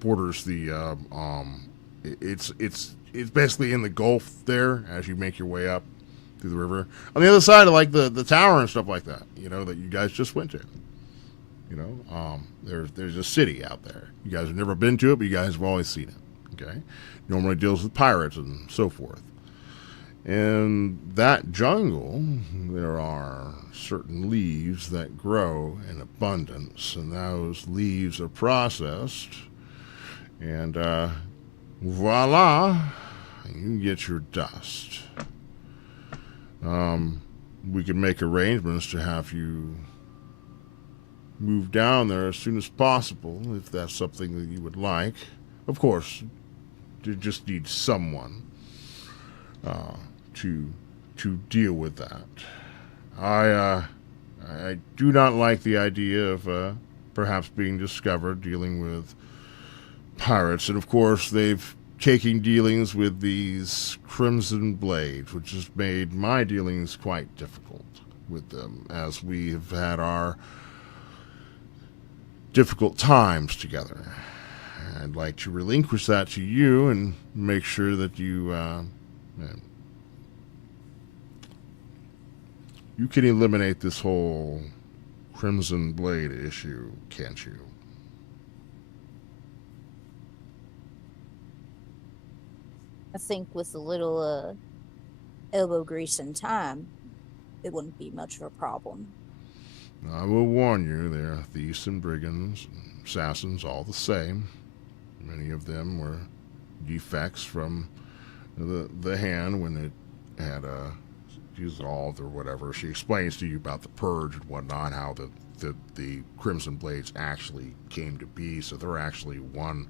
borders the. It's basically in the Gulf there as you make your way up through the river. On the other side of like the tower and stuff like that, you know, that you guys just went to. You know, there's a city out there. You guys have never been to it, but you guys have always seen it. Okay, normally deals with pirates and so forth. In that jungle, there are certain leaves that grow in abundance, and those leaves are processed, and voila, you get your dust. We can make arrangements to have you move down there as soon as possible, if that's something that you would like. Of course, you just need someone to deal with that. I do not like the idea of perhaps being discovered dealing with pirates, and of course they've taken dealings with these Crimson Blades, which has made my dealings quite difficult with them, as we have had our difficult times together. I'd like to relinquish that to you and make sure that you can eliminate this whole Crimson Blade issue, can't you? I think with a little elbow grease and time, it wouldn't be much of a problem. I will warn you, there are thieves and brigands and assassins all the same. Many of them were defects from the hand when it had dissolved or whatever. She explains to you about the purge and whatnot, how the that the Crimson Blades actually came to be. So they're actually one.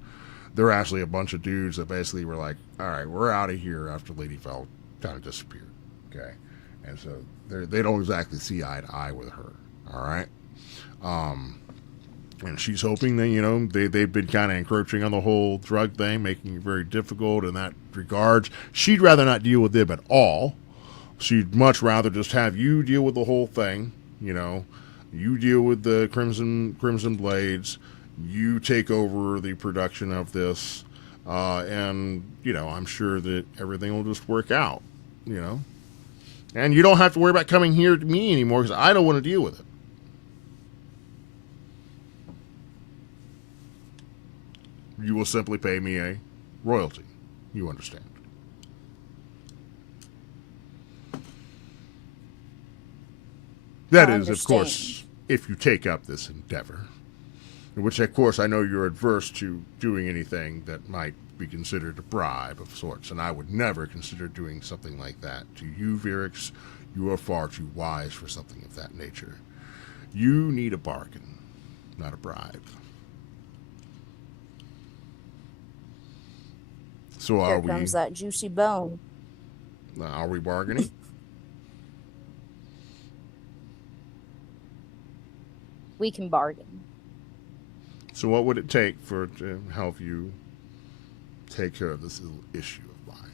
They're actually a bunch of dudes that basically were like, all right, we're out of here after Lady Fell kind of disappeared. Okay. And so they don't exactly see eye to eye with her. All right. And she's hoping that, they've been kind of encroaching on the whole drug thing, making it very difficult in that regards. She'd rather not deal with them at all. She'd much rather just have you deal with the whole thing. You deal with the Crimson Blades. You take over the production of this. And, I'm sure that everything will just work out, And you don't have to worry about coming here to me anymore because I don't want to deal with it. You will simply pay me a royalty. You understand. That is, of course, if you take up this endeavor. In which, of course, I know you're adverse to doing anything that might be considered a bribe of sorts, and I would never consider doing something like that. To you, Virix, you are far too wise for something of that nature. You need a bargain, not a bribe. So Here comes that juicy bone. Are we bargaining? We can bargain. So what would it take to help you take care of this little issue of mine?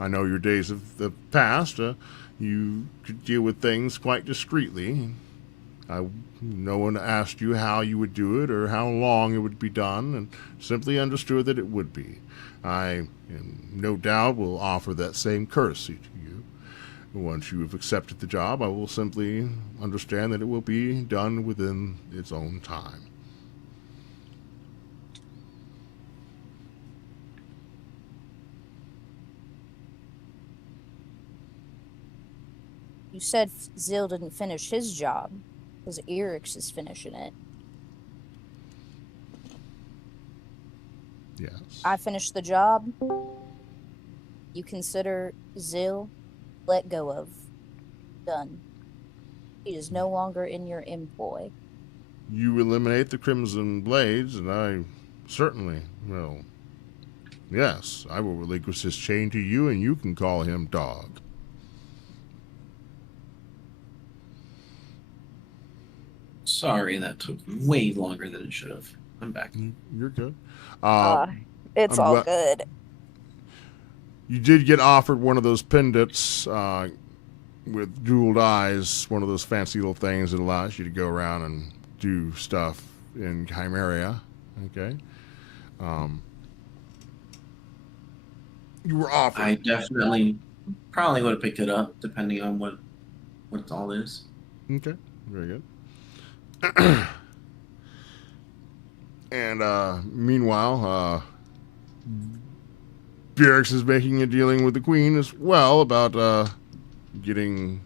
I know your days of the past. You could deal with things quite discreetly. No one asked you how you would do it or how long it would be done, and simply understood that it would be. I, no doubt, will offer that same courtesy to you. Once you have accepted the job, I will simply understand that it will be done within its own time. You said Zil didn't finish his job, because Erix is finishing it. Yes. I finished the job. You consider Zil let go of. Done. He is no longer in your employ. You eliminate the Crimson Blades, and I certainly will. Yes, I will relinquish his chain to you, and you can call him Dog. Sorry, that took way longer than it should have. I'm back. You're good. It's I'm all good. You did get offered one of those pendants with jeweled eyes, one of those fancy little things that allows you to go around and do stuff in Chimeria. Okay. You were offered. I definitely probably would have picked it up, depending on what it all is. Okay, very good. And meanwhile, Virix is making a dealing with the Queen as well about getting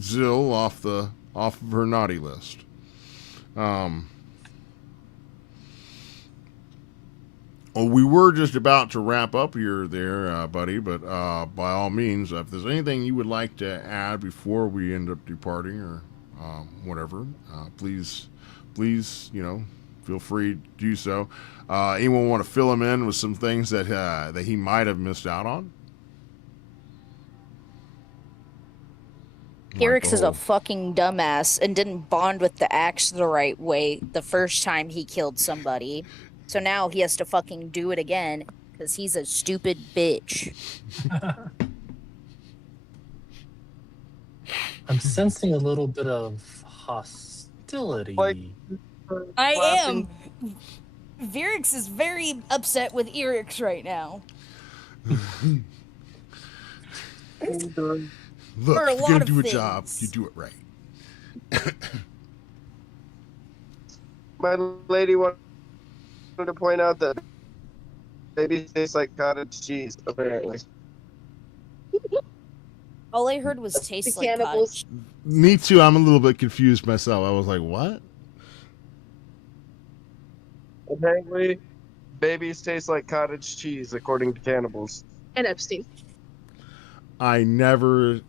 Zil off of her naughty list. Well, we were just about to wrap up here, buddy, but by all means, if there's anything you would like to add before we end up departing or whatever, please, feel free to do so. Anyone want to fill him in with some things that he might have missed out on? Erix is a fucking dumbass and didn't bond with the axe the right way the first time he killed somebody. So now he has to fucking do it again because he's a stupid bitch. I'm sensing a little bit of hostility. I am. Virix is very upset with Erix right now. Look, For a if you're lot going of to do a things. job, you do it right. My lady wanted to point out that baby tastes like cottage cheese, apparently. All I heard was tastes The like cannibals. cottage. Me too. I'm a little bit confused myself. I was like, what? Apparently, babies taste like cottage cheese, according to cannibals. And Epstein. I never.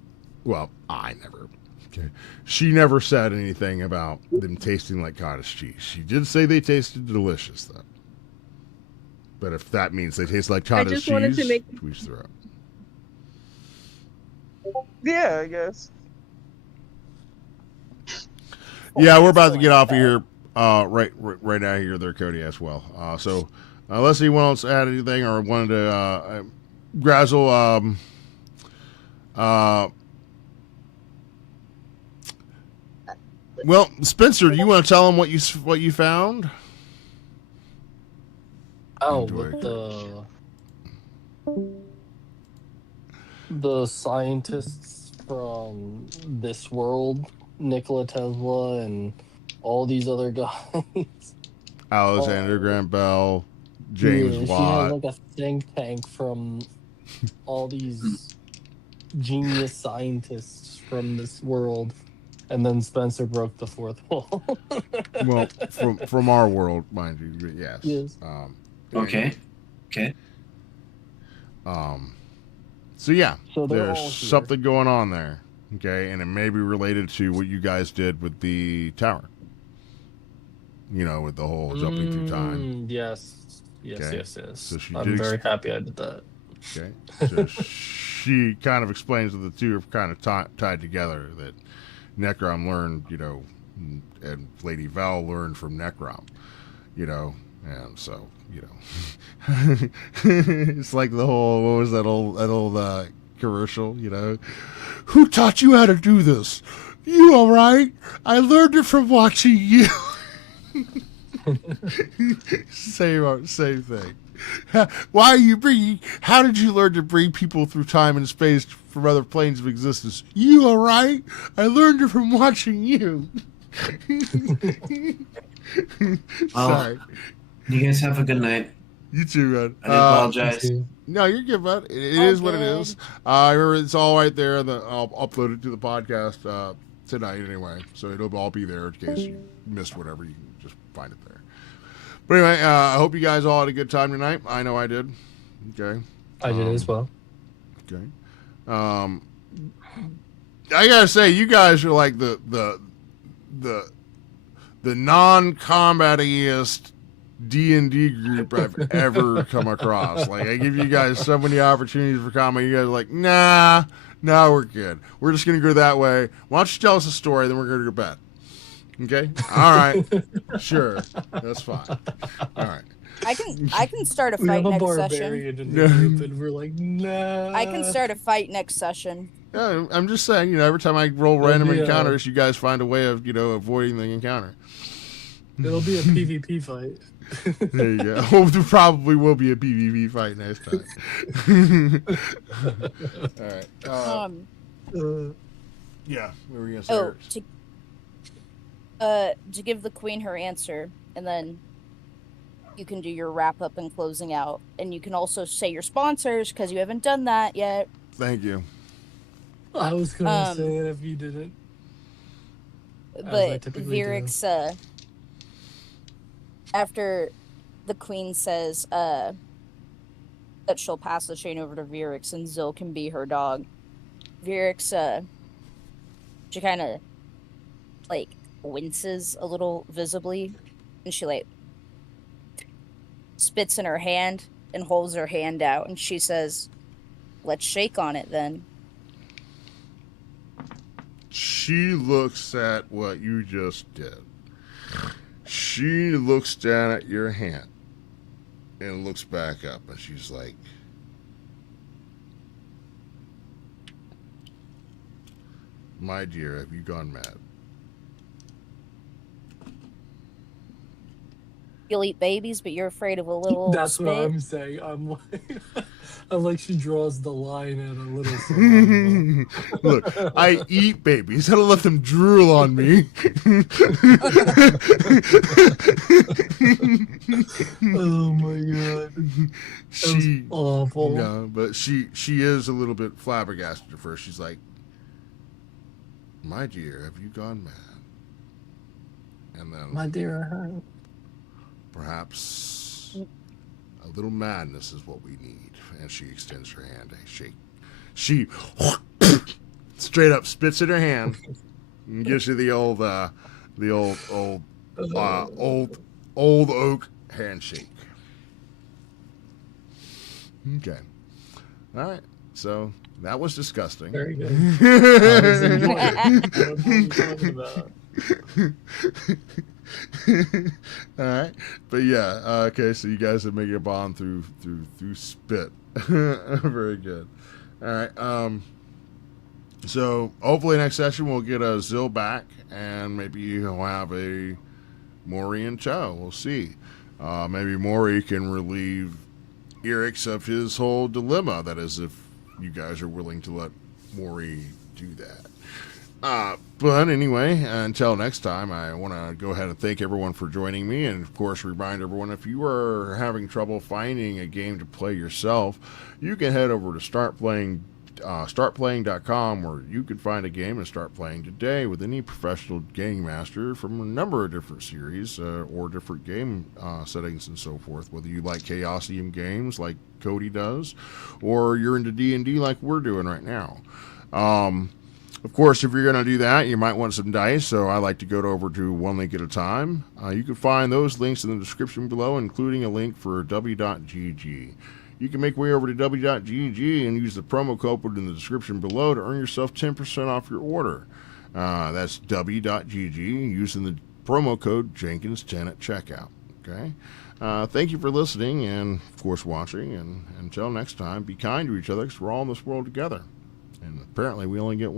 Well, I never. Okay. She never said anything about them tasting like cottage cheese. She did say they tasted delicious, though. But if that means they taste like cottage just wanted cheese, to make- we should throw it. Yeah, I guess. Yeah, we're about to get off of here. Right out of here, there, Cody, as well. So, unless anyone else add anything or wanted to, Grazzle, well, Spencer, do you want to tell them what you found? Oh, Enjoy. with the scientists from this world, Nikola Tesla, and all these other guys. Alexander Graham Bell, James Yeah, she Watt. had like a think tank from all these genius scientists from this world, and then Spencer broke the fourth wall. Well, from our world, mind you, but yes. Yes. Okay. Okay. So yeah, So they're all there's here. something going on there. Okay, and it may be related to what you guys did with the tower. You know, with the whole jumping through time. Yes. Okay. Yes. So she I'm did very happy I did that. Okay, so she kind of explains that the two are kind of tied together. That Necrom learned, you know, and Lady Val learned from Necrom, you know, and so you know, it's like the whole what was that old commercial, you know, who taught you how to do this? You all right? I learned it from watching you. Same thing. Why are you bringing? How did you learn to bring people through time and space from other planes of existence? You all right? I learned it from watching you. Sorry. You guys have a good night. You too, man. I apologize. No, you're good, bud. It All is what it good. is. Remember, it's all right there. I'll upload it to the podcast tonight anyway, so it'll all be there in case you missed whatever. You can just find it there. But anyway, I hope you guys all had a good time tonight. I know I did. Okay. I did as well. Okay. I gotta say, you guys are like the non-combatiest D&D group I've ever come across. Like, I give you guys so many opportunities for combat. You guys are like, nah, we're good. We're just gonna go that way. Why don't you tell us a story, then we're gonna go to bed. Okay? All right. Sure. That's fine. All right. I can start a We fight have a next session. barbarian in the group, and we're like, nah. I can start a fight next session. Yeah, I'm just saying, you know, every time I roll random Yeah. encounters, you guys find a way of, you know, avoiding the encounter. It'll be a PvP fight. There you go. Oh, there probably will be a PvP fight next time. All right. Yeah, what were you gonna say? Oh, Eric? to give the queen her answer, and then you can do your wrap up and closing out, and you can also say your sponsors because you haven't done that yet. Thank you. I was gonna say it if you didn't. I But typically do. Vyrix, after the queen says that she'll pass the chain over to Vyrix and Zil can be her dog, Vyrix, she kind of like winces a little visibly, and she like spits in her hand and holds her hand out, and she says, "Let's shake on it then." She looks at what you just did. She looks down at your hand and looks back up, and she's like, "My dear, have you gone mad?" You'll eat babies, but you're afraid of a little That's spit. what I'm saying. I'm like she draws the line at a little saliva. Look, I eat babies. I don't let them drool on me. Oh my god. She Awful. no, but she is a little bit flabbergasted at first. She's like, "My dear, have you gone mad?" And then My dear, I heard. perhaps a little madness is what we need. And she extends her hand. She straight up spits in her hand and gives you the old old oak handshake. Okay. All right. So that was disgusting. Very good. I was enjoying it. What are you talking about? All right, but yeah, okay. So you guys are making a bond through spit. Very good. All right. So hopefully next session we'll get a Zill back, and maybe he'll have a Maury and Cho. We'll see. Maybe Maury can relieve Eric's of his whole dilemma. That is, if you guys are willing to let Maury do that. But anyway, until next time, I want to go ahead and thank everyone for joining me, and of course remind everyone, if you are having trouble finding a game to play yourself, you can head over to startplaying.com, where you can find a game and start playing today with any professional game master from a number of different series or different game settings and so forth, whether you like Chaosium games like Cody does, or you're into D&D like we're doing right now. Of course, if you're going to do that, you might want some dice, so I like to go over to one link at a time. You can find those links in the description below, including a link for w.gg. You can make your way over to w.gg and use the promo code in the description below to earn yourself 10% off your order. That's w.gg using the promo code Jenkins10 at checkout. Okay. Thank you for listening and, of course, watching. And until next time, be kind to each other, because we're all in this world together. And apparently we only get one.